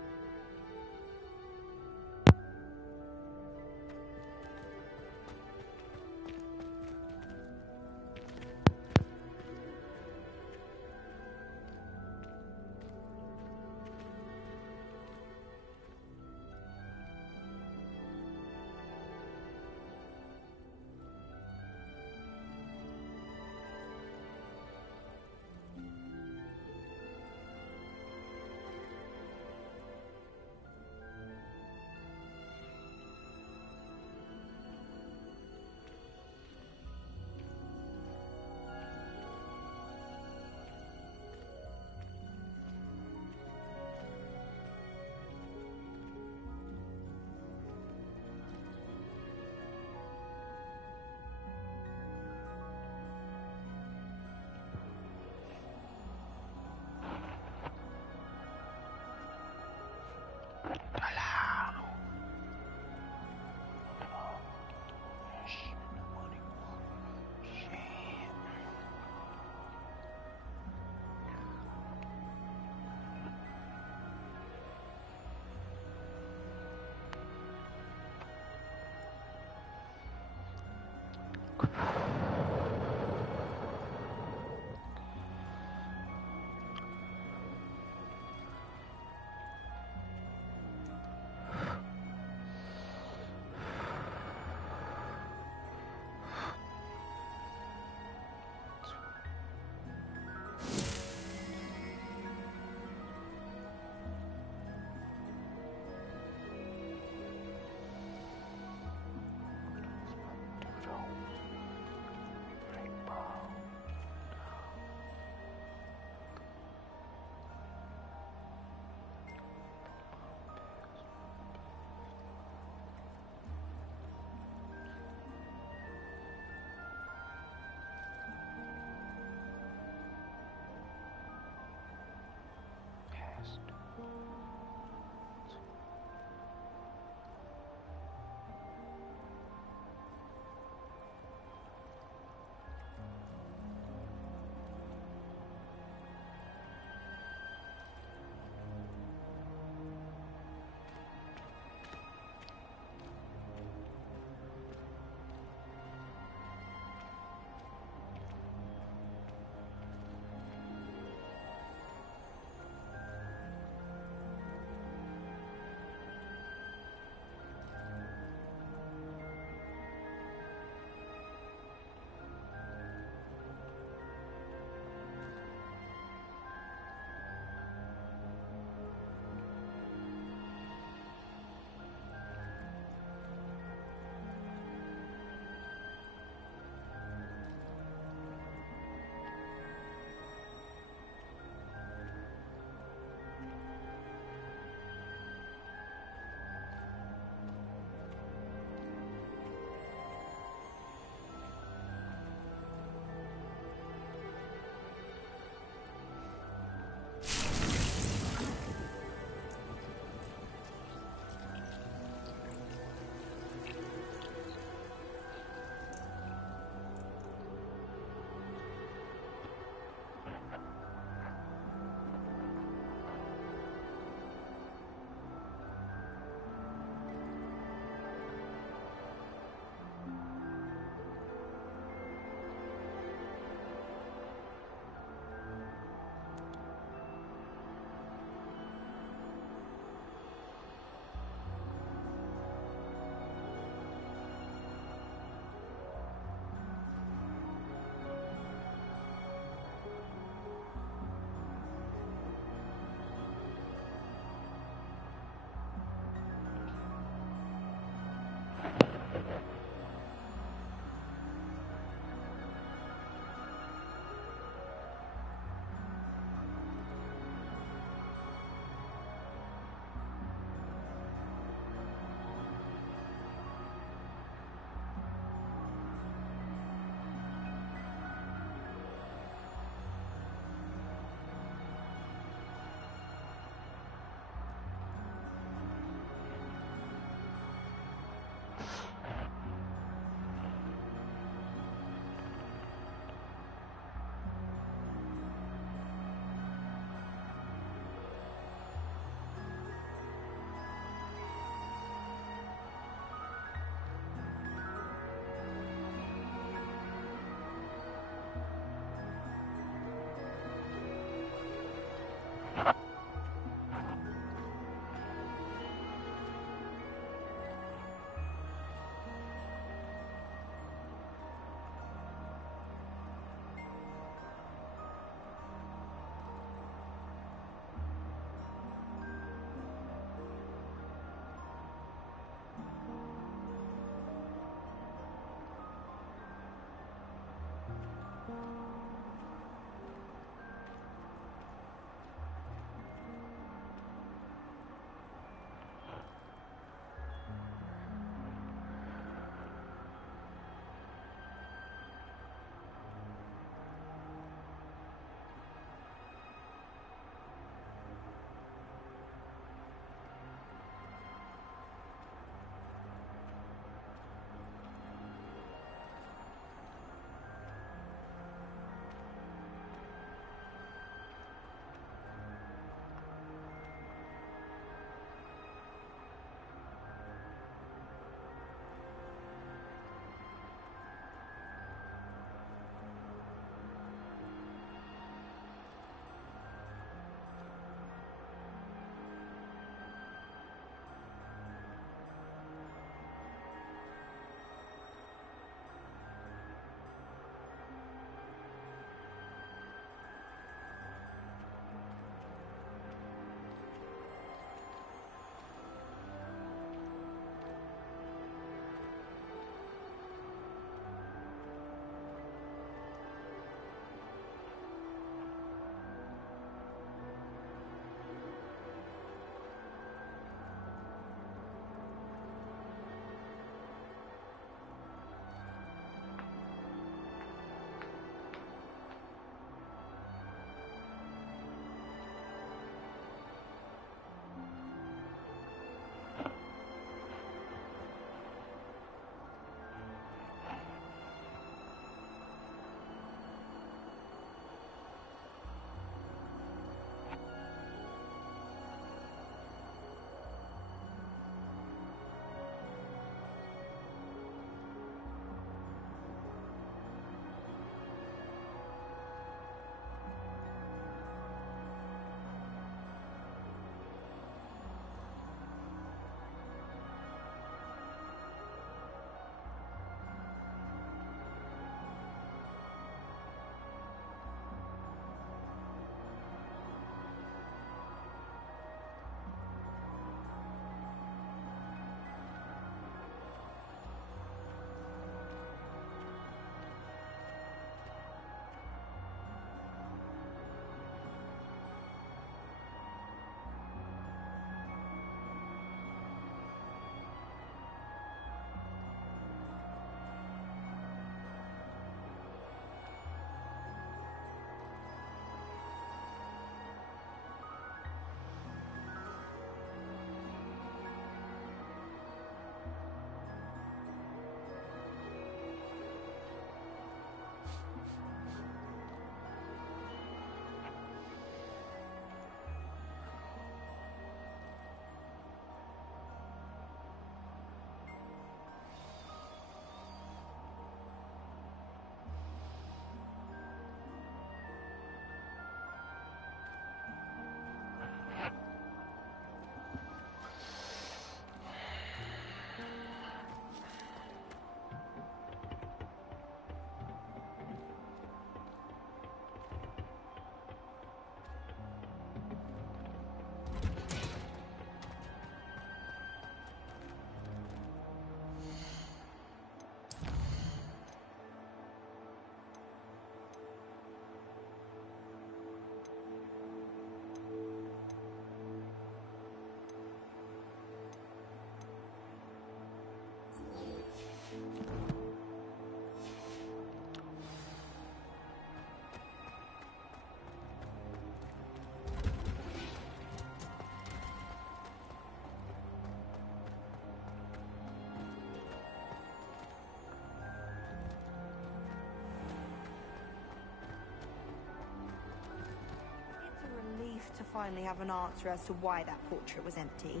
finally have an answer as to why that portrait was empty.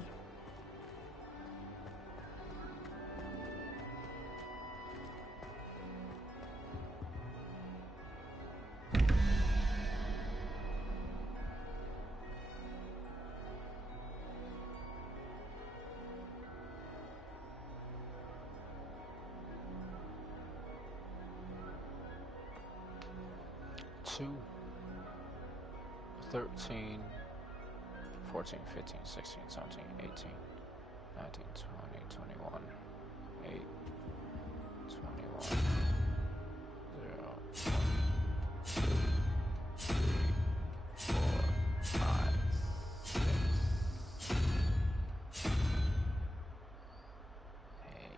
Two, 13, 14, 15, 16, 17, 18, 19, 20, 21, 8, 21, 0, 1, 2, 3, 4, 5, 6, 8.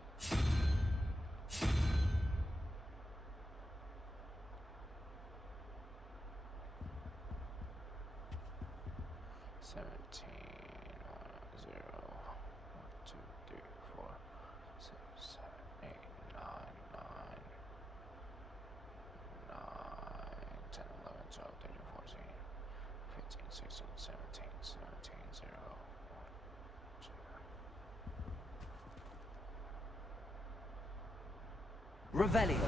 17, 0, 1, 2, 3, 4, 6, 7, 8, 9, 10, 11, 12, 13, 14, 15, 16, 17, 17, 0, 1, 2. Revelio.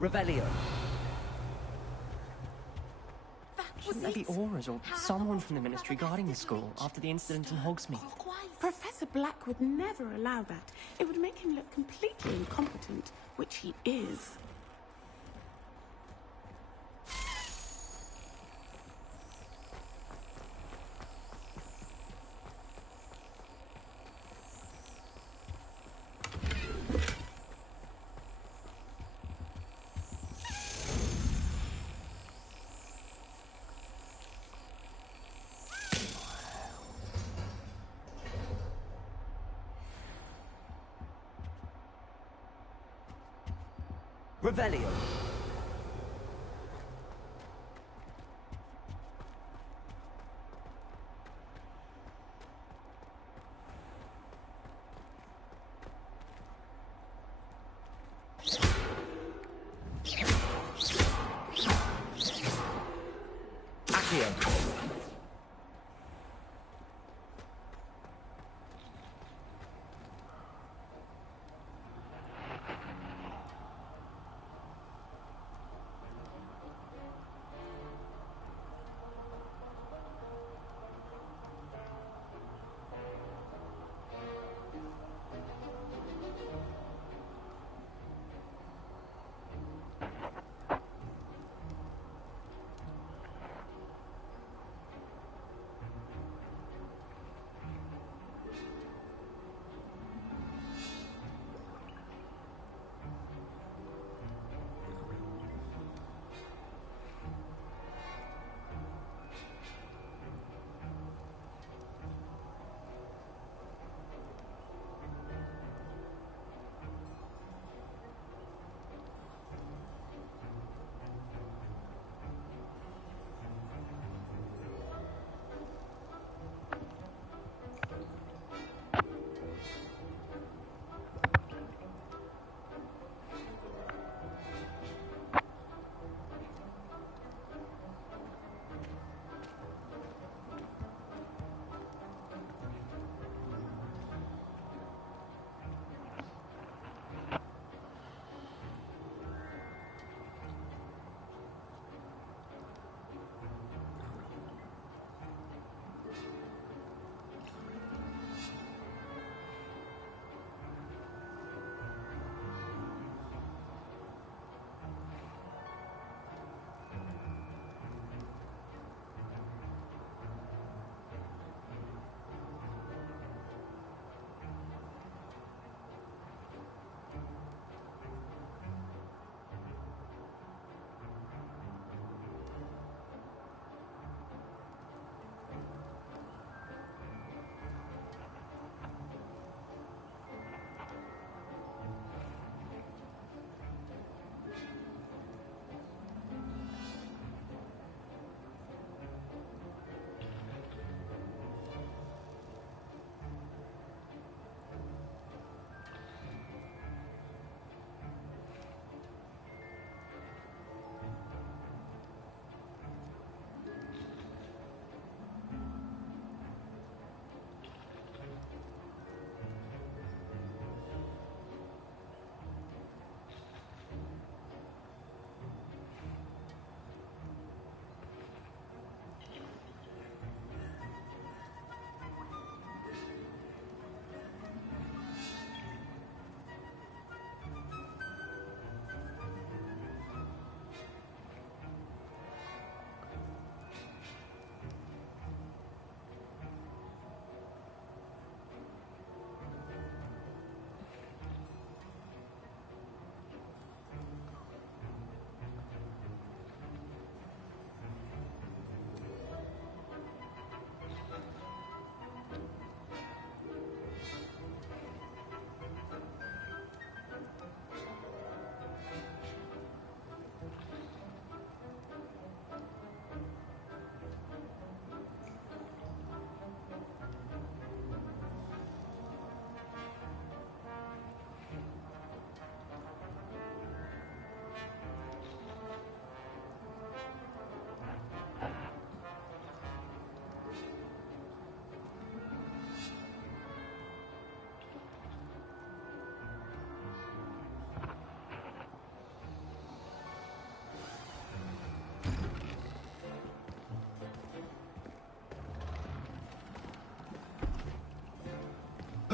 Revelio. Shouldn't there be auras or someone from the Ministry guarding the school after the incident in Hogsmeade? Professor Black would never allow that. It would make him look completely incompetent, which he is. Revelio. Accio.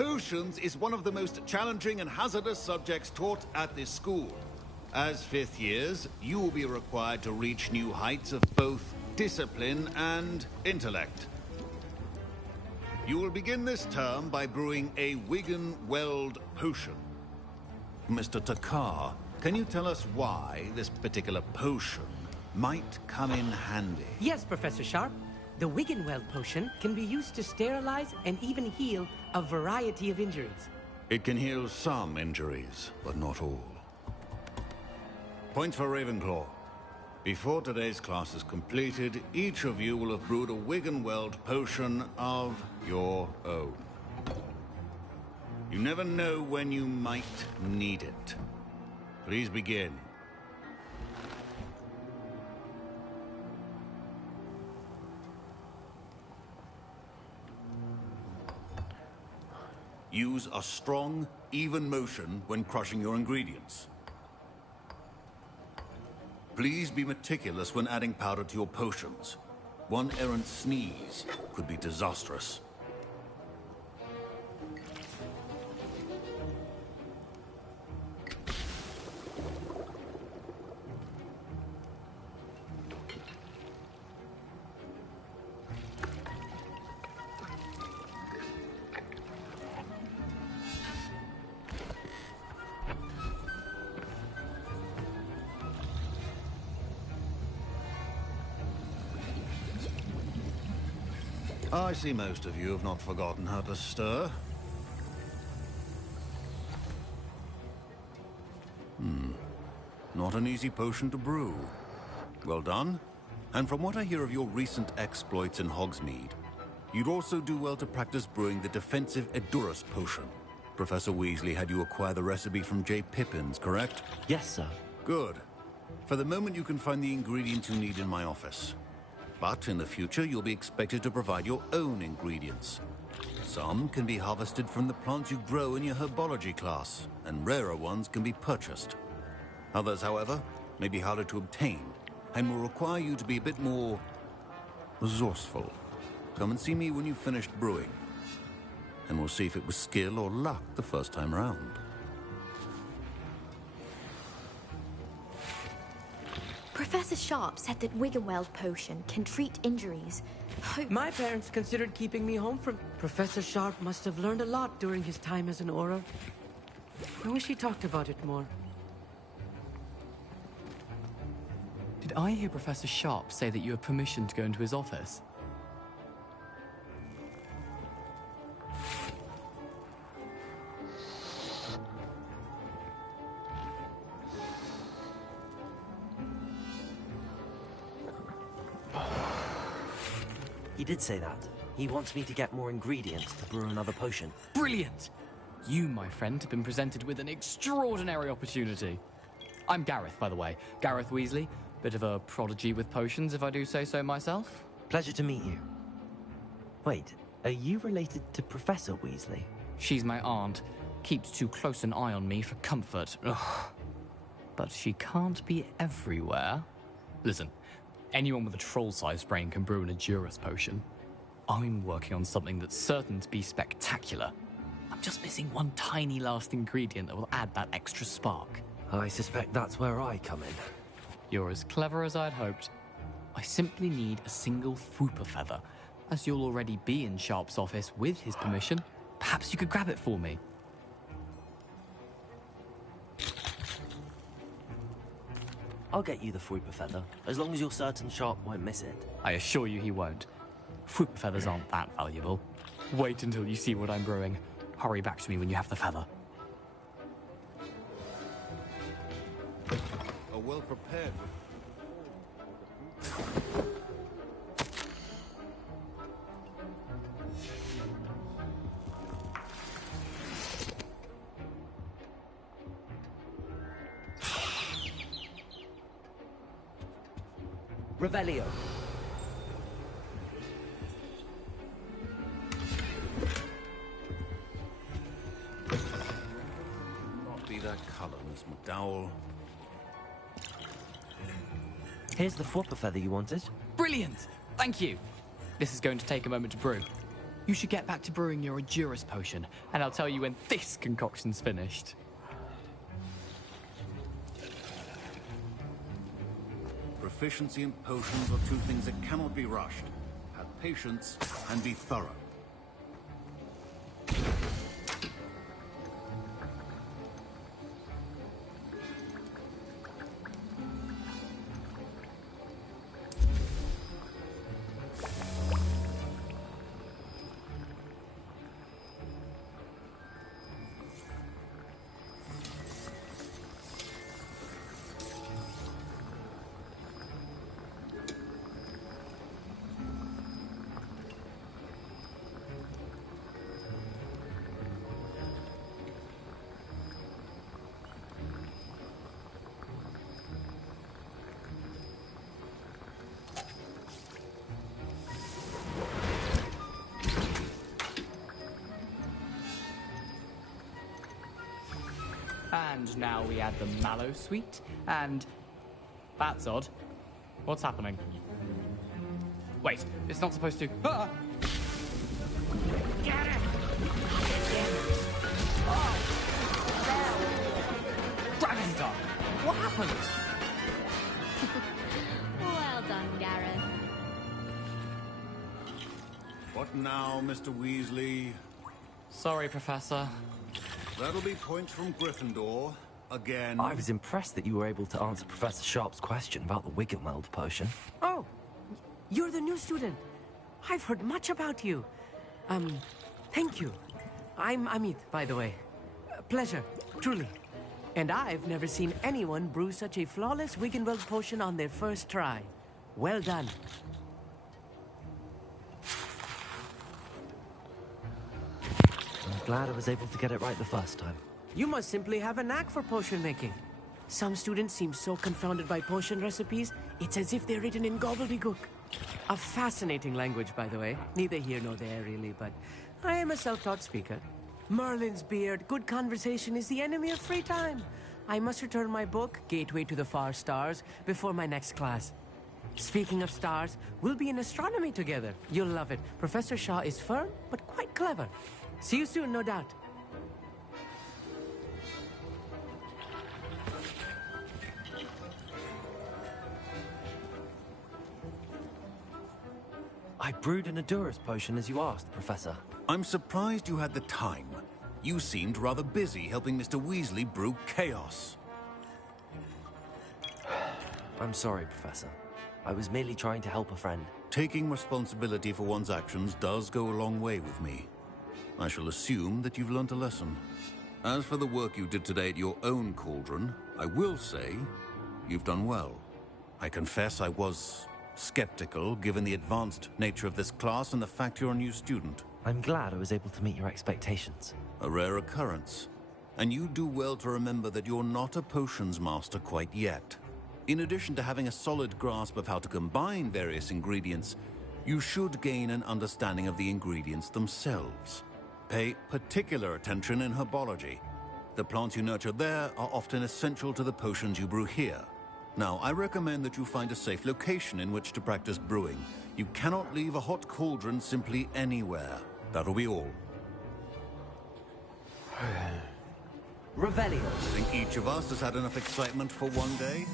Potions is one of the most challenging and hazardous subjects taught at this school. As fifth years, you will be required to reach new heights of both discipline and intellect. You will begin this term by brewing a Wigan-Weld potion. Mr. Takar, can you tell us why this particular potion might come in handy? Yes, Professor Sharp. The Wigan-Weld potion can be used to sterilize and even heal a variety of injuries. It can heal some injuries, but not all. Points for Ravenclaw. Before today's class is completed, each of you will have brewed a Wigan-Weld potion of your own. You never know when you might need it. Please begin. Use a strong, even motion when crushing your ingredients. Please be meticulous when adding powder to your potions. One errant sneeze could be disastrous. I see most of you have not forgotten how to stir. Not an easy potion to brew. Well done. And from what I hear of your recent exploits in Hogsmeade, you'd also do well to practice brewing the defensive Edurus potion. Professor Weasley had you acquire the recipe from J. Pippins, correct? Yes, sir. Good. For the moment, you can find the ingredients you need in my office. But in the future, you'll be expected to provide your own ingredients. Some can be harvested from the plants you grow in your herbology class, and rarer ones can be purchased. Others, however, may be harder to obtain, and will require you to be a bit more resourceful. Come and see me when you've finished brewing, and we'll see if it was skill or luck the first time round. Professor Sharp said that Wigan-Weld potion can treat injuries. My parents considered keeping me home from... Professor Sharp must have learned a lot during his time as an Auror. I wish he talked about it more. Did I hear Professor Sharp say that you have permission to go into his office? He did say that. He wants me to get more ingredients to brew another potion. Brilliant! You, my friend, have been presented with an extraordinary opportunity. I'm Gareth, by the way. Gareth Weasley. Bit of a prodigy with potions, if I do say so myself. Pleasure to meet you. Wait, are you related to Professor Weasley? She's my aunt. Keeps too close an eye on me for comfort. Ugh. But she can't be everywhere. Listen, anyone with a troll-sized brain can brew an Edurus potion. I'm working on something that's certain to be spectacular. I'm just missing one tiny last ingredient that will add that extra spark. I suspect that's where I come in. You're as clever as I'd hoped. I simply need a single Fwooper feather. As you'll already be in Sharp's office with his permission, perhaps you could grab it for me. I'll get you the Fwooper feather, as long as you're certain Sharp won't miss it. I assure you he won't. Fwooper feathers aren't that valuable. Wait until you see what I'm brewing. Hurry back to me when you have the feather. A well-prepared... Revelio. Not be that colour, Miss McDowell. Here's the Fwooper feather you wanted. Brilliant! Thank you. This is going to take a moment to brew. You should get back to brewing your Edurus potion, and I'll tell you when this concoction's finished. Proficiency in potions are two things that cannot be rushed. Have patience and be thorough. And now we add the mallow sweet, and... That's odd. What's happening? Wait, it's not supposed to... Ah! Get it! Dragon Dog! What happened? Well done, Gareth. What now, Mr. Weasley? Sorry, Professor. That'll be points from Gryffindor. Again. I was impressed that you were able to answer Professor Sharp's question about the Wiggenweld potion. Oh, you're the new student. I've heard much about you. Thank you. I'm Amit, by the way. Pleasure, truly. And I've never seen anyone brew such a flawless Wiggenweld potion on their first try. Well done. I'm glad I was able to get it right the first time. You must simply have a knack for potion making. Some students seem so confounded by potion recipes, it's as if they're written in gobbledygook. A fascinating language, by the way. Neither here nor there, really, but I am a self-taught speaker. Merlin's beard, good conversation is the enemy of free time. I must return my book, Gateway to the Far Stars, before my next class. Speaking of stars, we'll be in astronomy together. You'll love it. Professor Shaw is firm, but quite clever. See you soon, no doubt. I brewed an Edurus potion as you asked, Professor. I'm surprised you had the time. You seemed rather busy helping Mr. Weasley brew chaos. I'm sorry, Professor. I was merely trying to help a friend. Taking responsibility for one's actions does go a long way with me. I shall assume that you've learnt a lesson. As for the work you did today at your own cauldron, I will say you've done well. I confess I was skeptical, given the advanced nature of this class and the fact you're a new student. I'm glad I was able to meet your expectations. A rare occurrence. And you do well to remember that you're not a potions master quite yet. In addition to having a solid grasp of how to combine various ingredients, you should gain an understanding of the ingredients themselves. Pay particular attention in herbology. The plants you nurture there are often essential to the potions you brew here. Now, I recommend that you find a safe location in which to practice brewing. You cannot leave a hot cauldron simply anywhere. That'll be all. Revelio. I think each of us has had enough excitement for one day.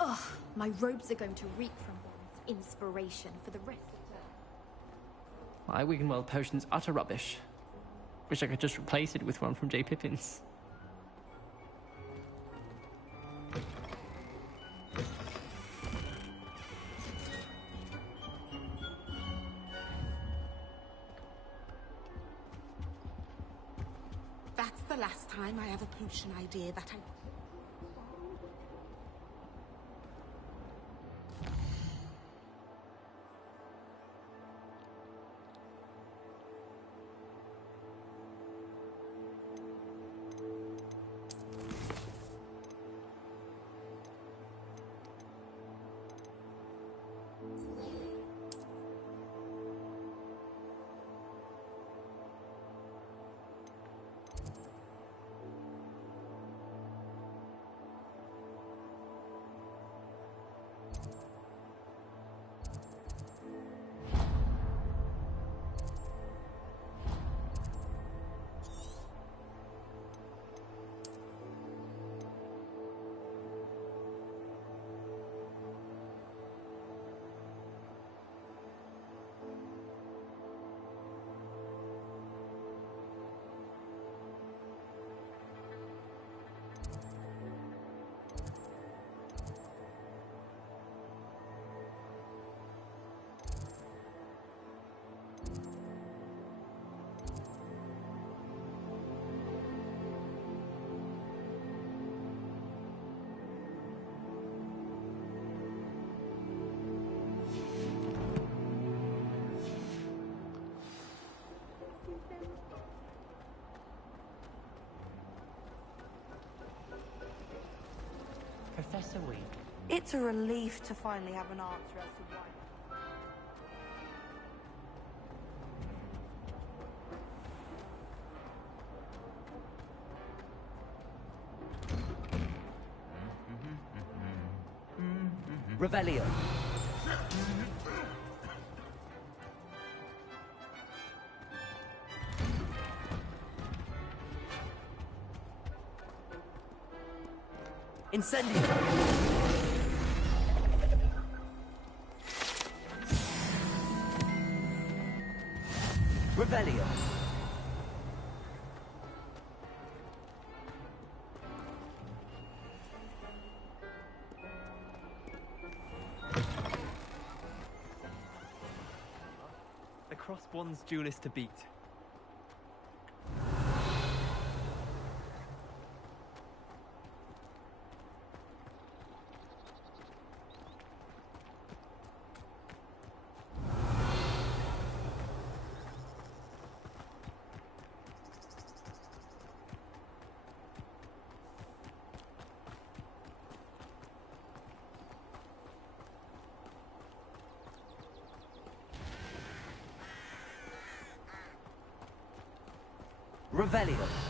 Ugh, my robes are going to reek from inspiration for the rest of the term. My Wiggenweld potion's utter rubbish. Wish I could just replace it with one from J. Pippin's. That's the last time I have a potion idea that I... once a week. It's a relief to finally have an answer as to why. Revelio. Incendio. Revelio. The crossed one's duelist to beat. Revelio.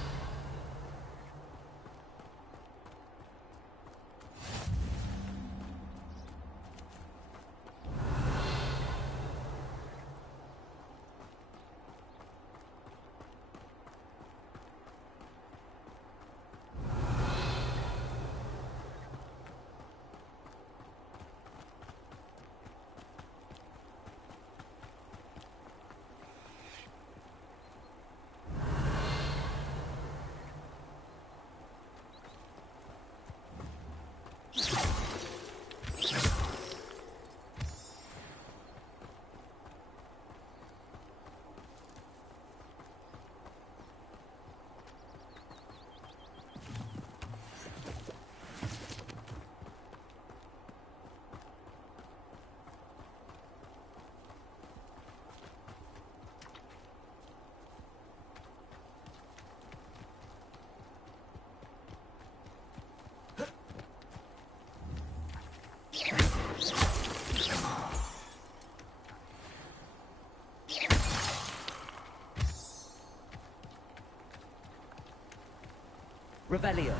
Revelio.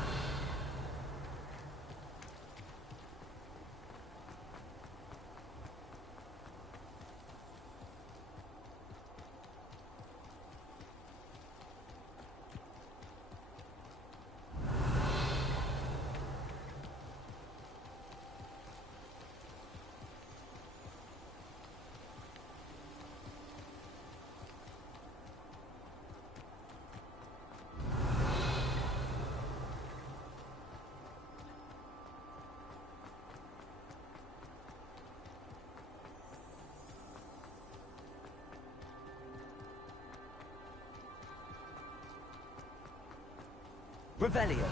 Revelio.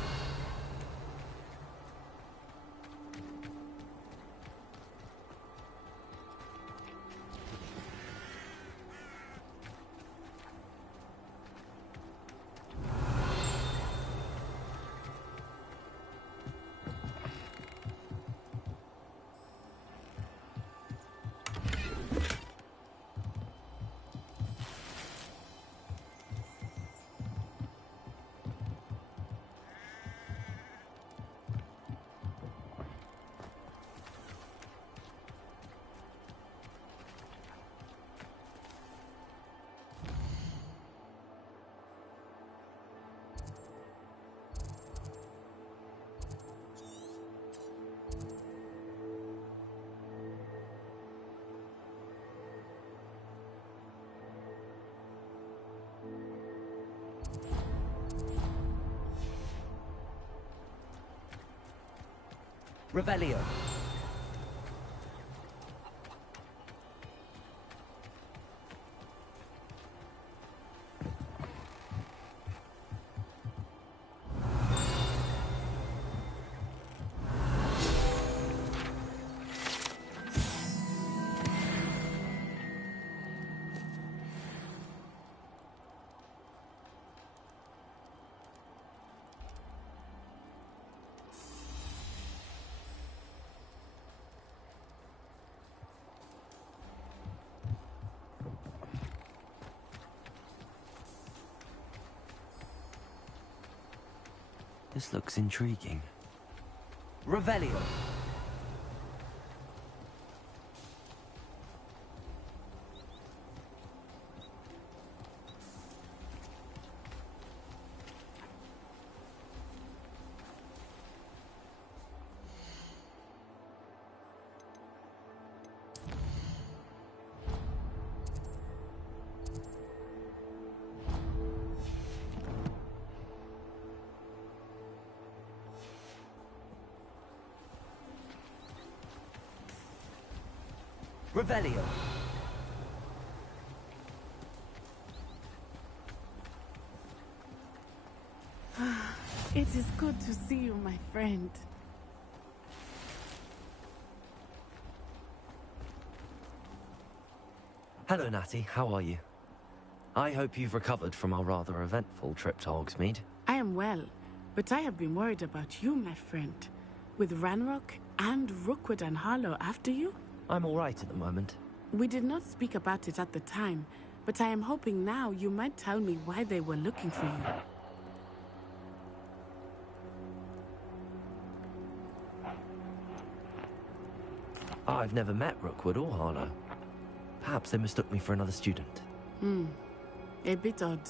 Revelio. This looks intriguing. Revelio! Revelio! It is good to see you, my friend. Hello, Natty. How are you? I hope you've recovered from our rather eventful trip to Hogsmeade. I am well, but I have been worried about you, my friend. With Ranrock and Rookwood and Harlow after you? I'm all right at the moment. We did not speak about it at the time, but I am hoping now you might tell me why they were looking for you. I've never met Rookwood or Harlow. Perhaps they mistook me for another student. A bit odd.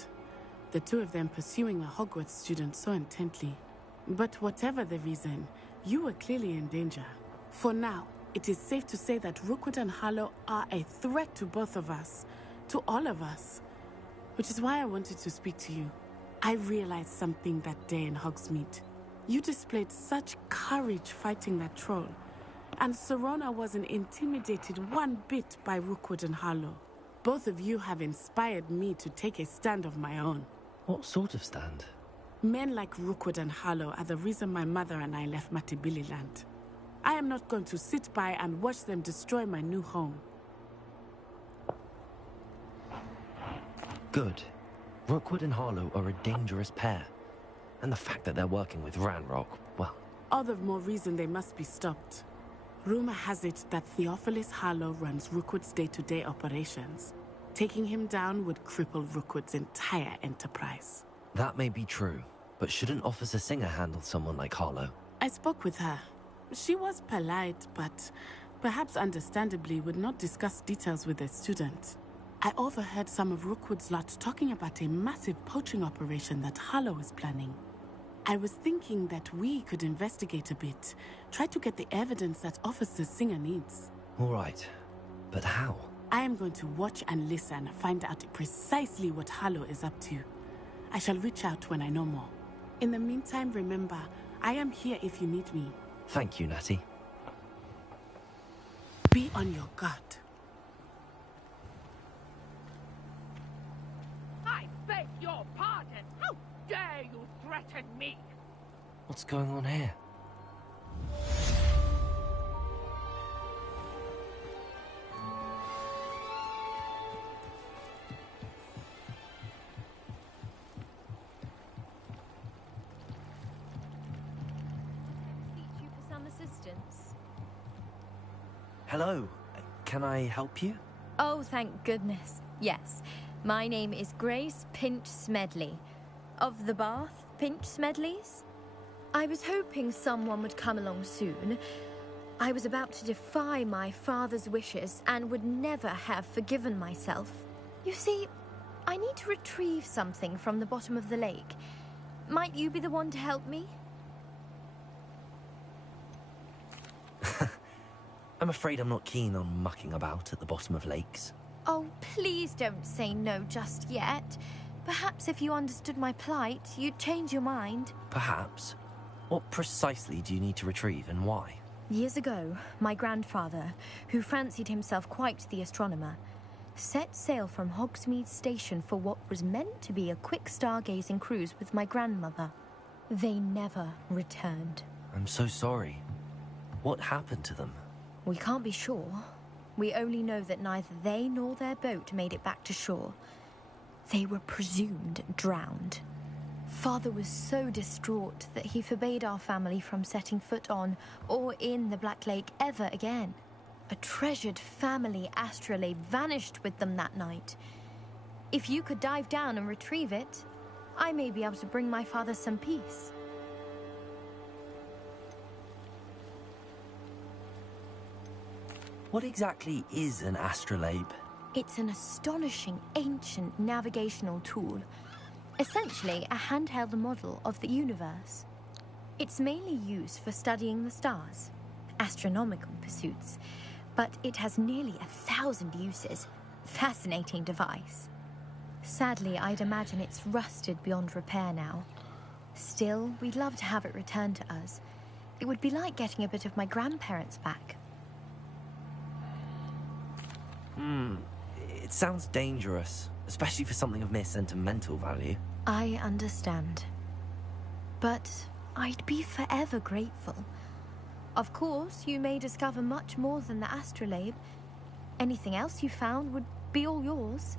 The two of them pursuing a Hogwarts student so intently. But whatever the reason, you were clearly in danger. For now, it is safe to say that Rookwood and Harlow are a threat to both of us. To all of us. Which is why I wanted to speak to you. I realized something that day in Hogsmeade. You displayed such courage fighting that troll. And Serona wasn't intimidated one bit by Rookwood and Harlow. Both of you have inspired me to take a stand of my own. What sort of stand? Men like Rookwood and Harlow are the reason my mother and I left Matibili land. I am not going to sit by and watch them destroy my new home. Good. Rookwood and Harlow are a dangerous pair. And the fact that they're working with Ranrock, well... All the more reason they must be stopped. Rumor has it that Theophilus Harlow runs Rookwood's day-to-day operations. Taking him down would cripple Rookwood's entire enterprise. That may be true, but shouldn't Officer Singer handle someone like Harlow? I spoke with her. She was polite, but perhaps understandably would not discuss details with a student. I overheard some of Rookwood's lot talking about a massive poaching operation that Harlow is planning. I was thinking that we could investigate a bit, try to get the evidence that Officer Singer needs. All right, but how? I am going to watch and listen, find out precisely what Harlow is up to. I shall reach out when I know more. In the meantime, remember, I am here if you need me. Thank you, Natty. Be on your guard. I beg your pardon! How dare you threaten me? What's going on here? Seek you for some assistance. Hello. Can I help you? Oh, thank goodness. Yes. My name is Grace Pinch Smedley. Of the Bath Pinch Smedleys? I was hoping someone would come along soon. I was about to defy my father's wishes and would never have forgiven myself. You see, I need to retrieve something from the bottom of the lake. Might you be the one to help me? I'm afraid I'm not keen on mucking about at the bottom of lakes. Oh, please don't say no just yet. Perhaps if you understood my plight, you'd change your mind. Perhaps. What precisely do you need to retrieve and why? Years ago, my grandfather, who fancied himself quite the astronomer, set sail from Hogsmeade Station for what was meant to be a quick stargazing cruise with my grandmother. They never returned. I'm so sorry. What happened to them? We can't be sure. We only know that neither they nor their boat made it back to shore. They were presumed drowned. Father was so distraught that he forbade our family from setting foot on or in the Black Lake ever again. A treasured family astrolabe vanished with them that night. If you could dive down and retrieve it, I may be able to bring my father some peace. What exactly is an astrolabe? It's an astonishing ancient navigational tool. Essentially, a handheld model of the universe. It's mainly used for studying the stars, astronomical pursuits, but it has nearly 1,000 uses. Fascinating device. Sadly, I'd imagine it's rusted beyond repair now. Still, we'd love to have it returned to us. It would be like getting a bit of my grandparents back. It sounds dangerous, especially for something of mere sentimental value. I understand. But I'd be forever grateful. Of course, you may discover much more than the astrolabe. Anything else you found would be all yours.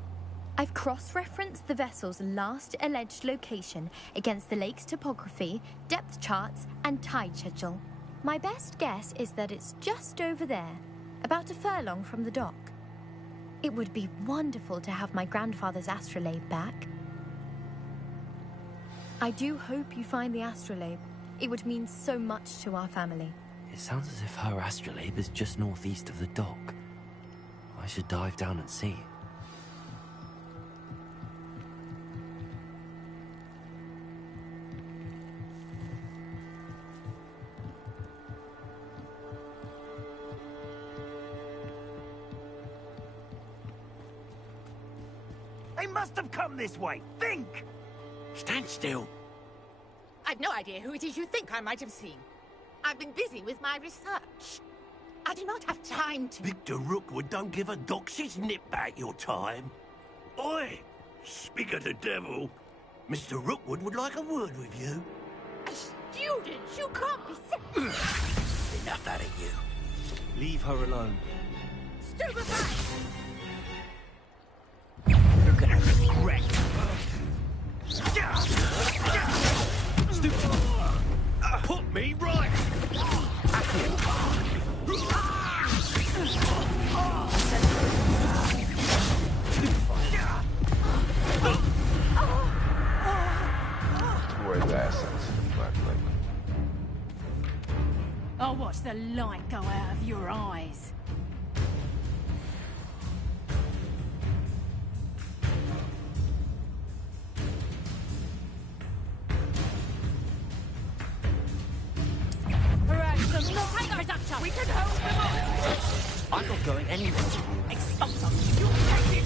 I've cross-referenced the vessel's last alleged location against the lake's topography, depth charts, and tide schedule. My best guess is that it's just over there, about a furlong from the dock. It would be wonderful to have my grandfather's astrolabe back. I do hope you find the astrolabe. It would mean so much to our family. It sounds as if her astrolabe is just northeast of the dock. I should dive down and see. They must have come this way. Think! Stand still. I've no idea who it is you think I might have seen. I've been busy with my research. I do not have time to... Victor Rookwood don't give a doxy's nip back your time. Oi! Speak of the devil. Mr. Rookwood would like a word with you. A student? You can't be... Enough out of you. Leave her alone. Stupefy! You're gonna regret. Stupid! Put me right! Where's the assets? Black Lake. I'll watch the light go out of your eyes. We can hold them on! I'm not going anywhere with you. Expulsum! You take it!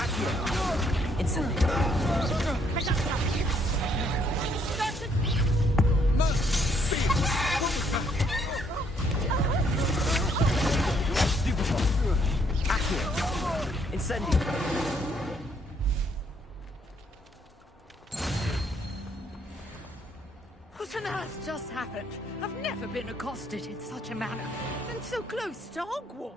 Accio! Instantly. Accio! Incendio! What on earth just happened? I've never been accosted in such a manner, and so close to Hogwarts.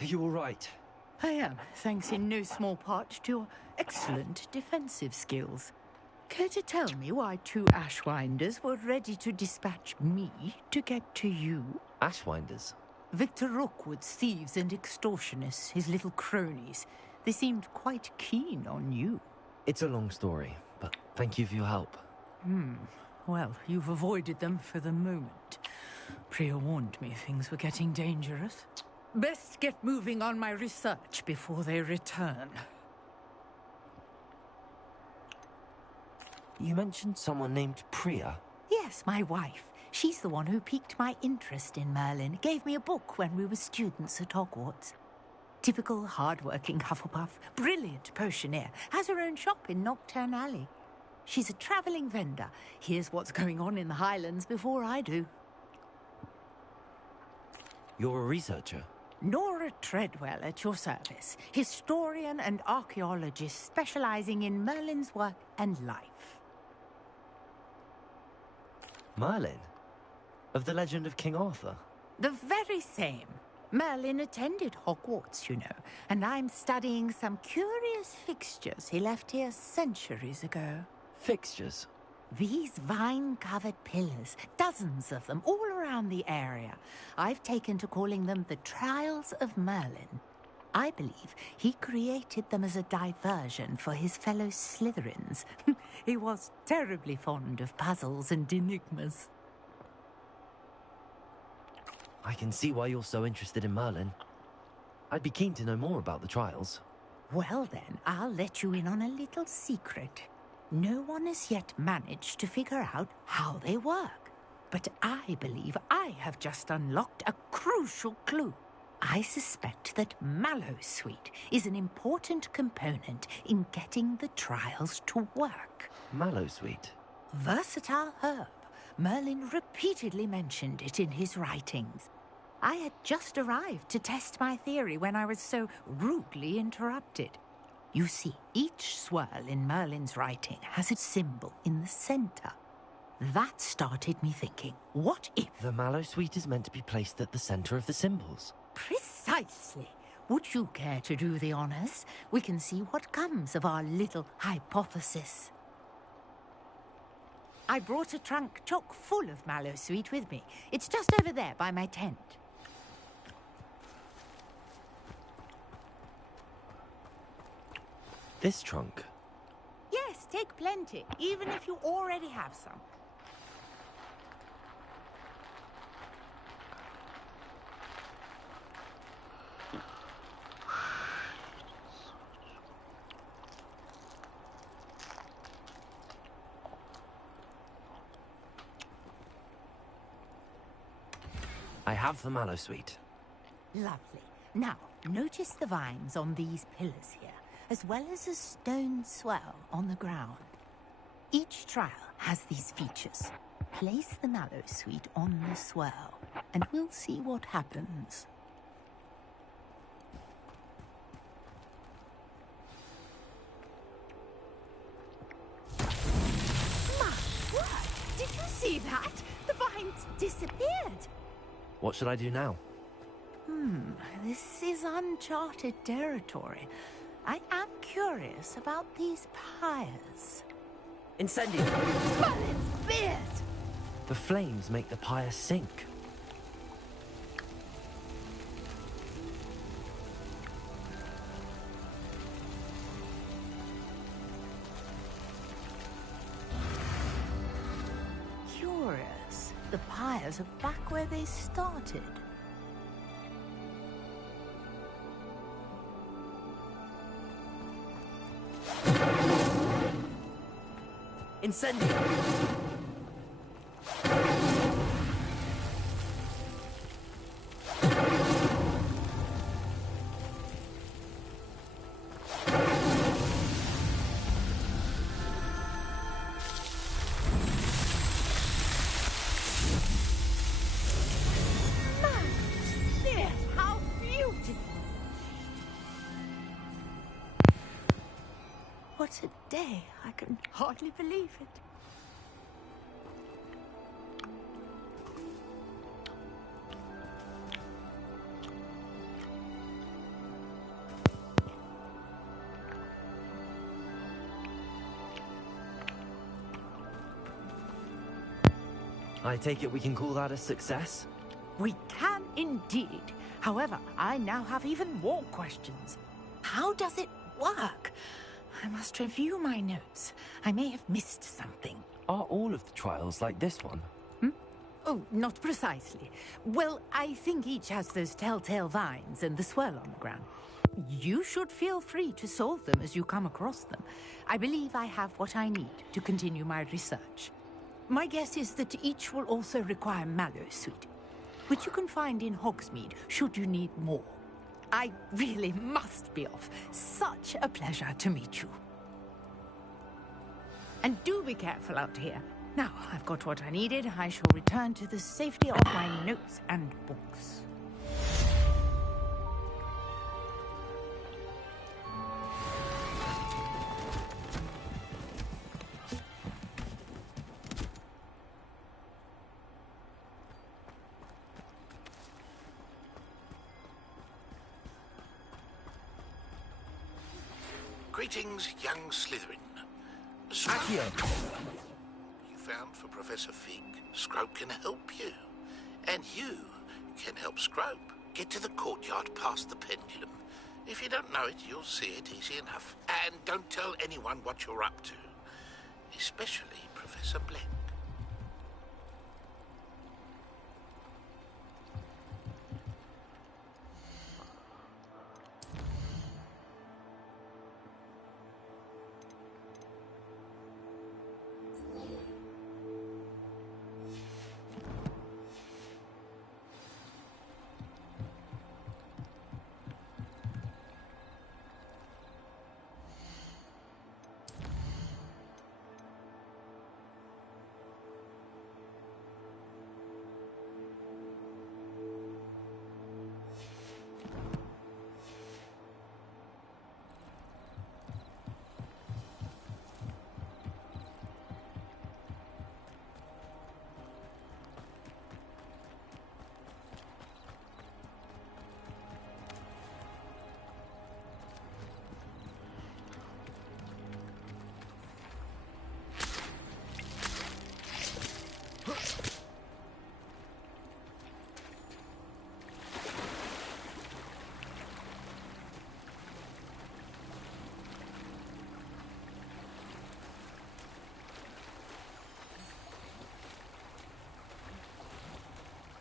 Are you all right? I am, thanks in no small part to your excellent defensive skills. Care to tell me why two Ashwinders were ready to dispatch me to get to you? Ashwinders? Victor Rookwood's thieves and extortionists, his little cronies. They seemed quite keen on you. It's a long story, but thank you for your help. Well, you've avoided them for the moment. Priya warned me things were getting dangerous. Best get moving on my research before they return. You mentioned someone named Priya. Yes, my wife. She's the one who piqued my interest in Merlin. Gave me a book when we were students at Hogwarts. Typical hard-working Hufflepuff. Brilliant potioneer. Has her own shop in Nocturne Alley. She's a travelling vendor. Hears what's going on in the Highlands before I do. You're a researcher? Nora Treadwell at your service. Historian and archaeologist specialising in Merlin's work and life. Merlin? Of the legend of King Arthur? The very same. Merlin attended Hogwarts, you know, and I'm studying some curious fixtures he left here centuries ago. Fixtures? These vine-covered pillars, dozens of them, all around the area. I've taken to calling them the Trials of Merlin. I believe he created them as a diversion for his fellow Slytherins. He was terribly fond of puzzles and enigmas. I can see why you're so interested in Merlin. I'd be keen to know more about the trials. Well then, I'll let you in on a little secret. No one has yet managed to figure out how they work. But I believe I have just unlocked a crucial clue. I suspect that Mallowsweet is an important component in getting the trials to work. Mallowsweet? Versatile herb. Merlin repeatedly mentioned it in his writings. I had just arrived to test my theory when I was so rudely interrupted. You see, each swirl in Merlin's writing has a symbol in the center. That started me thinking, what if... The Mallowsweet is meant to be placed at the center of the symbols. Precisely. Would you care to do the honors? We can see what comes of our little hypothesis. I brought a trunk chock full of Mallowsweet with me. It's just over there by my tent. This trunk? Yes, take plenty, even if you already have some. I have the Mallowsweet. Lovely. Now, notice the vines on these pillars here, as well as a stone swell on the ground. Each trial has these features. Place the Mallowsweet on the swell, and we'll see what happens. My word! Did you see that? The vines disappeared! What should I do now? This is uncharted territory. I am curious about these pyres. Incendio! Merlin's beard! The flames make the pyre sink. Curious. The pyres are back where they started. Incendio! How beautiful! What a day! I can hardly believe it. I take it we can call that a success? We can indeed. However, I now have even more questions. How does it work? I must review my notes. I may have missed something. Are all of the trials like this one? Oh, not precisely. Well, I think each has those telltale vines and the swirl on the ground. You should feel free to solve them as you come across them. I believe I have what I need to continue my research. My guess is that each will also require Mallowsweet, which you can find in Hogsmeade should you need more. I really must be off. Such a pleasure to meet you. And do be careful out here. Now, I've got what I needed. I shall return to the safety of my notes and books. Greetings, young Slytherin. Accio! You found for Professor Fig. Scrope can help you. And you can help Scrope. Get to the courtyard past the pendulum. If you don't know it, you'll see it easy enough. And don't tell anyone what you're up to. Especially Professor Black.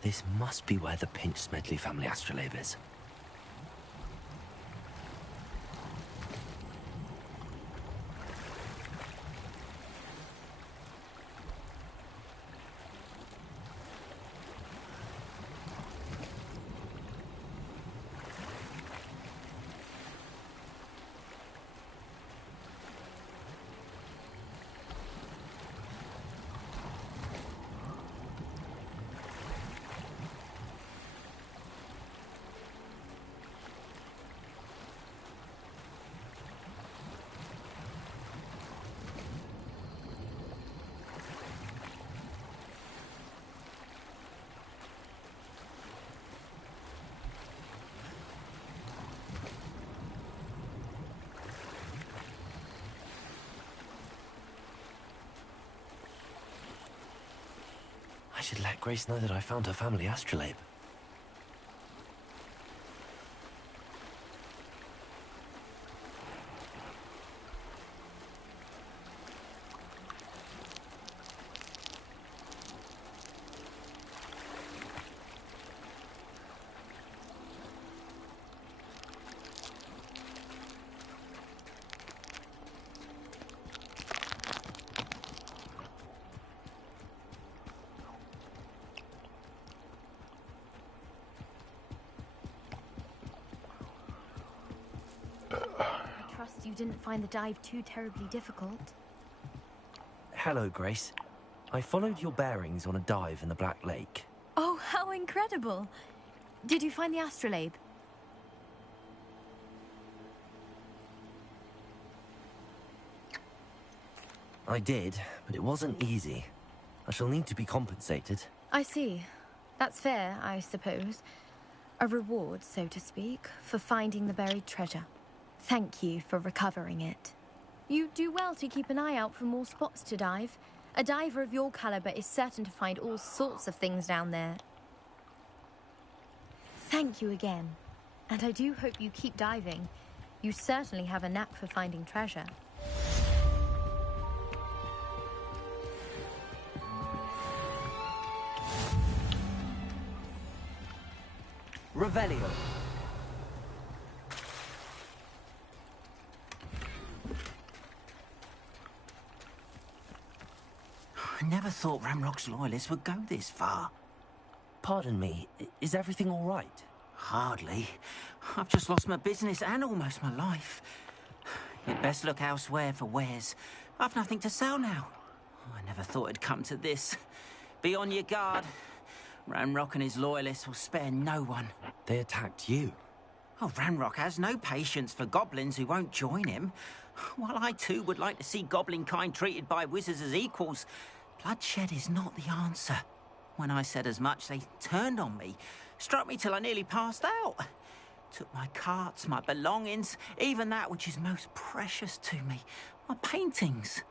This must be where the Pinch Smedley family astrolabe is. I should let Grace know that I found her family astrolabe. You didn't find the dive too terribly difficult. Hello, Grace. I followed your bearings on a dive in the Black Lake. Oh, how incredible! Did you find the astrolabe? I did, but it wasn't easy. I shall need to be compensated. I see. That's fair, I suppose. A reward, so to speak, for finding the buried treasure. Thank you for recovering it. You do well to keep an eye out for more spots to dive. A diver of your caliber is certain to find all sorts of things down there. Thank you again. And I do hope you keep diving. You certainly have a knack for finding treasure. Revelio. I never thought Ramrock's loyalists would go this far. Pardon me, is everything all right? Hardly. I've just lost my business and almost my life. You'd best look elsewhere for wares. I've nothing to sell now. I never thought it'd come to this. Be on your guard. Ramrock and his loyalists will spare no one. They attacked you? Oh, Ramrock has no patience for goblins who won't join him. While I too would like to see goblin kind treated by wizards as equals, bloodshed is not the answer. When I said as much, they turned on me, struck me till I nearly passed out. Took my carts, my belongings, even that which is most precious to me, my paintings.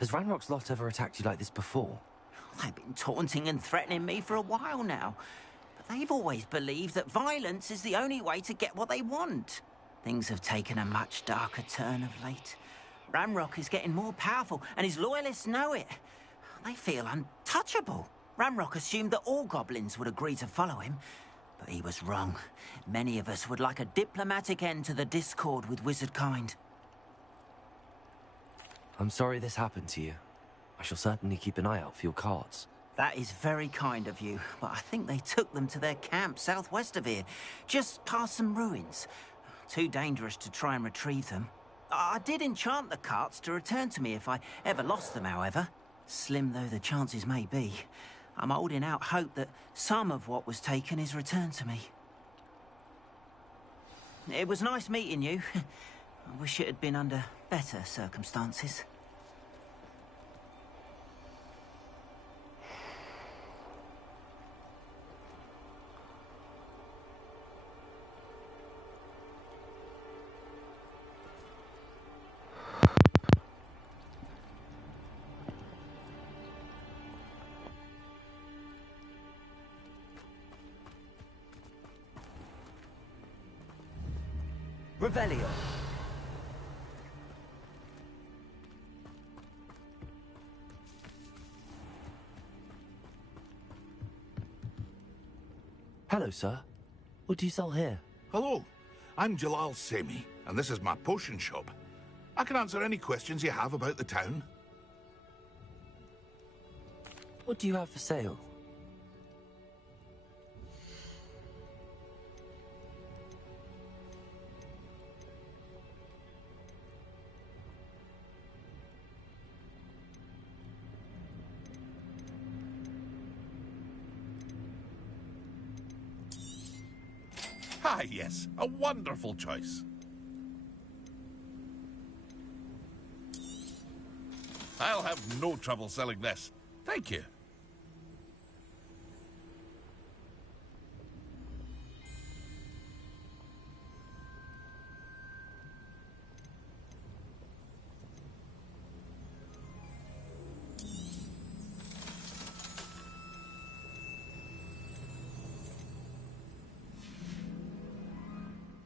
Has Ranrock's lot ever attacked you like this before? They've been taunting and threatening me for a while now. But they've always believed that violence is the only way to get what they want. Things have taken a much darker turn of late. Ramrock is getting more powerful, and his loyalists know it. They feel untouchable. Ramrock assumed that all goblins would agree to follow him, but he was wrong. Many of us would like a diplomatic end to the discord with wizard kind. I'm sorry this happened to you. I shall certainly keep an eye out for your carts. That is very kind of you, but I think they took them to their camp southwest of here, just past some ruins. Too dangerous to try and retrieve them. I did enchant the carts to return to me if I ever lost them, however. Slim though the chances may be, I'm holding out hope that some of what was taken is returned to me. It was nice meeting you. I wish it had been under better circumstances. Revelio. Hello, sir. What do you sell here? Hello, I'm Jalal Semi, and this is my potion shop. I can answer any questions you have about the town. What do you have for sale? Ah, yes, a wonderful choice. I'll have no trouble selling this. Thank you.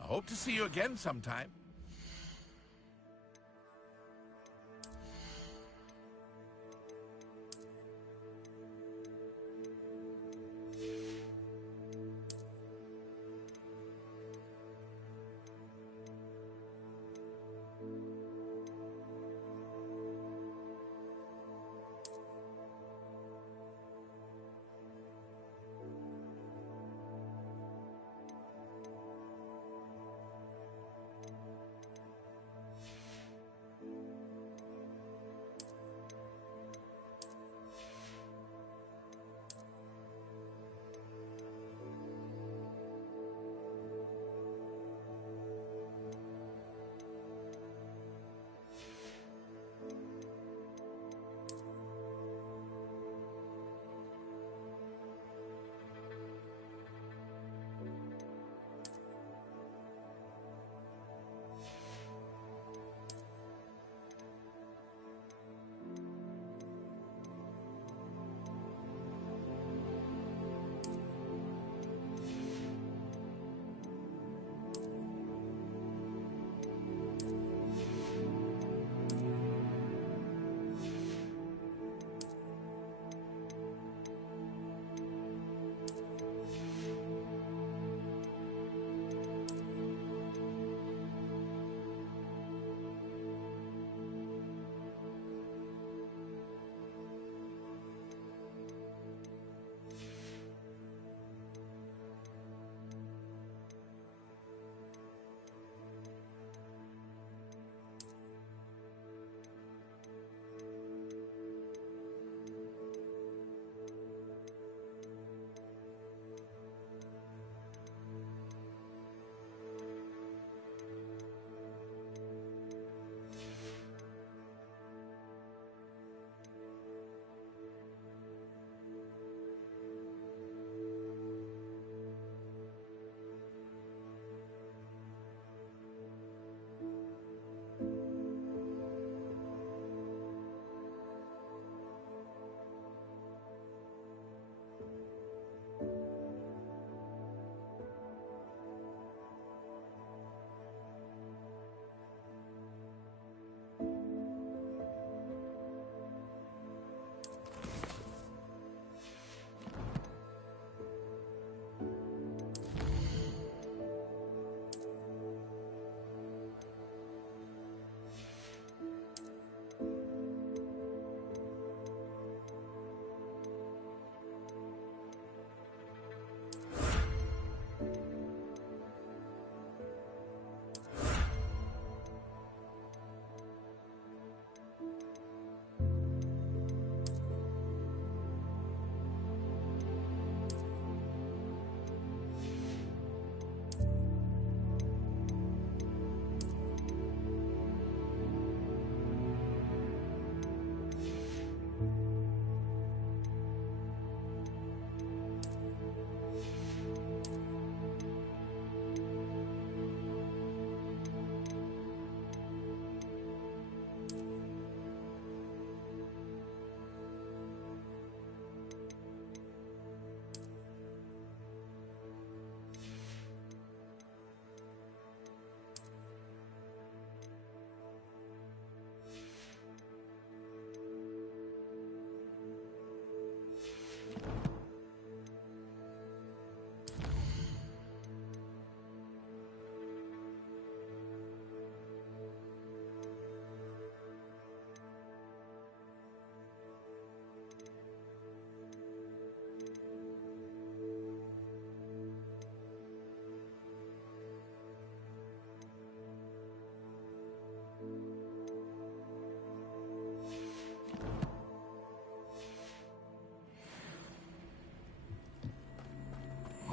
I hope to see you again sometime.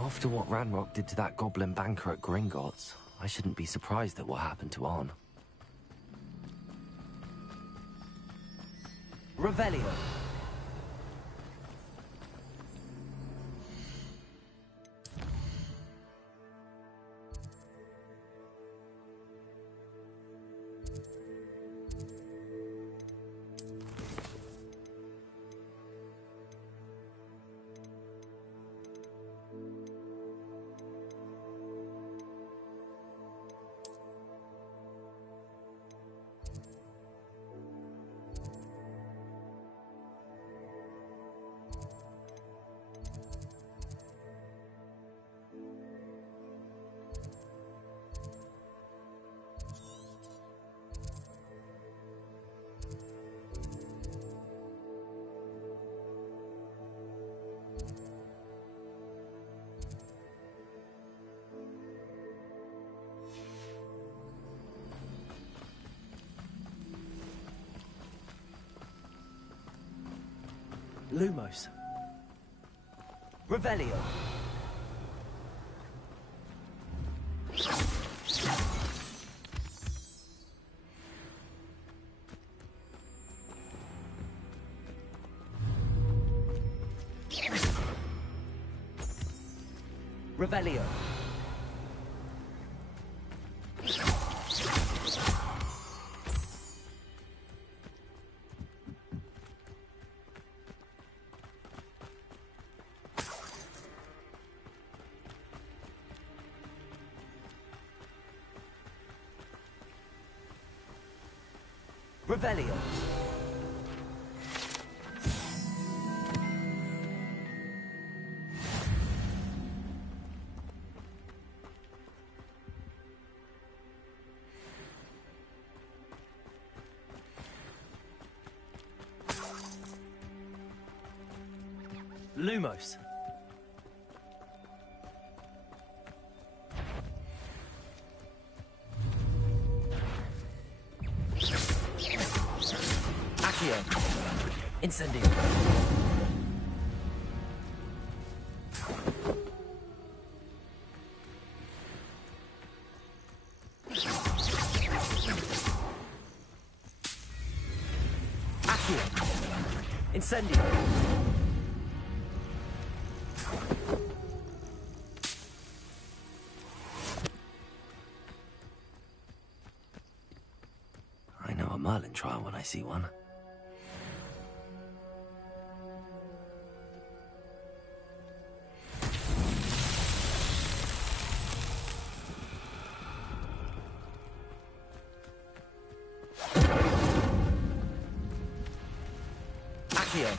After what Ranrock did to that goblin banker at Gringotts, I shouldn't be surprised at what happened to Arn. Revelio. Lumos. Revelio. Revelio. Revelio. Lumos. Accio. Incendio. Accio. Incendio. I know a Merlin trial when I see one. Accio.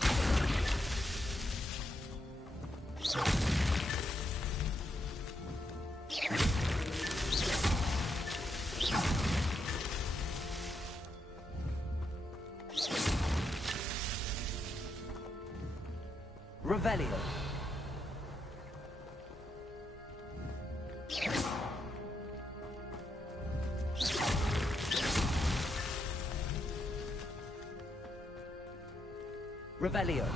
Revelio. Revelio.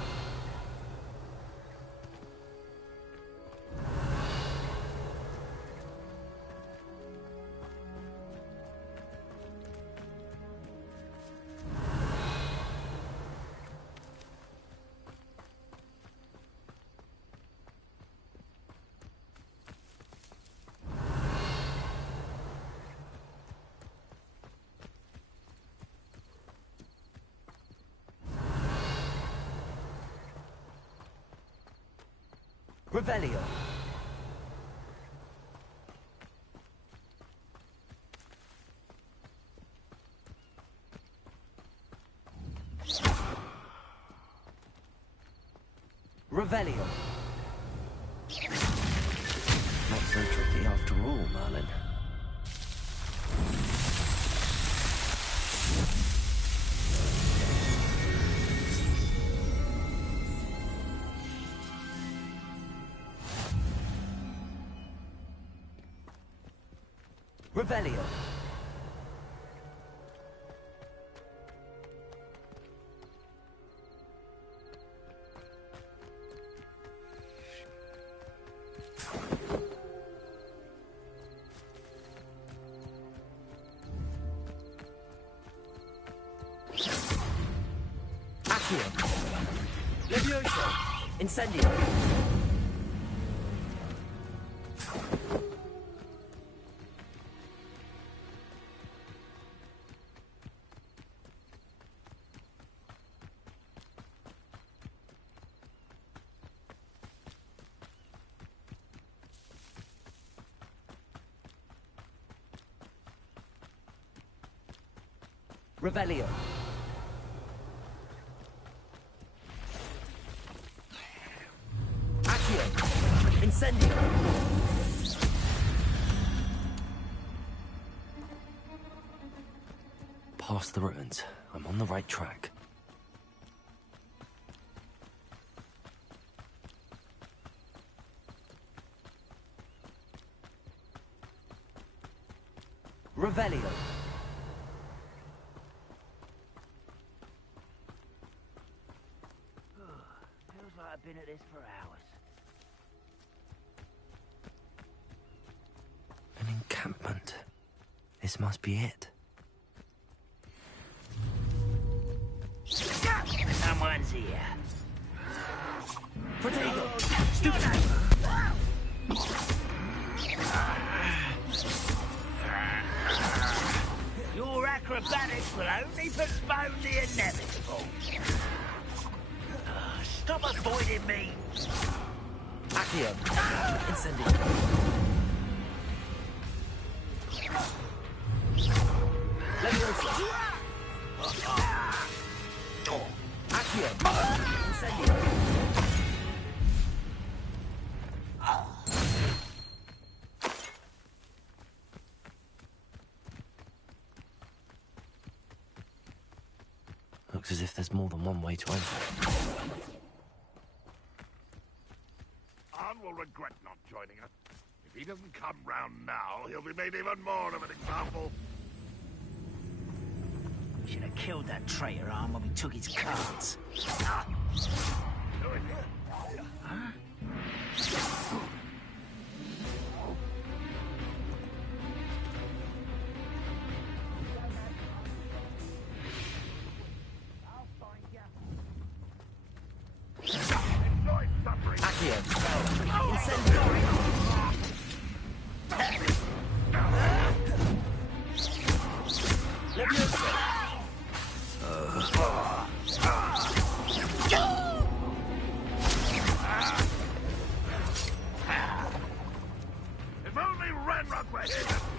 Revelio. Revelio. Not so tricky after all, Merlin. Revelio. Accio. Levioso. Incendio. Revelio. Accio. Incendio. Past the ruins. I'm on the right track. Revelio. Feels like I've been at this for hours. An encampment. This must be it. Someone's here. Protego! Your acrobatics will only postpone the inevitable. Stop avoiding me. Accio. Incendio. Levioso. Accio. Incendio. Looks as if there's more than one way to enter. Arn will regret not joining us. If he doesn't come round now, he'll be made even more of an example. We should have killed that traitor Arm when we took his cards. Accio. Incendio. Levioso. If only Ranrock were here to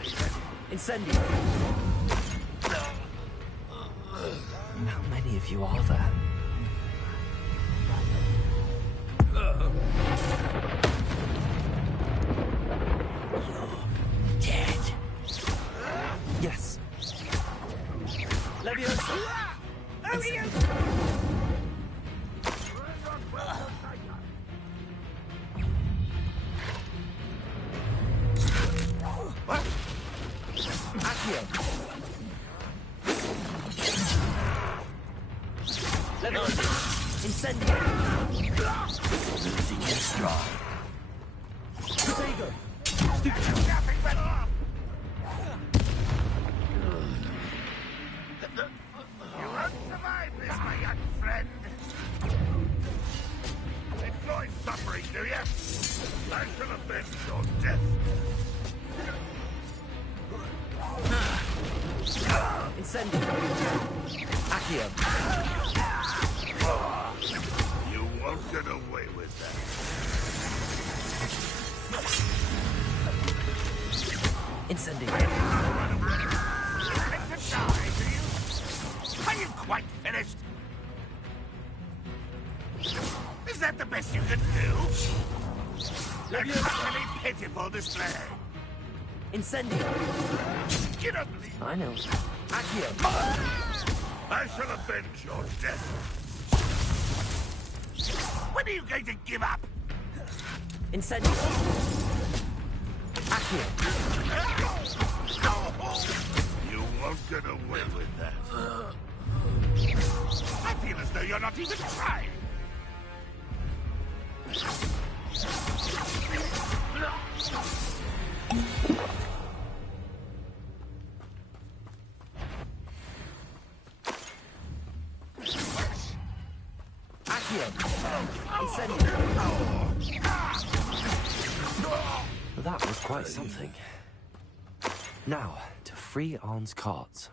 see it. Incendio. How many of you are there? Dead. Yes. Levioso. Accio. Levioso. Incendio. Losing your stride. Protego. You won't survive this, my young friend. Enjoy suffering, do you? I shall avenge your death. Incendio. Accio. You won't get away with that. Incendio. Are you quite finished? Is that the best you can do? A utterly pitiful display. Incendio. You don't believe I know. Accio. I shall avenge your death. When are you going to give up? Incendio. Accio. You won't get away with that. I feel as though you're not even trying. That was quite something. Now, to free Arn's cards.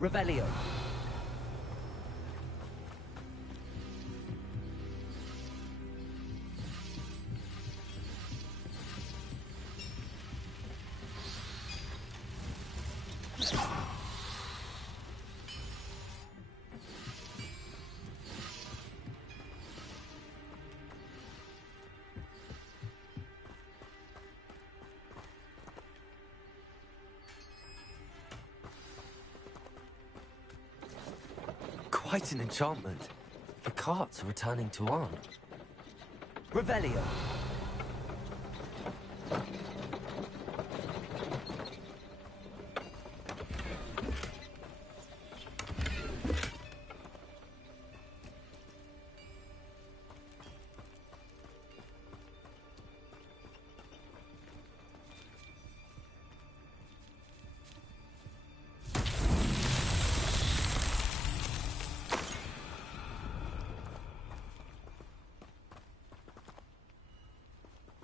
Revelio. Quite an enchantment. The carts are returning to Arn. Revelio.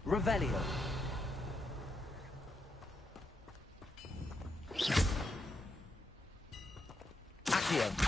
Revelio. Accio.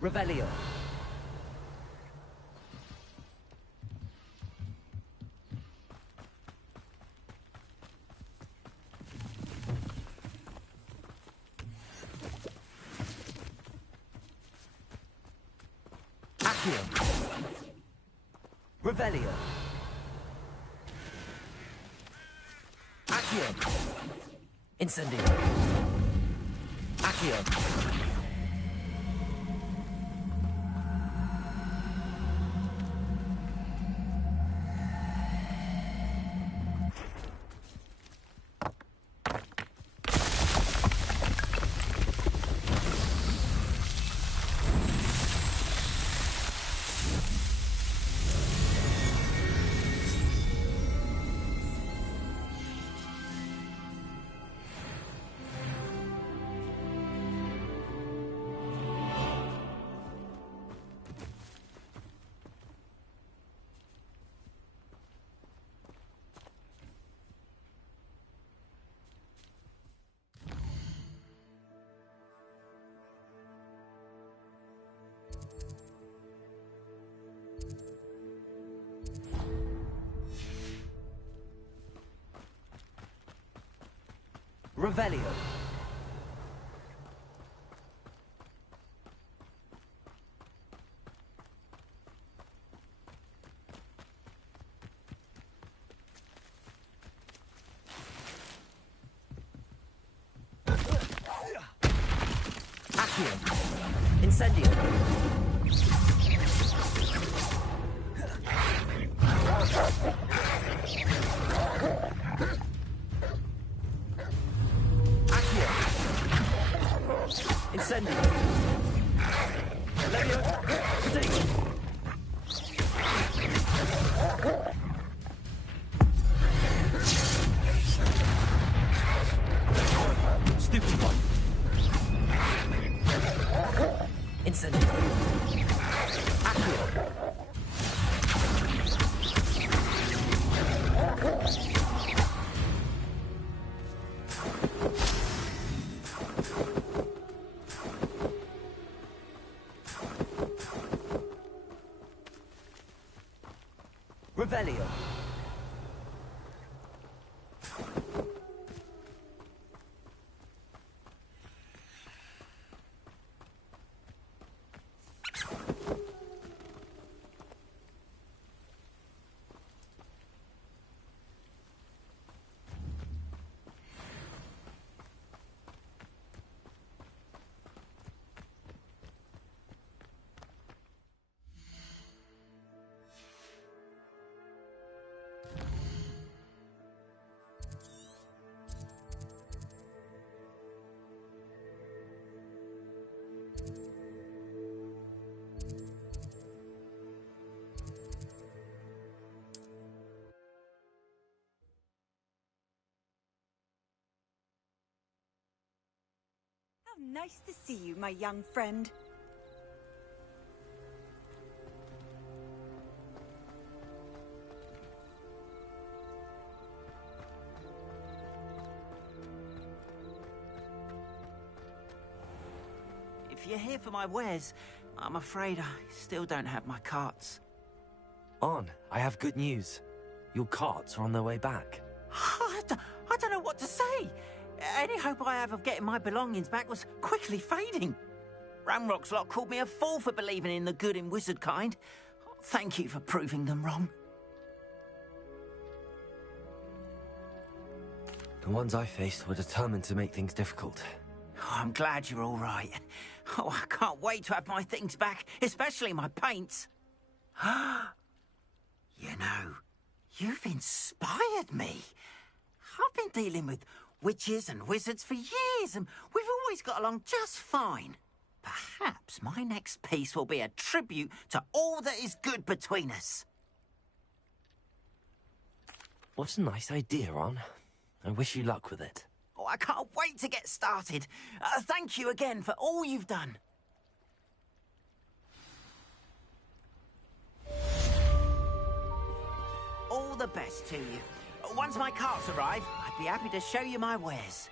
Revelio. Accio. Revelio. Accio. Incendio. Accio. Revelio. Accio. Incendio. Incendio. Levio. Potato. Stupid one. Incendio. Accio. Revelio. Nice to see you, my young friend. If you're here for my wares, I'm afraid I still don't have my carts. On, I have good news. Your carts are on their way back. I don't know what to say. Any hope I have of getting my belongings back was quickly fading. Ramrock's lot called me a fool for believing in the good in wizard kind. Thank you for proving them wrong. The ones I faced were determined to make things difficult. Oh, I'm glad you're all right. Oh, I can't wait to have my things back, especially my paints. You know, you've inspired me. I've been dealing with witches and wizards for years, and we've always got along just fine. Perhaps my next piece will be a tribute to all that is good between us. What a nice idea, Ron. I wish you luck with it. Oh, I can't wait to get started. Thank you again for all you've done. All the best to you. Once my carts arrive, I'd be happy to show you my wares.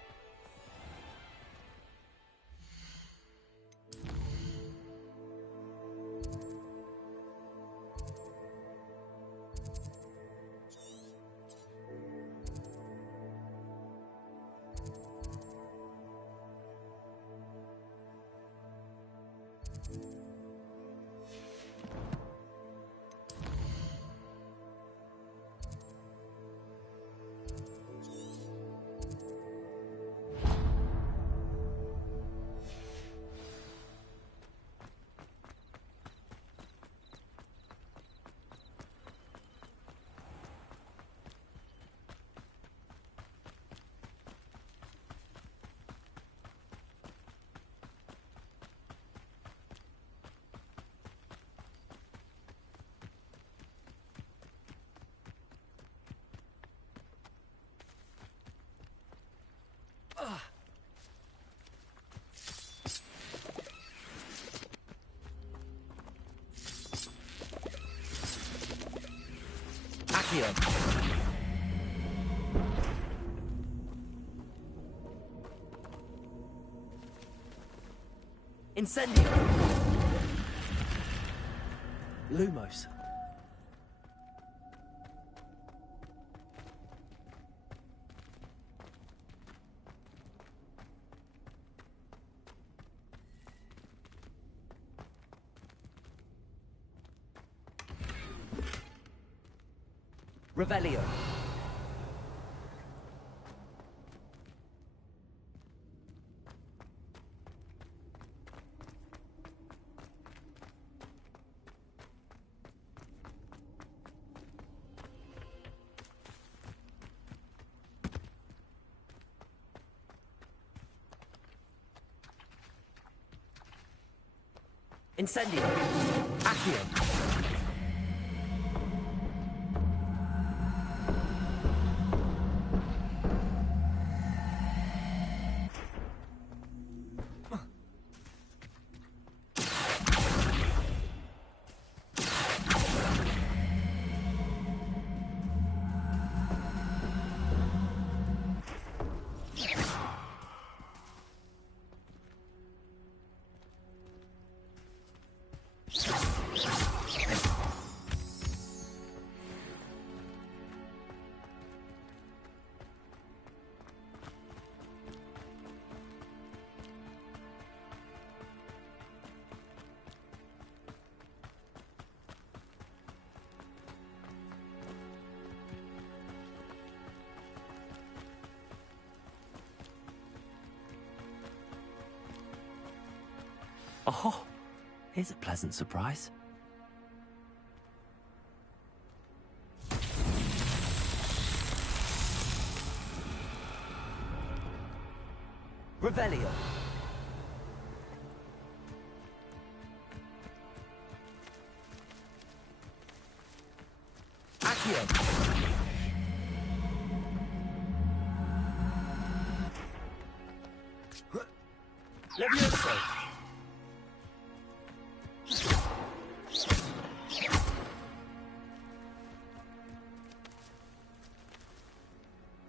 Accio. Incendio. Lumos. Revelio. Incendio. Accio. Oh, here's a pleasant surprise. Revelio. Accio. Levioso!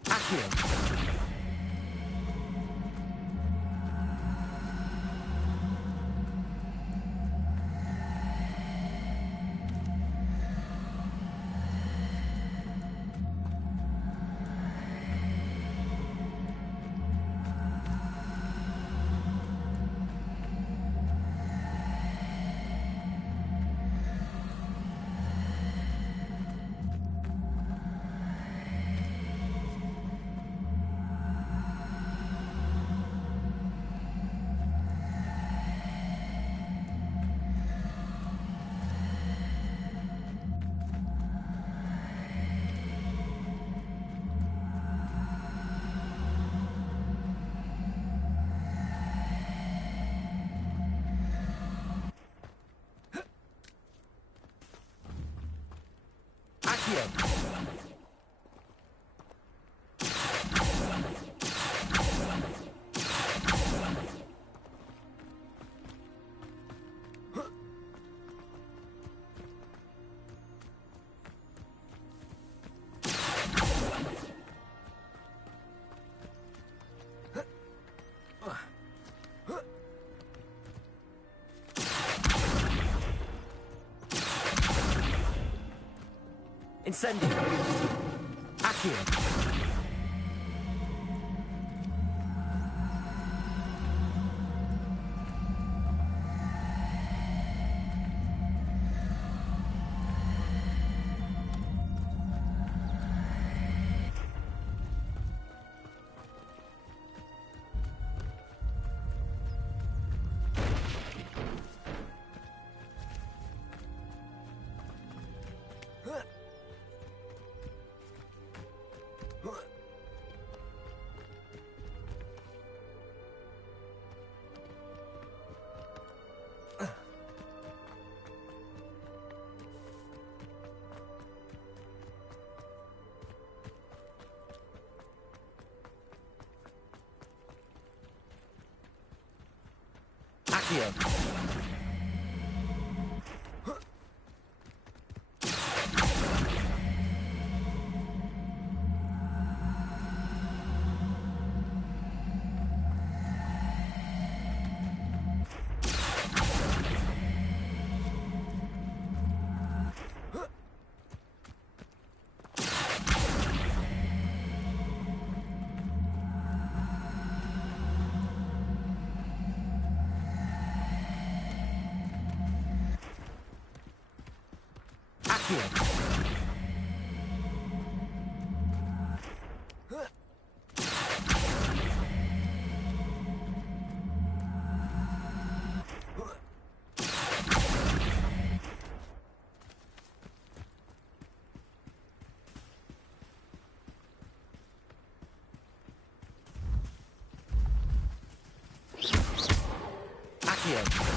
Accio! Accio! Incendio! Accio! Accio! Accio! Accio!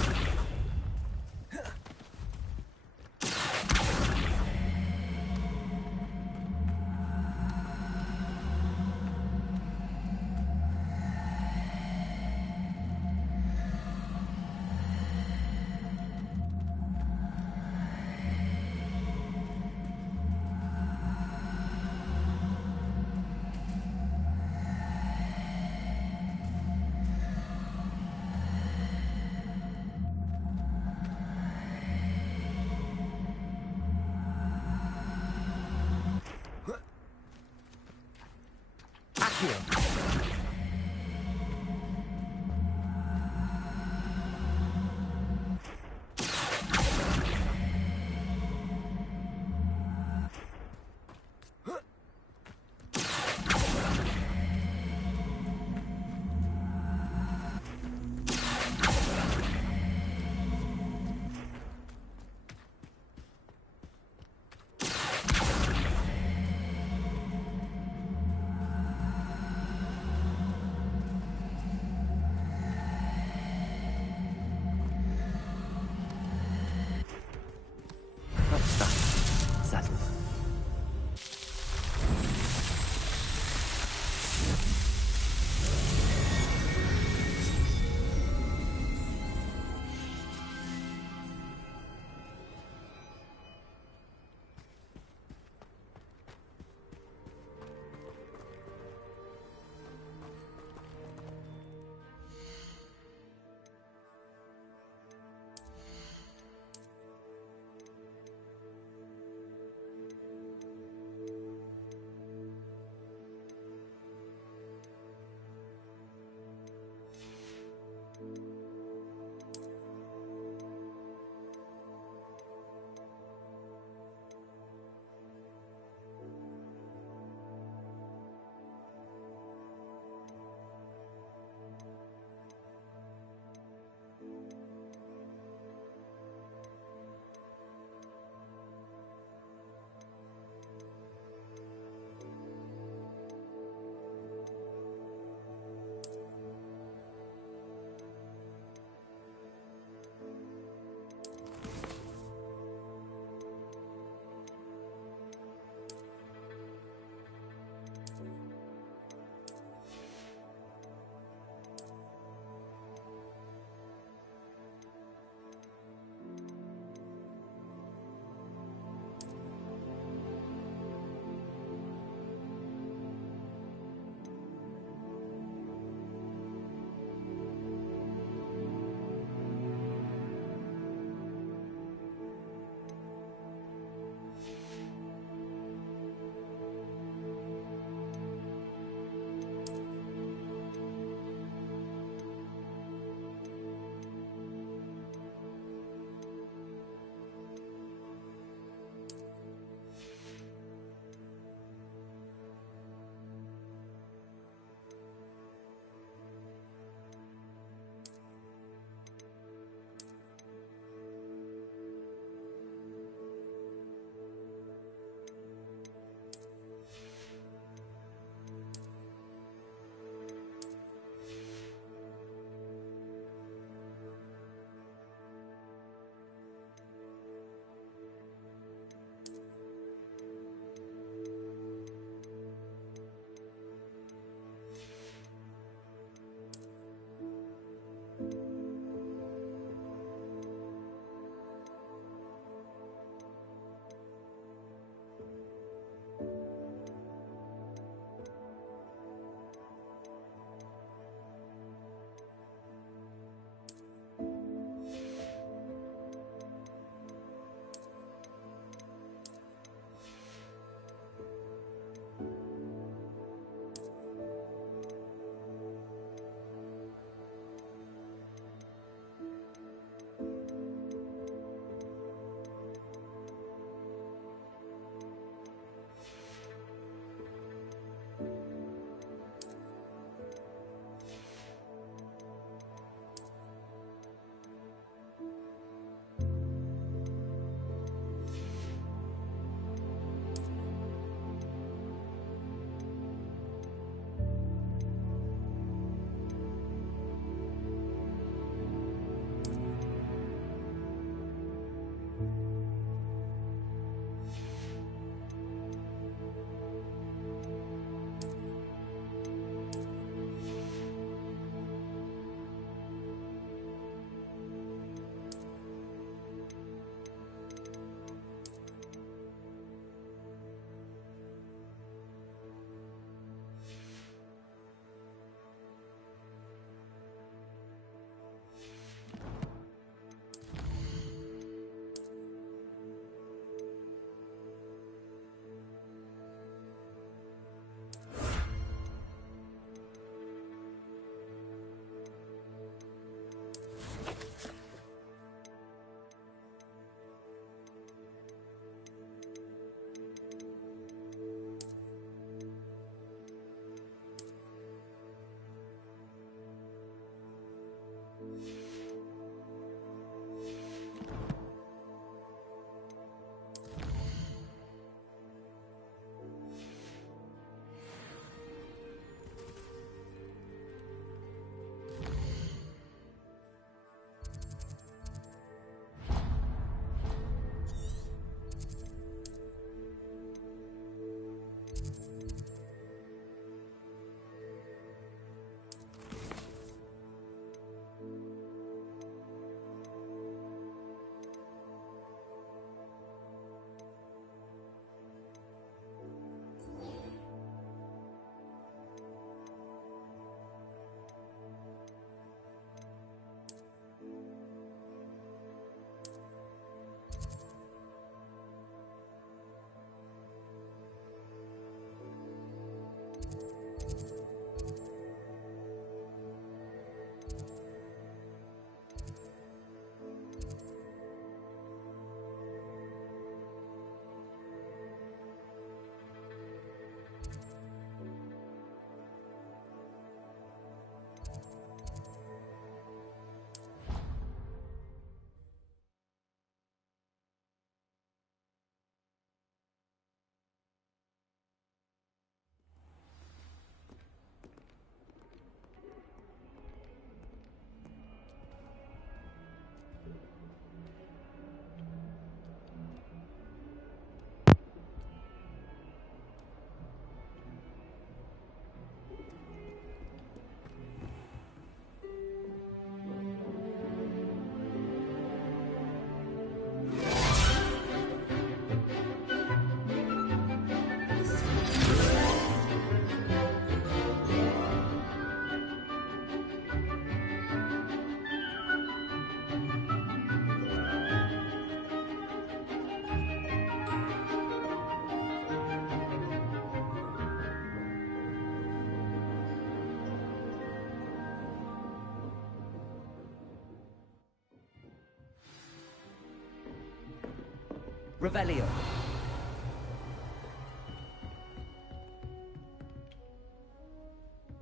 Revelio.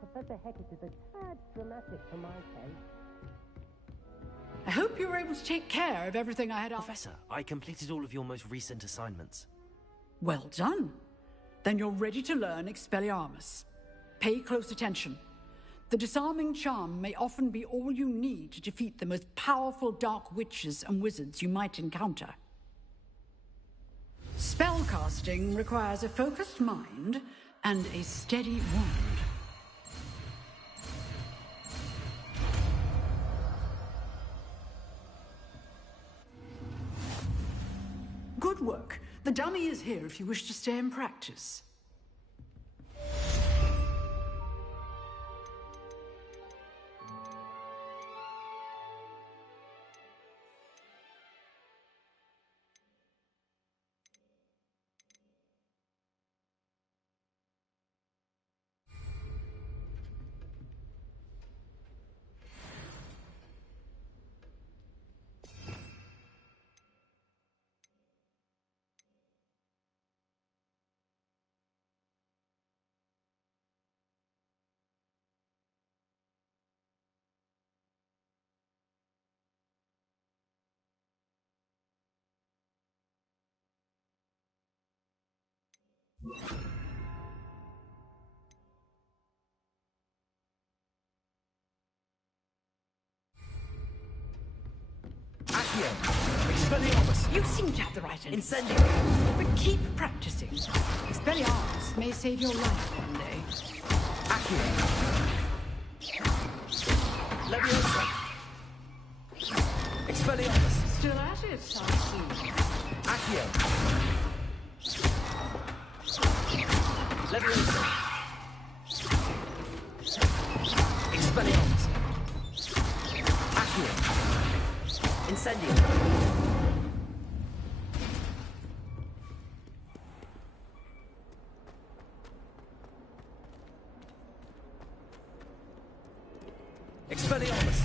Professor Hecat is a tad dramatic for my taste. I hope you were able to take care of everything I had asked. Professor, I completed all of your most recent assignments. Well done. Then you're ready to learn Expelliarmus. Pay close attention. The disarming charm may often be all you need to defeat the most powerful dark witches and wizards you might encounter. Spellcasting requires a focused mind and a steady wand. Good work. The dummy is here if you wish to stay and practice. Expelliarmus! You seem to have the right Incendio! But keep practicing. Expelliarmus may save your life one day. Accio! Leviosa! Expelliarmus! Still at it, I see. Accio! Leviosa! Expelliarmus! Accio! Incendio! Expelliarmus!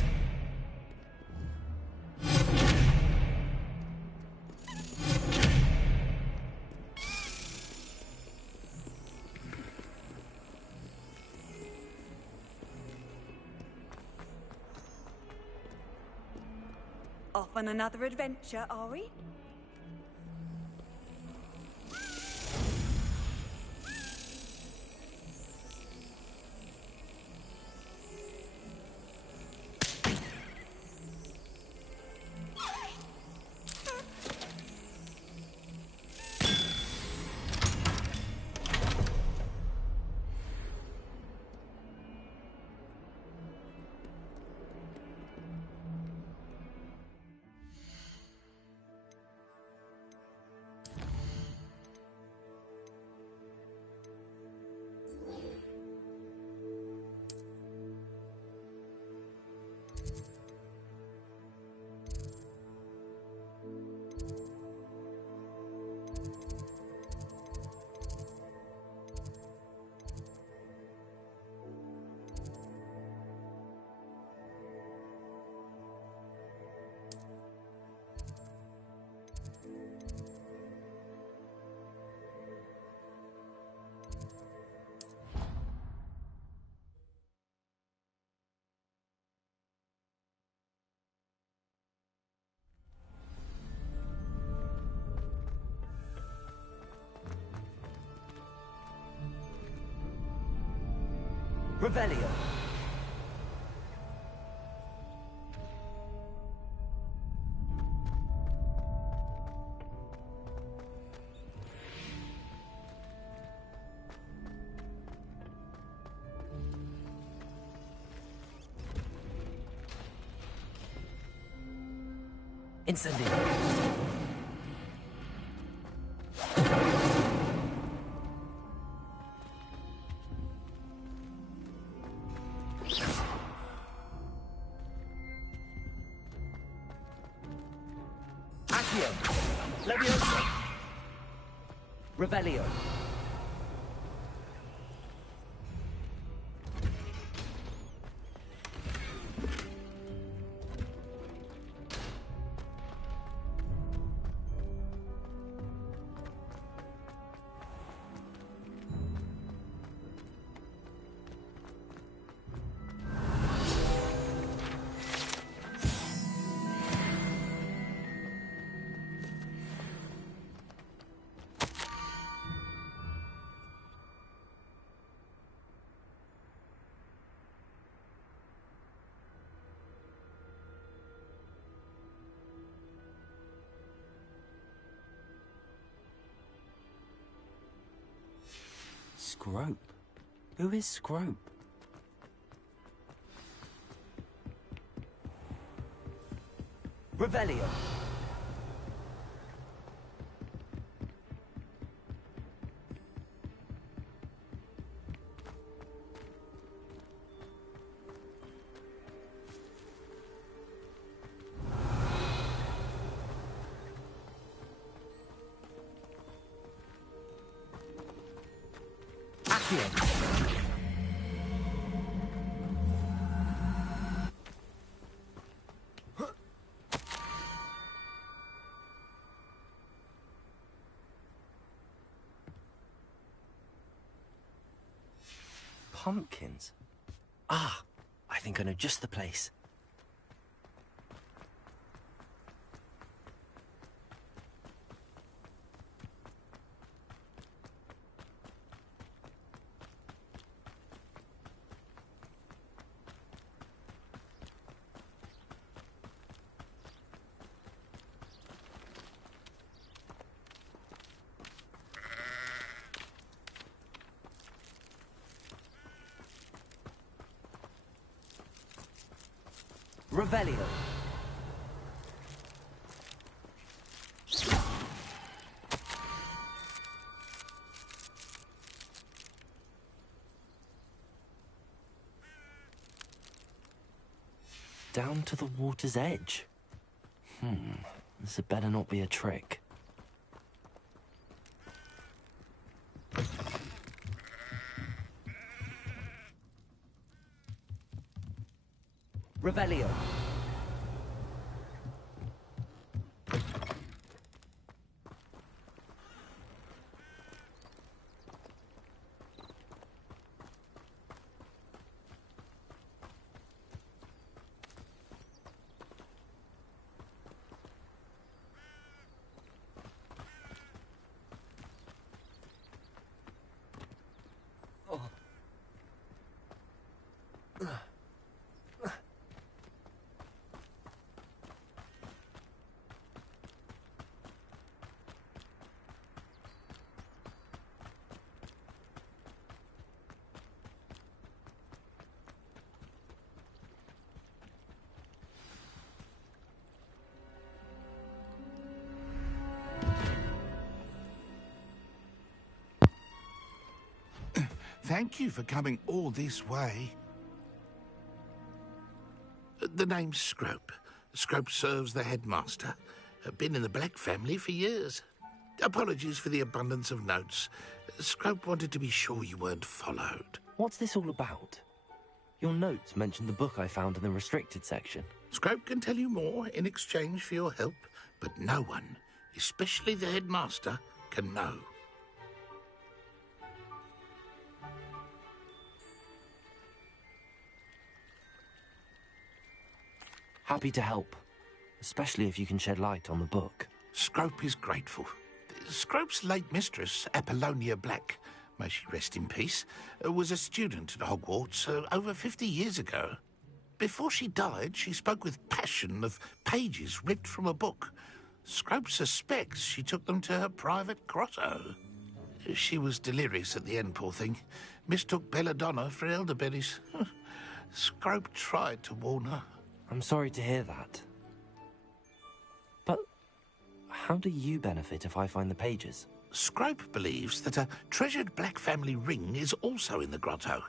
Off on another adventure, are we? Revelio! Incendio! Accio! Leviosa! Revelio! Scrope? Who is Scrope? Revelio. Pumpkins? Ah, I think I know just the place. Revelio. Down to the water's edge. This had better not be a trick. Revelio. Thank you for coming all this way. The name's Scrope. Scrope serves the headmaster. Been in the Black family for years. Apologies for the abundance of notes. Scrope wanted to be sure you weren't followed. What's this all about? Your notes mentioned the book I found in the restricted section. Scrope can tell you more in exchange for your help, but no one, especially the headmaster, can know. Happy to help, especially if you can shed light on the book. Scrope is grateful. Scrope's late mistress, Apollonia Black, may she rest in peace, was a student at Hogwarts over 50 years ago. Before she died, she spoke with passion of pages ripped from a book. Scrope suspects she took them to her private grotto. She was delirious at the end, poor thing. Mistook belladonna for elderberries. Scrope tried to warn her. I'm sorry to hear that. But how do you benefit if I find the pages? Scrope believes that a treasured Black family ring is also in the grotto.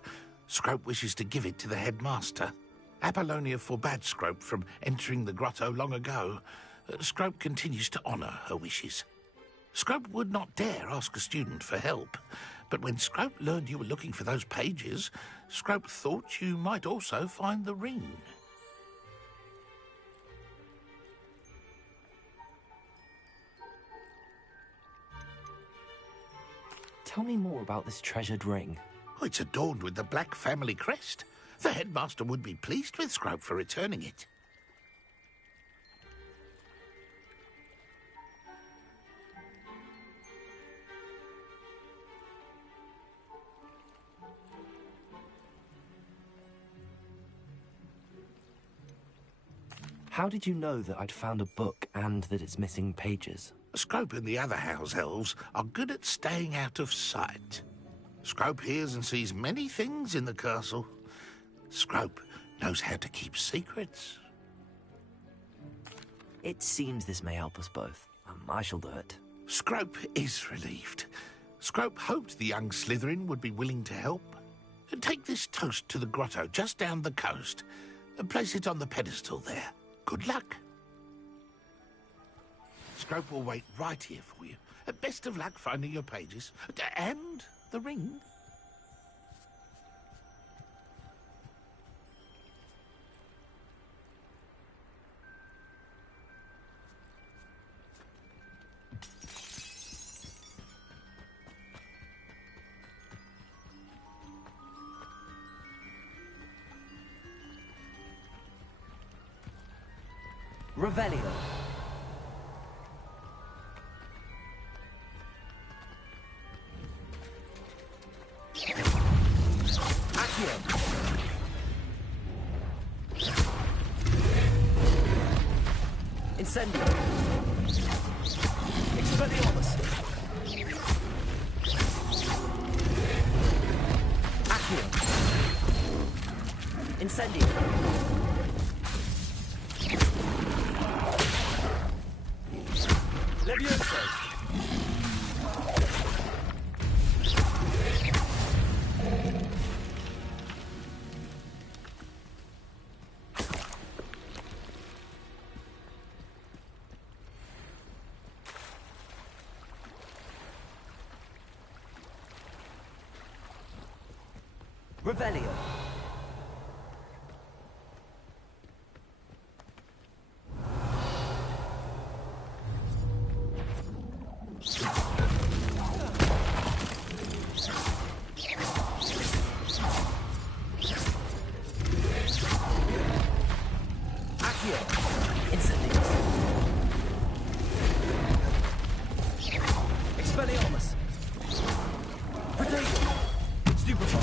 Scrope wishes to give it to the headmaster. Apollonia forbade Scrope from entering the grotto long ago. Scrope continues to honour her wishes. Scrope would not dare ask a student for help, but when Scrope learned you were looking for those pages, Scrope thought you might also find the ring. Tell me more about this treasured ring. Oh, it's adorned with the Black family crest. The headmaster would be pleased with Scrope for returning it. How did you know that I'd found a book and that it's missing pages? Scrope and the other house elves are good at staying out of sight. Scrope hears and sees many things in the castle. Scrope knows how to keep secrets. It seems this may help us both. I shall do it. Scrope is relieved. Scrope hoped the young Slytherin would be willing to help. Take this toast to the grotto just down the coast and place it on the pedestal there. Good luck. Scrope will wait right here for you. Best of luck finding your pages. And the ring. Revelio. Accio. Incendio. Expelliarmus. Accio. Incendio. Levioso. Revelio. Accio. Incendio. Expelliarmus. Protego. Stupefy.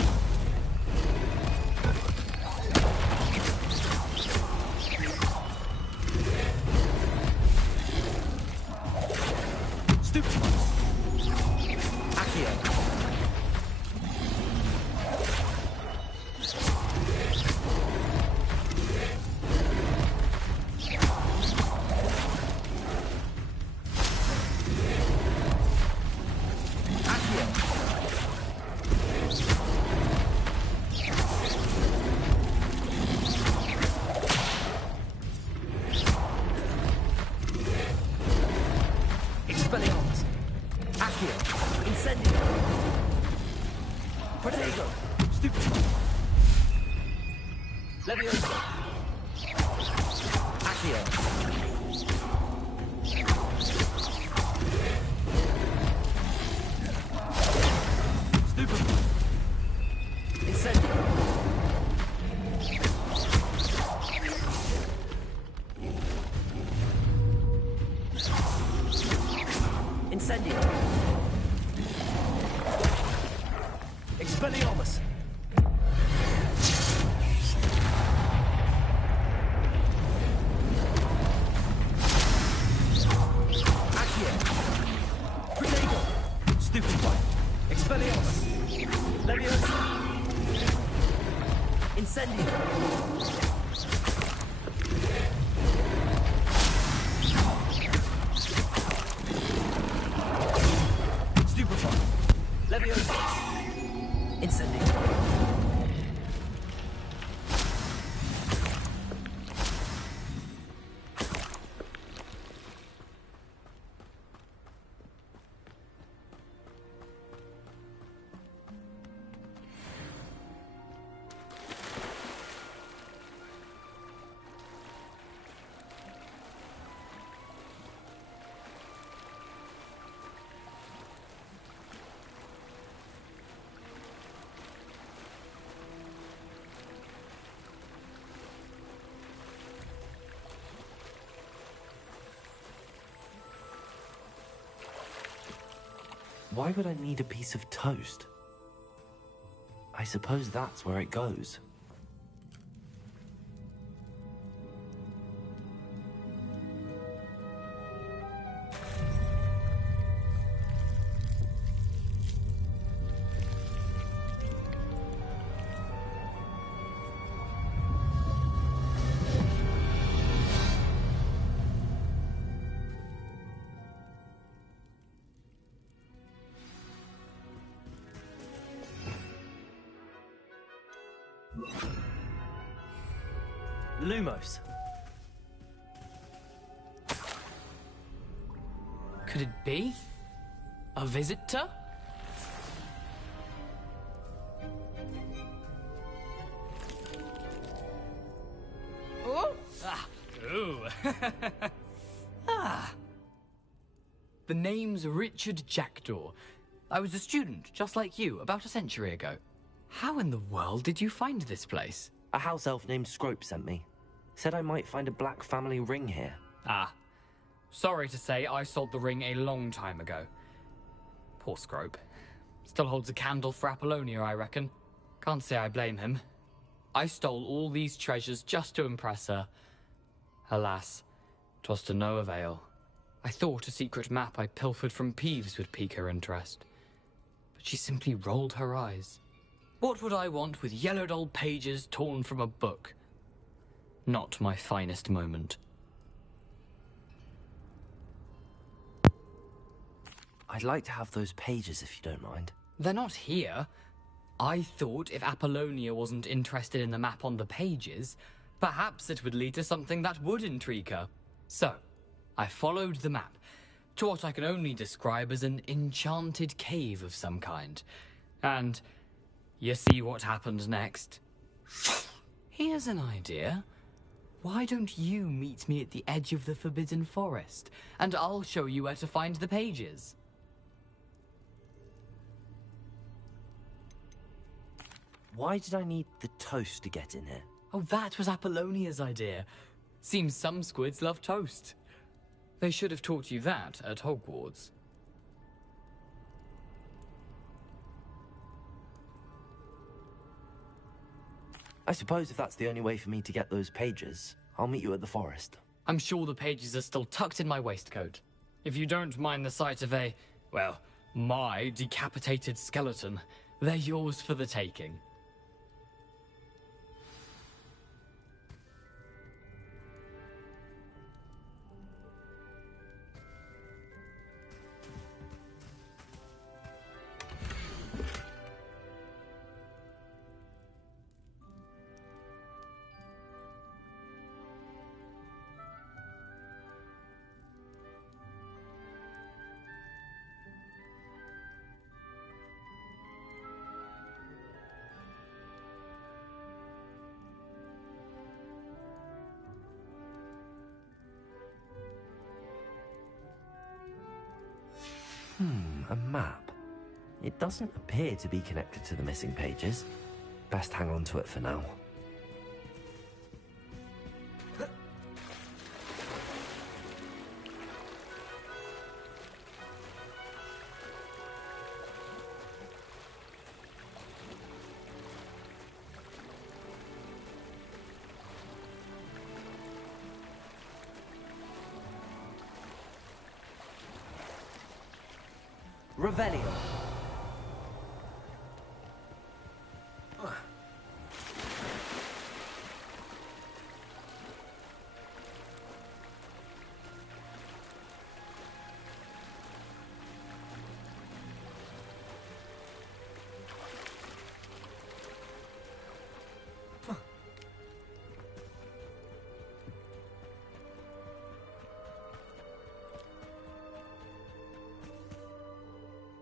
Expelliarmus. Accio. Incendio. Protego. Stupefy. Levioso. Accio. Stupefy. Incendio. Incendio. Expelliarmus. Accio. Protego. Stupefy. Expelliarmus. Leviosa. Incendio. Stupefy. Leviosa. Incendio. Why would I need a piece of toast? I suppose that's where it goes. Lumos. Could it be? A visitor? Oh! Ah! Ooh! Ah! The name's Richard Jackdaw. I was a student, just like you, about a century ago. How in the world did you find this place? A house elf named Scrope sent me. Said I might find a black family ring here. Ah. Sorry to say, I sold the ring a long time ago. Poor Scrope. Still holds a candle for Apollonia, I reckon. Can't say I blame him. I stole all these treasures just to impress her. Alas, 'twas to no avail. I thought a secret map I pilfered from Peeves would pique her interest. But she simply rolled her eyes. What would I want with yellowed old pages torn from a book? Not my finest moment. I'd like to have those pages if you don't mind. They're not here. I thought if Apollonia wasn't interested in the map on the pages, perhaps it would lead to something that would intrigue her. So, I followed the map to what I can only describe as an enchanted cave of some kind. And you see what happened next? Here's an idea. Why don't you meet me at the edge of the Forbidden Forest, and I'll show you where to find the pages? Why did I need the toast to get in here? Oh, that was Apollonia's idea. Seems some squids love toast. They should have taught you that at Hogwarts. I suppose if that's the only way for me to get those pages, I'll meet you at the forest. I'm sure the pages are still tucked in my waistcoat. If you don't mind the sight of a, well, my decapitated skeleton, they're yours for the taking. A map. It doesn't appear to be connected to the missing pages. Best hang on to it for now. Revelio.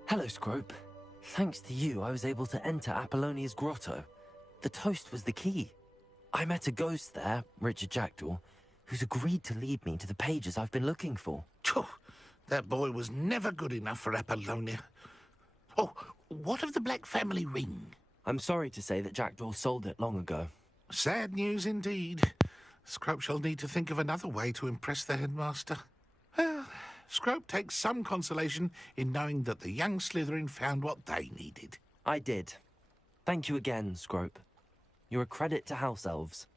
Hello, Scrope. Thanks to you, I was able to enter Apollonia's grotto. The toast was the key. I met a ghost there, Richard Jackdaw, who's agreed to lead me to the pages I've been looking for. That boy was never good enough for Apollonia. Oh, what of the Black family ring? I'm sorry to say that Jackdaw sold it long ago. Sad news indeed. Scrope shall need to think of another way to impress the headmaster. Well, Scrope takes some consolation in knowing that the young Slytherin found what they needed. I did. Thank you again, Scrope. You're a credit to house elves.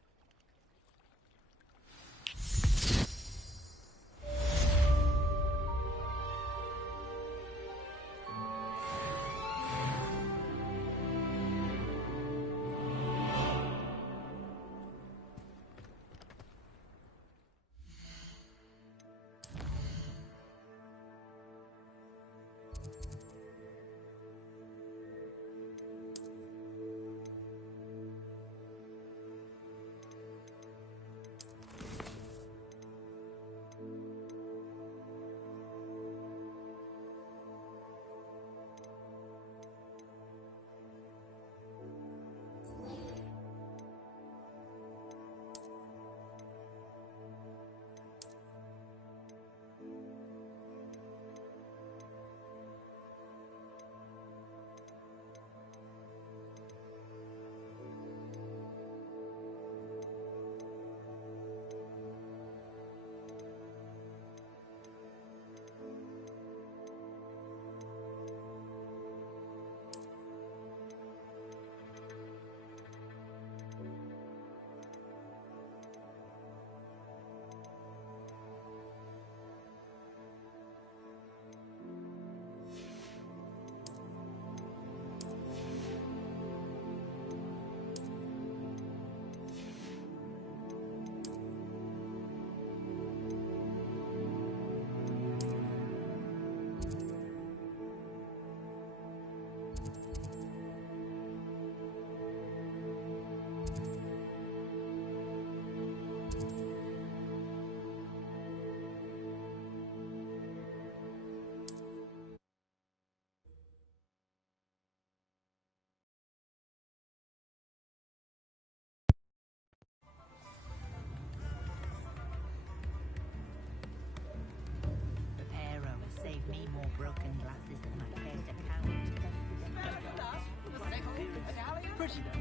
pretty though.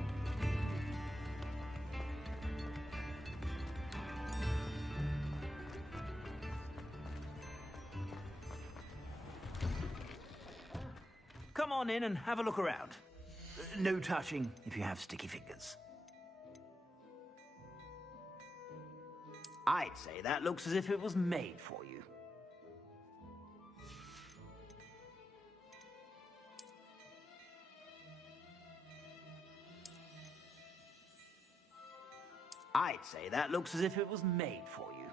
Come on in and have a look around. No touching if you have sticky fingers. I'd say that looks as if it was made for you. I'd say that looks as if it was made for you.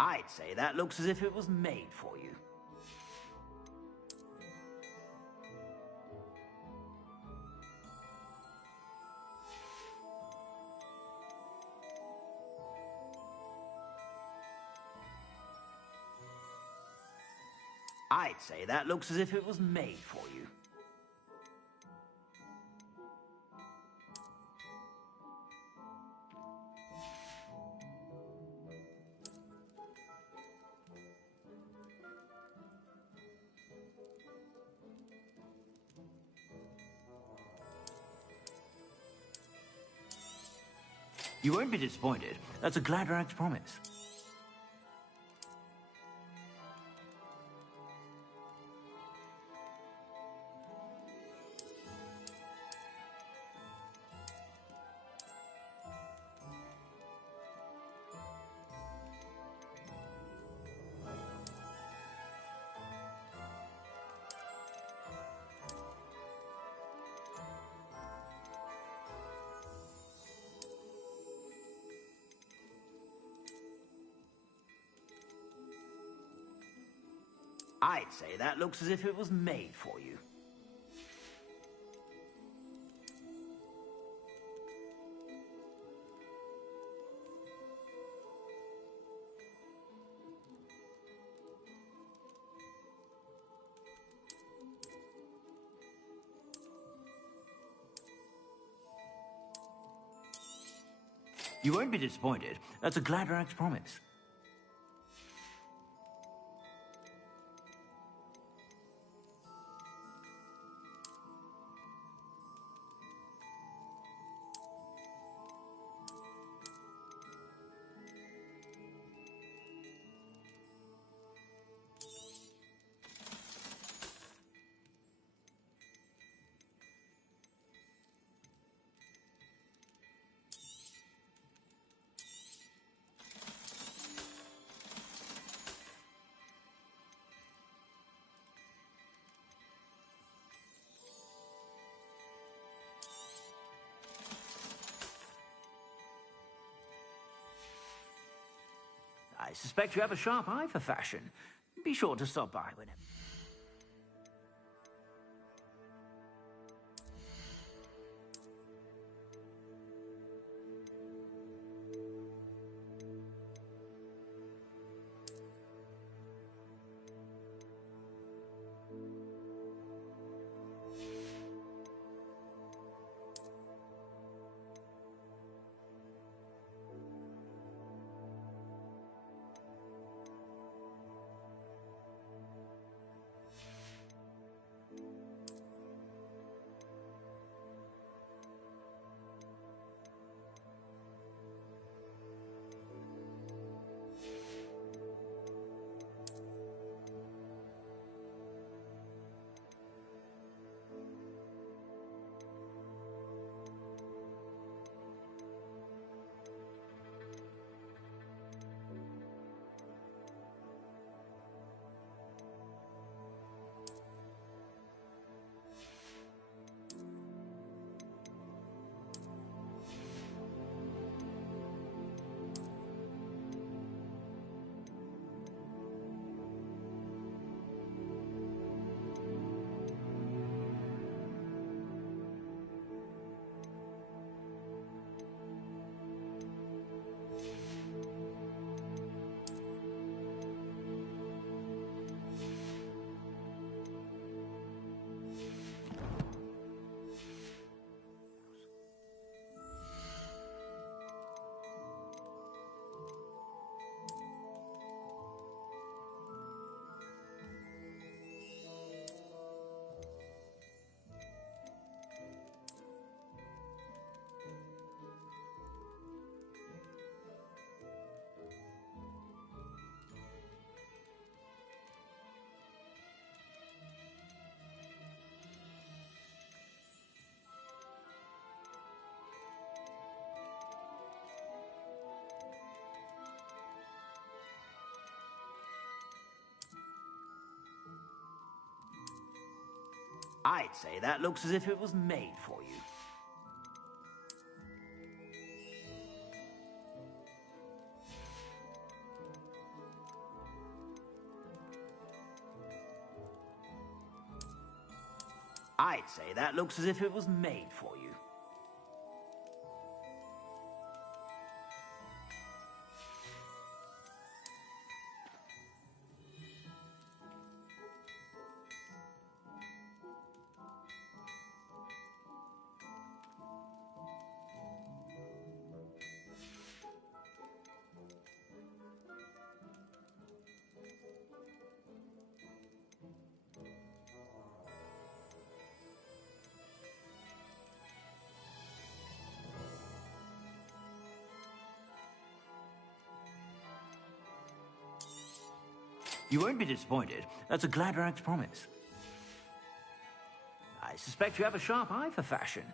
I'd say that looks as if it was made for you. I'd say that looks as if it was made for you. You won't be disappointed. That's a Gladrag's promise. I'd say that looks as if it was made for you. You won't be disappointed. That's a Gladrag's promise. I suspect you have a sharp eye for fashion. Be sure to stop by whenever. I'd say that looks as if it was made for you. I'd say that looks as if it was made for you. You won't be disappointed. That's a Gladrag's promise. I suspect you have a sharp eye for fashion.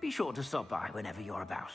Be sure to stop by whenever you're about.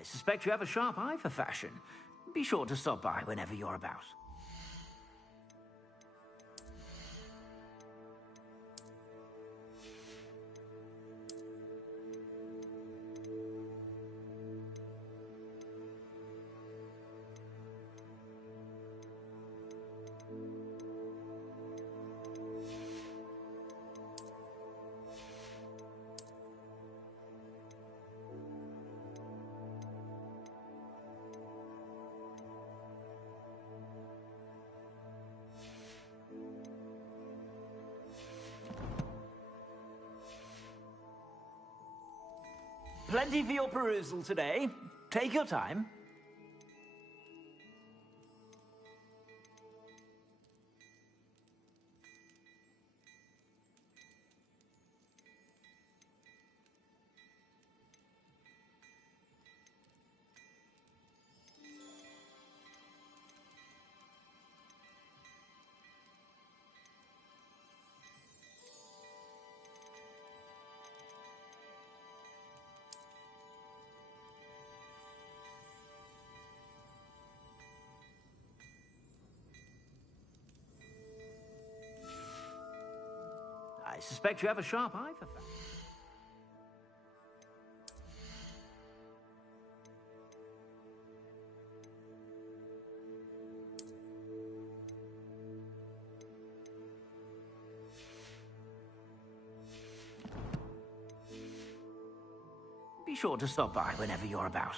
I suspect you have a sharp eye for fashion. Be sure to stop by whenever you're about. Plenty for your perusal today. Take your time. I suspect you have a sharp eye for fashion. Be sure to stop by whenever you're about.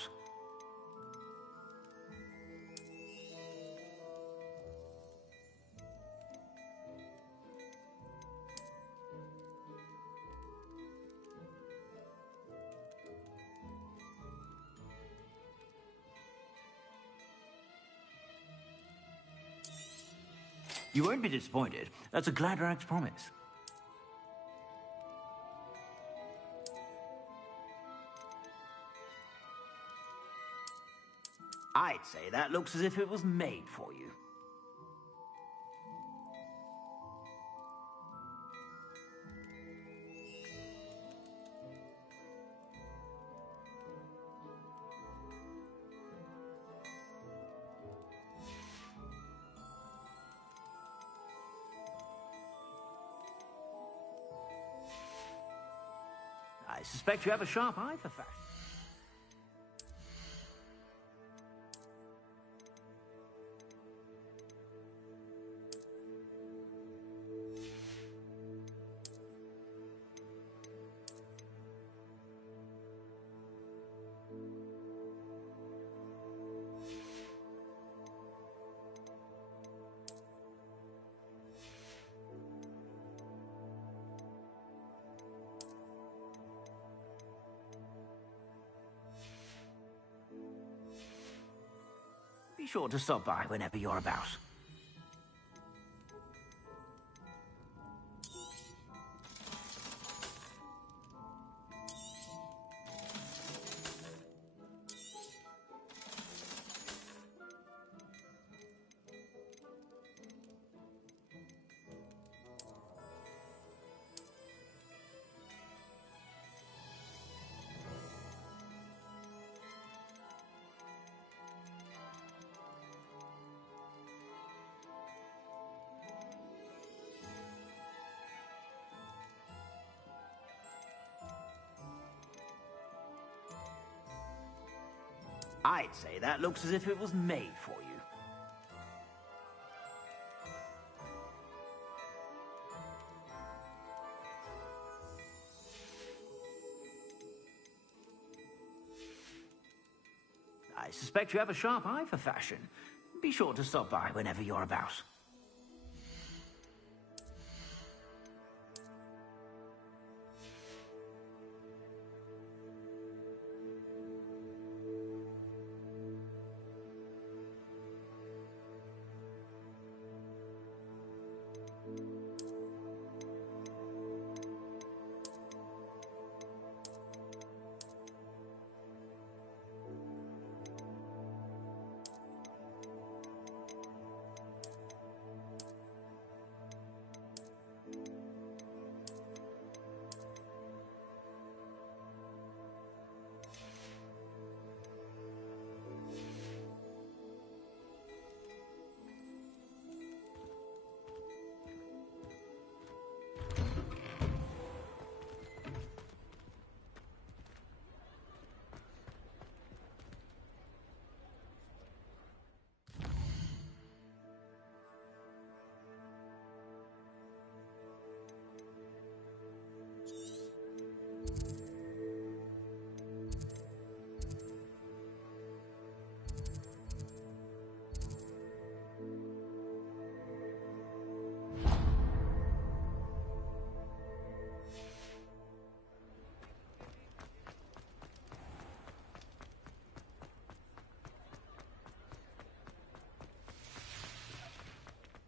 You won't be disappointed. That's a Gladrag's promise. I'd say that looks as if it was made for you. I suspect you have a sharp eye for fashion. Be sure to stop by whenever you're about. I'd say that looks as if it was made for you. I suspect you have a sharp eye for fashion. Be sure to stop by whenever you're about.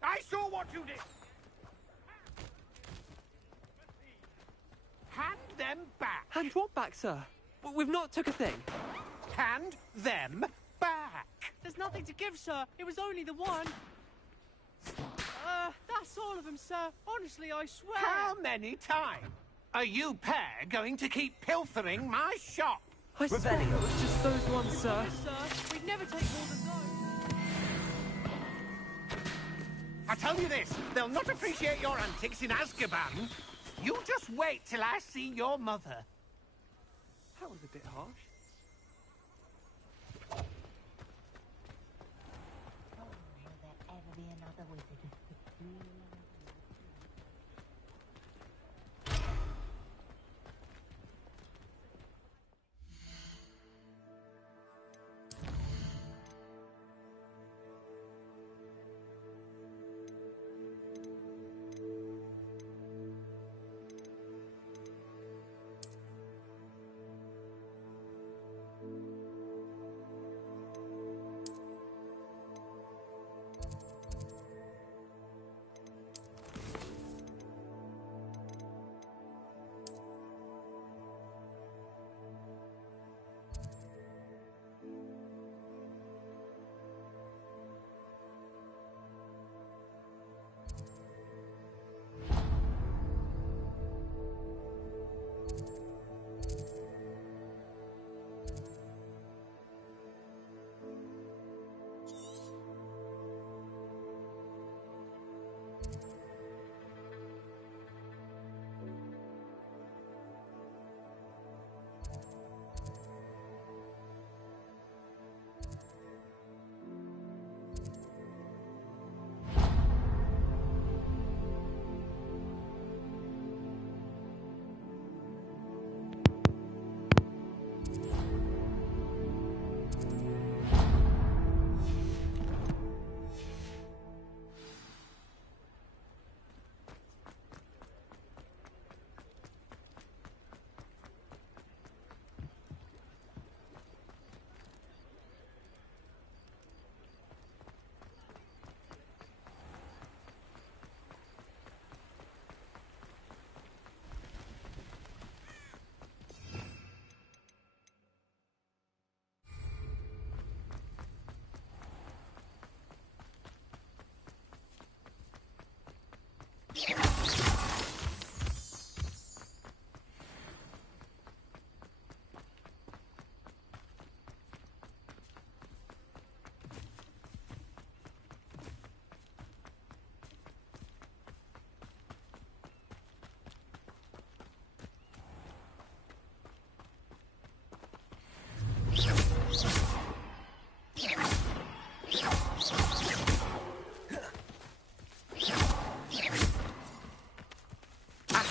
I saw what you did! Hand them back! Hand what back, sir? We've not took a thing. Hand them back! There's nothing to give, sir. It was only the one. That's all of them, sir. Honestly, I swear. How many times are you pair going to keep pilfering my shop? I swear it was just those ones, sir. Yes, sir. We'd never take more than those. I tell you this, they'll not appreciate your antics in Azkaban. You just wait till I see your mother. That was a bit harsh.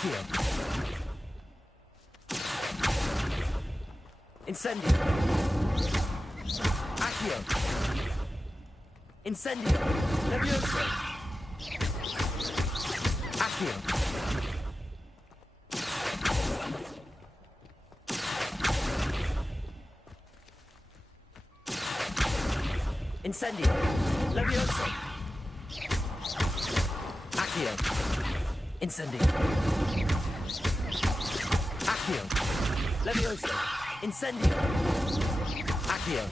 Accio. Incendio. Accio. Incendio. Levioso. Accio. Incendio. Levioso. Accio. Incendio. Accio. Levioso. Incendio. Accio.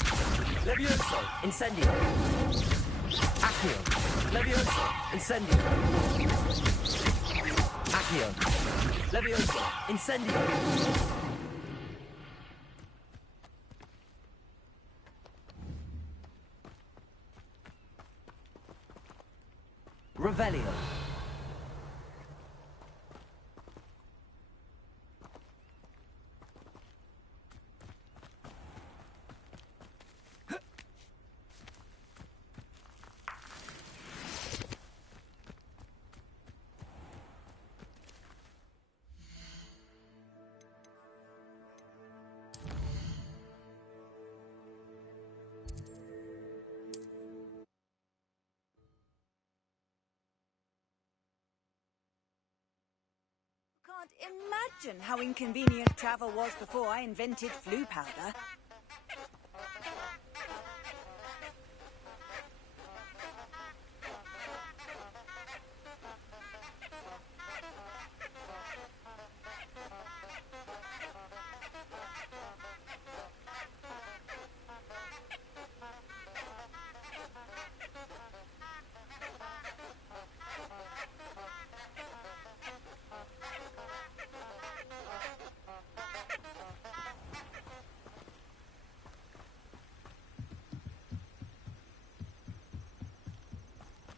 Levioso. Incendio. Accio. Levioso. Incendio. Accio. Levioso. Incendio. Revelio. Can't imagine how inconvenient travel was before I invented flu powder.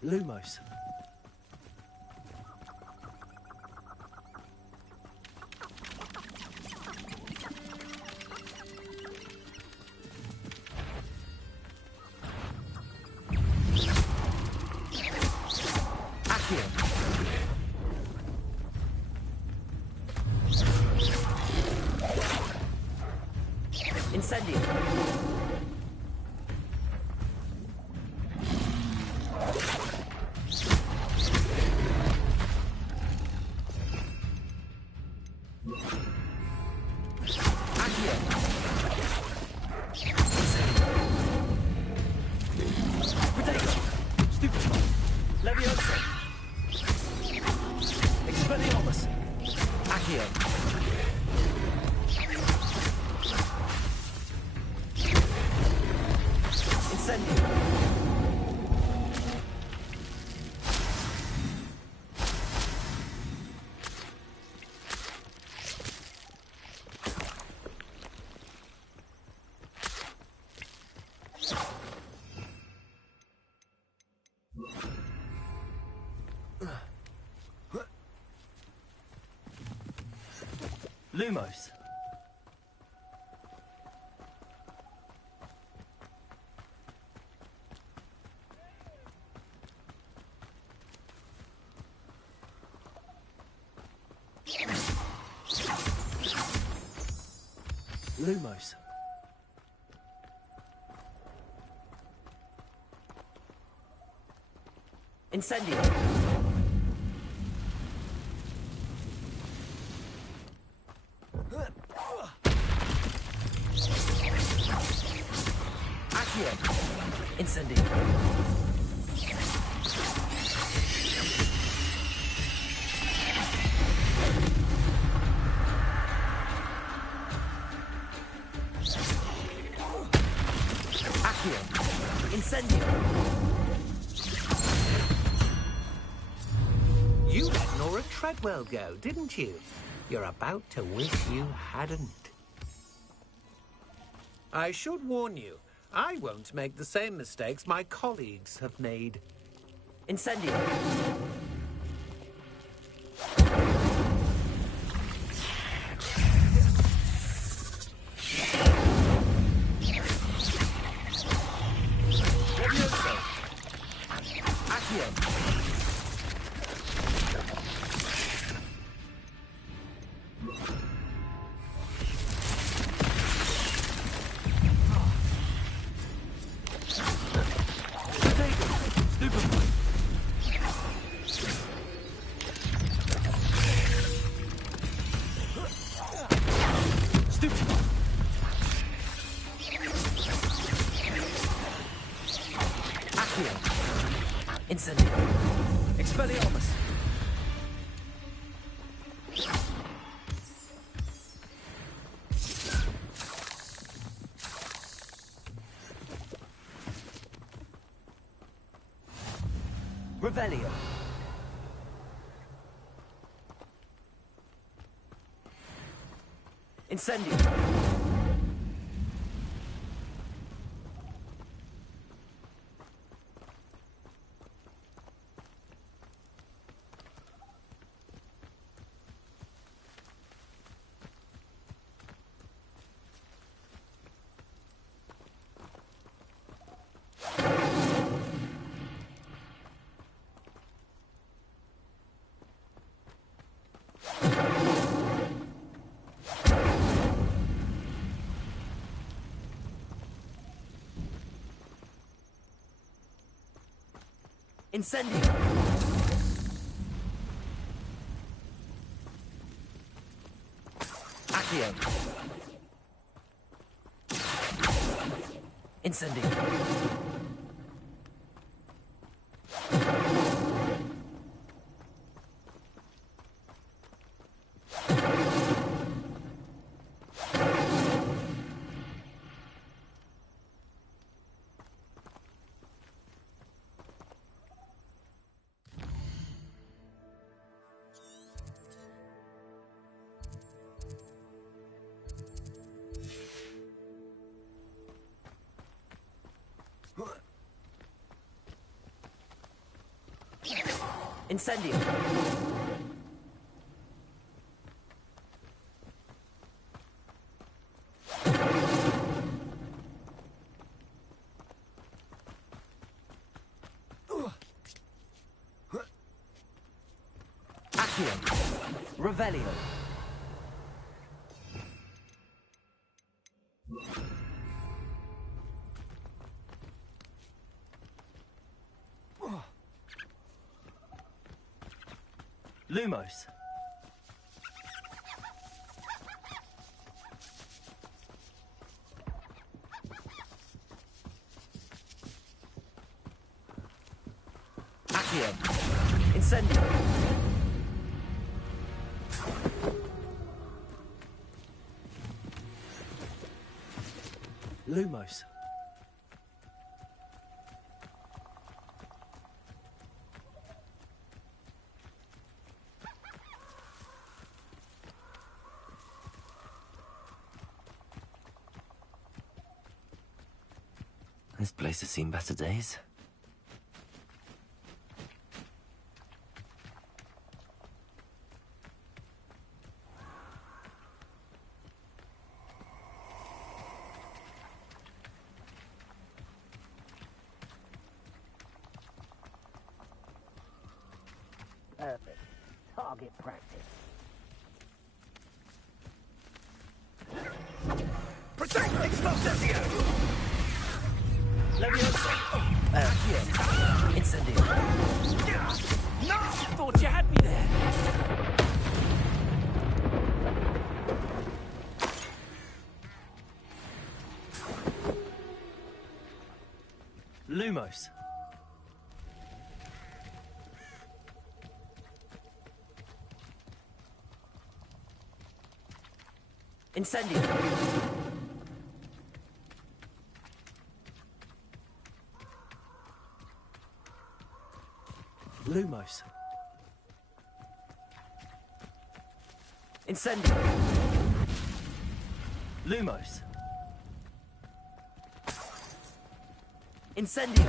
Lumos. Accio. Incendio. Levioso. Expelliarmus. Accio. Incendio. Lumos. Lumos. Incendio. Accio. Incendio. Accio. Incendio. You let Nora Treadwell go, didn't you? You're about to wish you hadn't. I should warn you, I won't make the same mistakes my colleagues have made. Incendio. Levioso. Accio. Revelio. Incendio. Incendio. Accio. Incendio. Incendio. Accio. Revelio. Lumos. Accio. Incendio. Lumos. This place has seen better days. Perfect. Target practice. Protect Explosio! Leviosa. Accio. Incendio. No! Thought you had me there. Lumos. Incendio. Lumos. Incendio. Lumos. Incendio.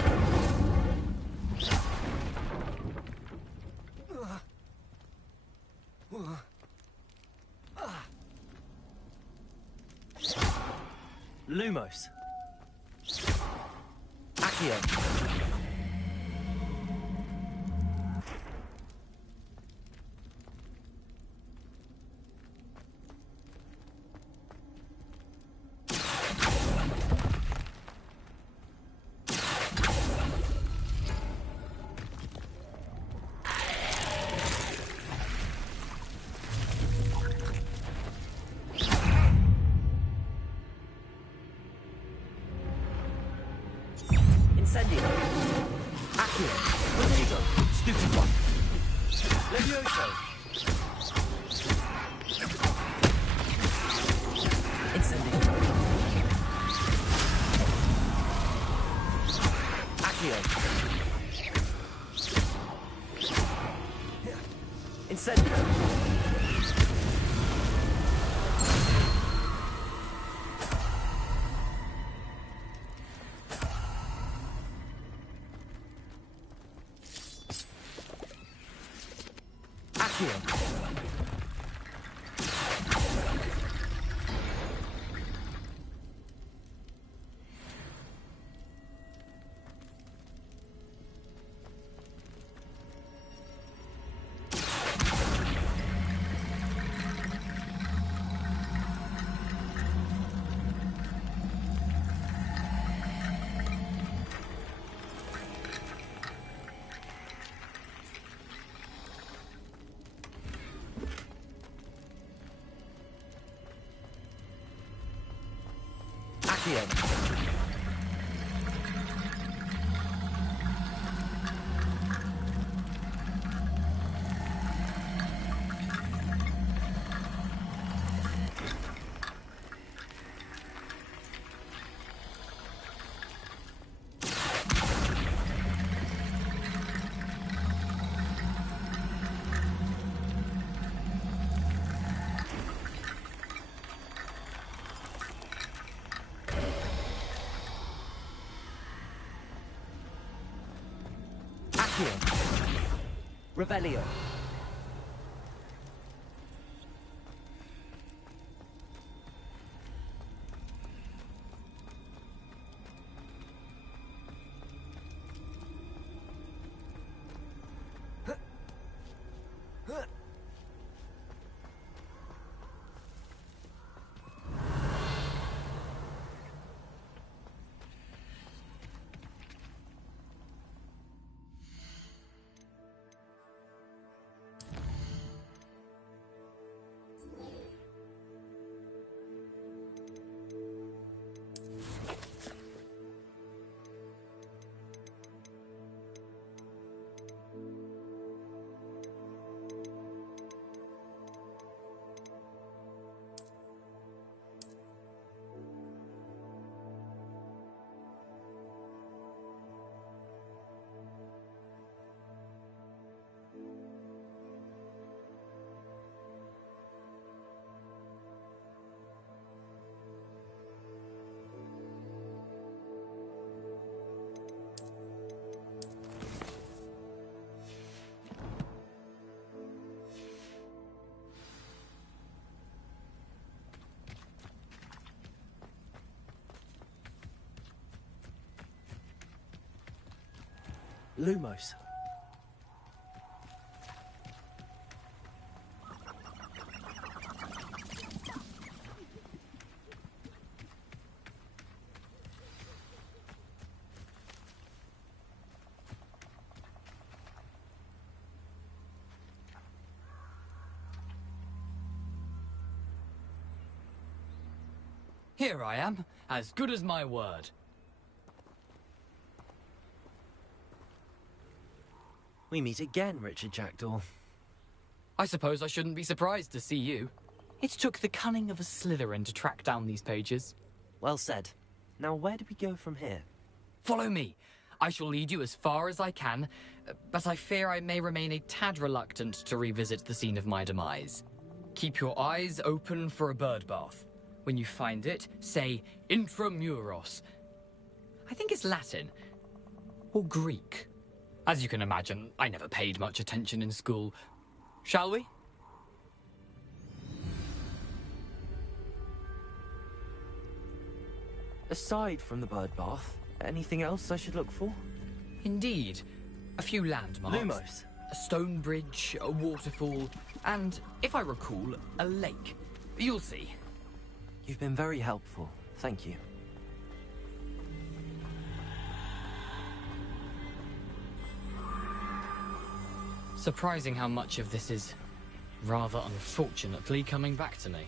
Lumos. Accio. Incendio. Revelio. Lumos. Here I am, as good as my word. We meet again, Richard Jackdaw. I suppose I shouldn't be surprised to see you. It took the cunning of a Slytherin to track down these pages. Well said. Now where do we go from here? Follow me. I shall lead you as far as I can, but I fear I may remain a tad reluctant to revisit the scene of my demise. Keep your eyes open for a bird bath. When you find it, say intramuros. I think it's Latin. Or Greek. As you can imagine, I never paid much attention in school. Shall we? Aside from the bird bath, anything else I should look for? Indeed. A few landmarks. Lumos. A stone bridge, a waterfall, and, if I recall, a lake. You'll see. You've been very helpful. Thank you. Surprising how much of this is, rather unfortunately, coming back to me.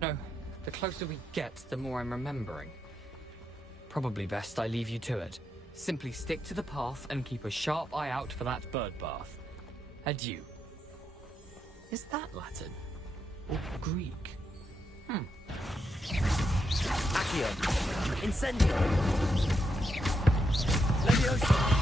No, the closer we get, the more I'm remembering. Probably best I leave you to it. Simply stick to the path and keep a sharp eye out for that bird bath. Adieu. Is that Latin? Or Greek? Accio. Incendio. Leviosa.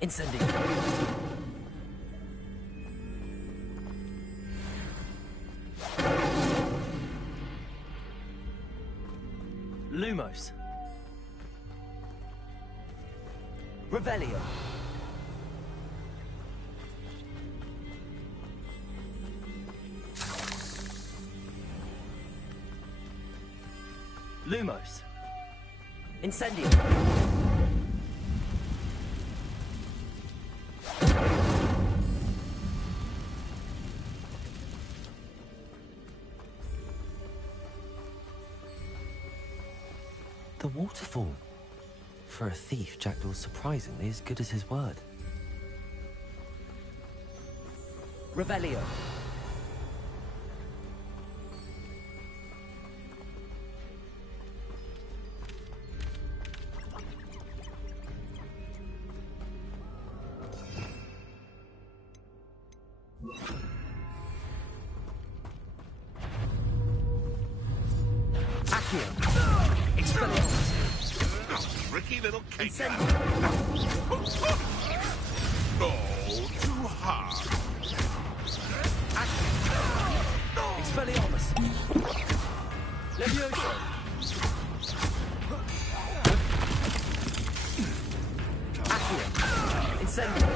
Incendio. Lumos. Revelio. Lumos. Incendio. The waterfall. For a thief, Jackdaw's surprisingly as good as his word. Revelio. Tricky little cake. Oh, too hard. Expelliarmus. Levioso. Accio. Incendio.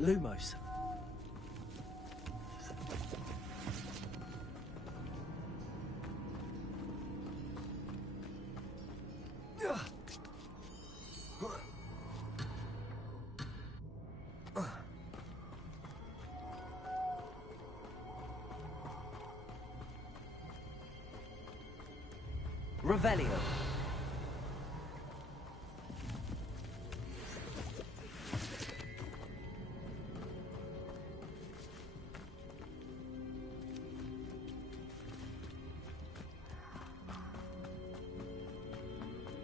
Lumos. Revelio.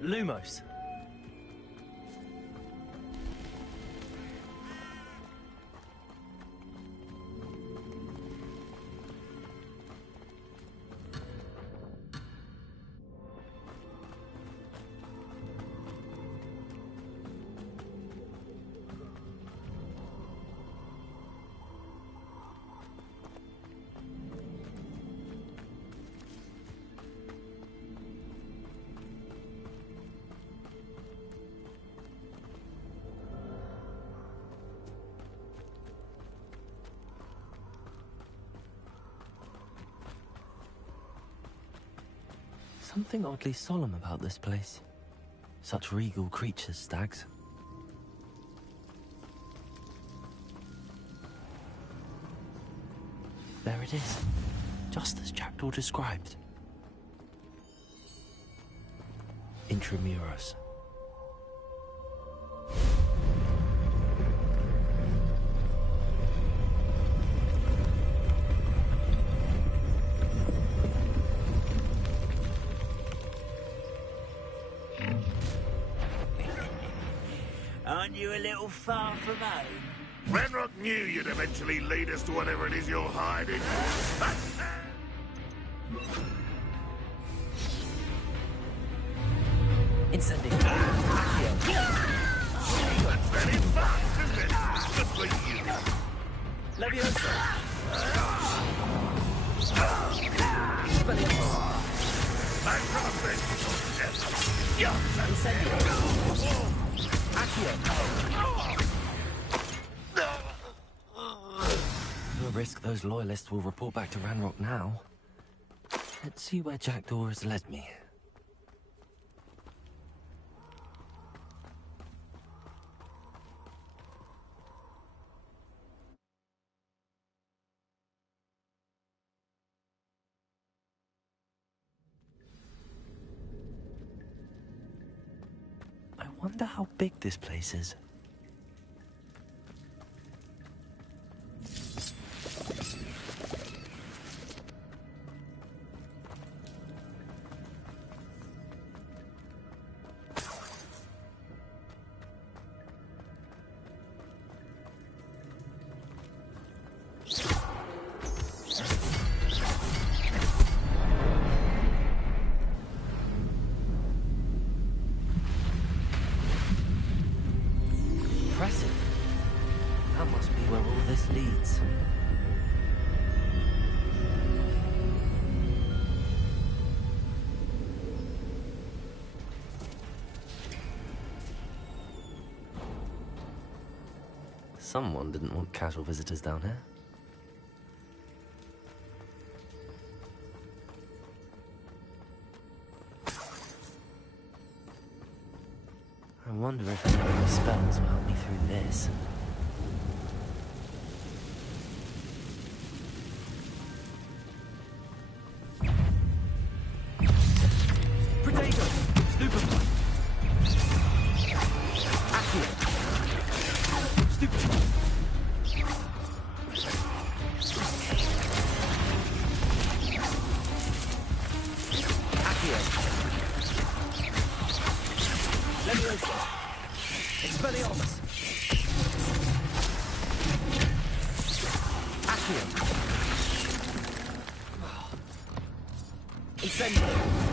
Lumos. Something oddly solemn about this place. Such regal creatures, stags. There it is, just as Jackdaw described. Intramuros. Aren't you a little far from home? Ranrock knew you'd eventually lead us to whatever it is you're hiding. Incendio. That's very fast, isn't it? Good for you. Leviosa. Incendio. Accio. No risk those loyalists will report back to Ranrock now. Let's see where Jackdaw has led me. I wonder how big this place is. Impressive. That must be where all this leads. Someone didn't want casual visitors down here. I wonder if any of my spells will help me through this. Potato! Stupefy! Accio! Stupefy! Accio! Leviosa! Expelliarmus! Accio! Incendio!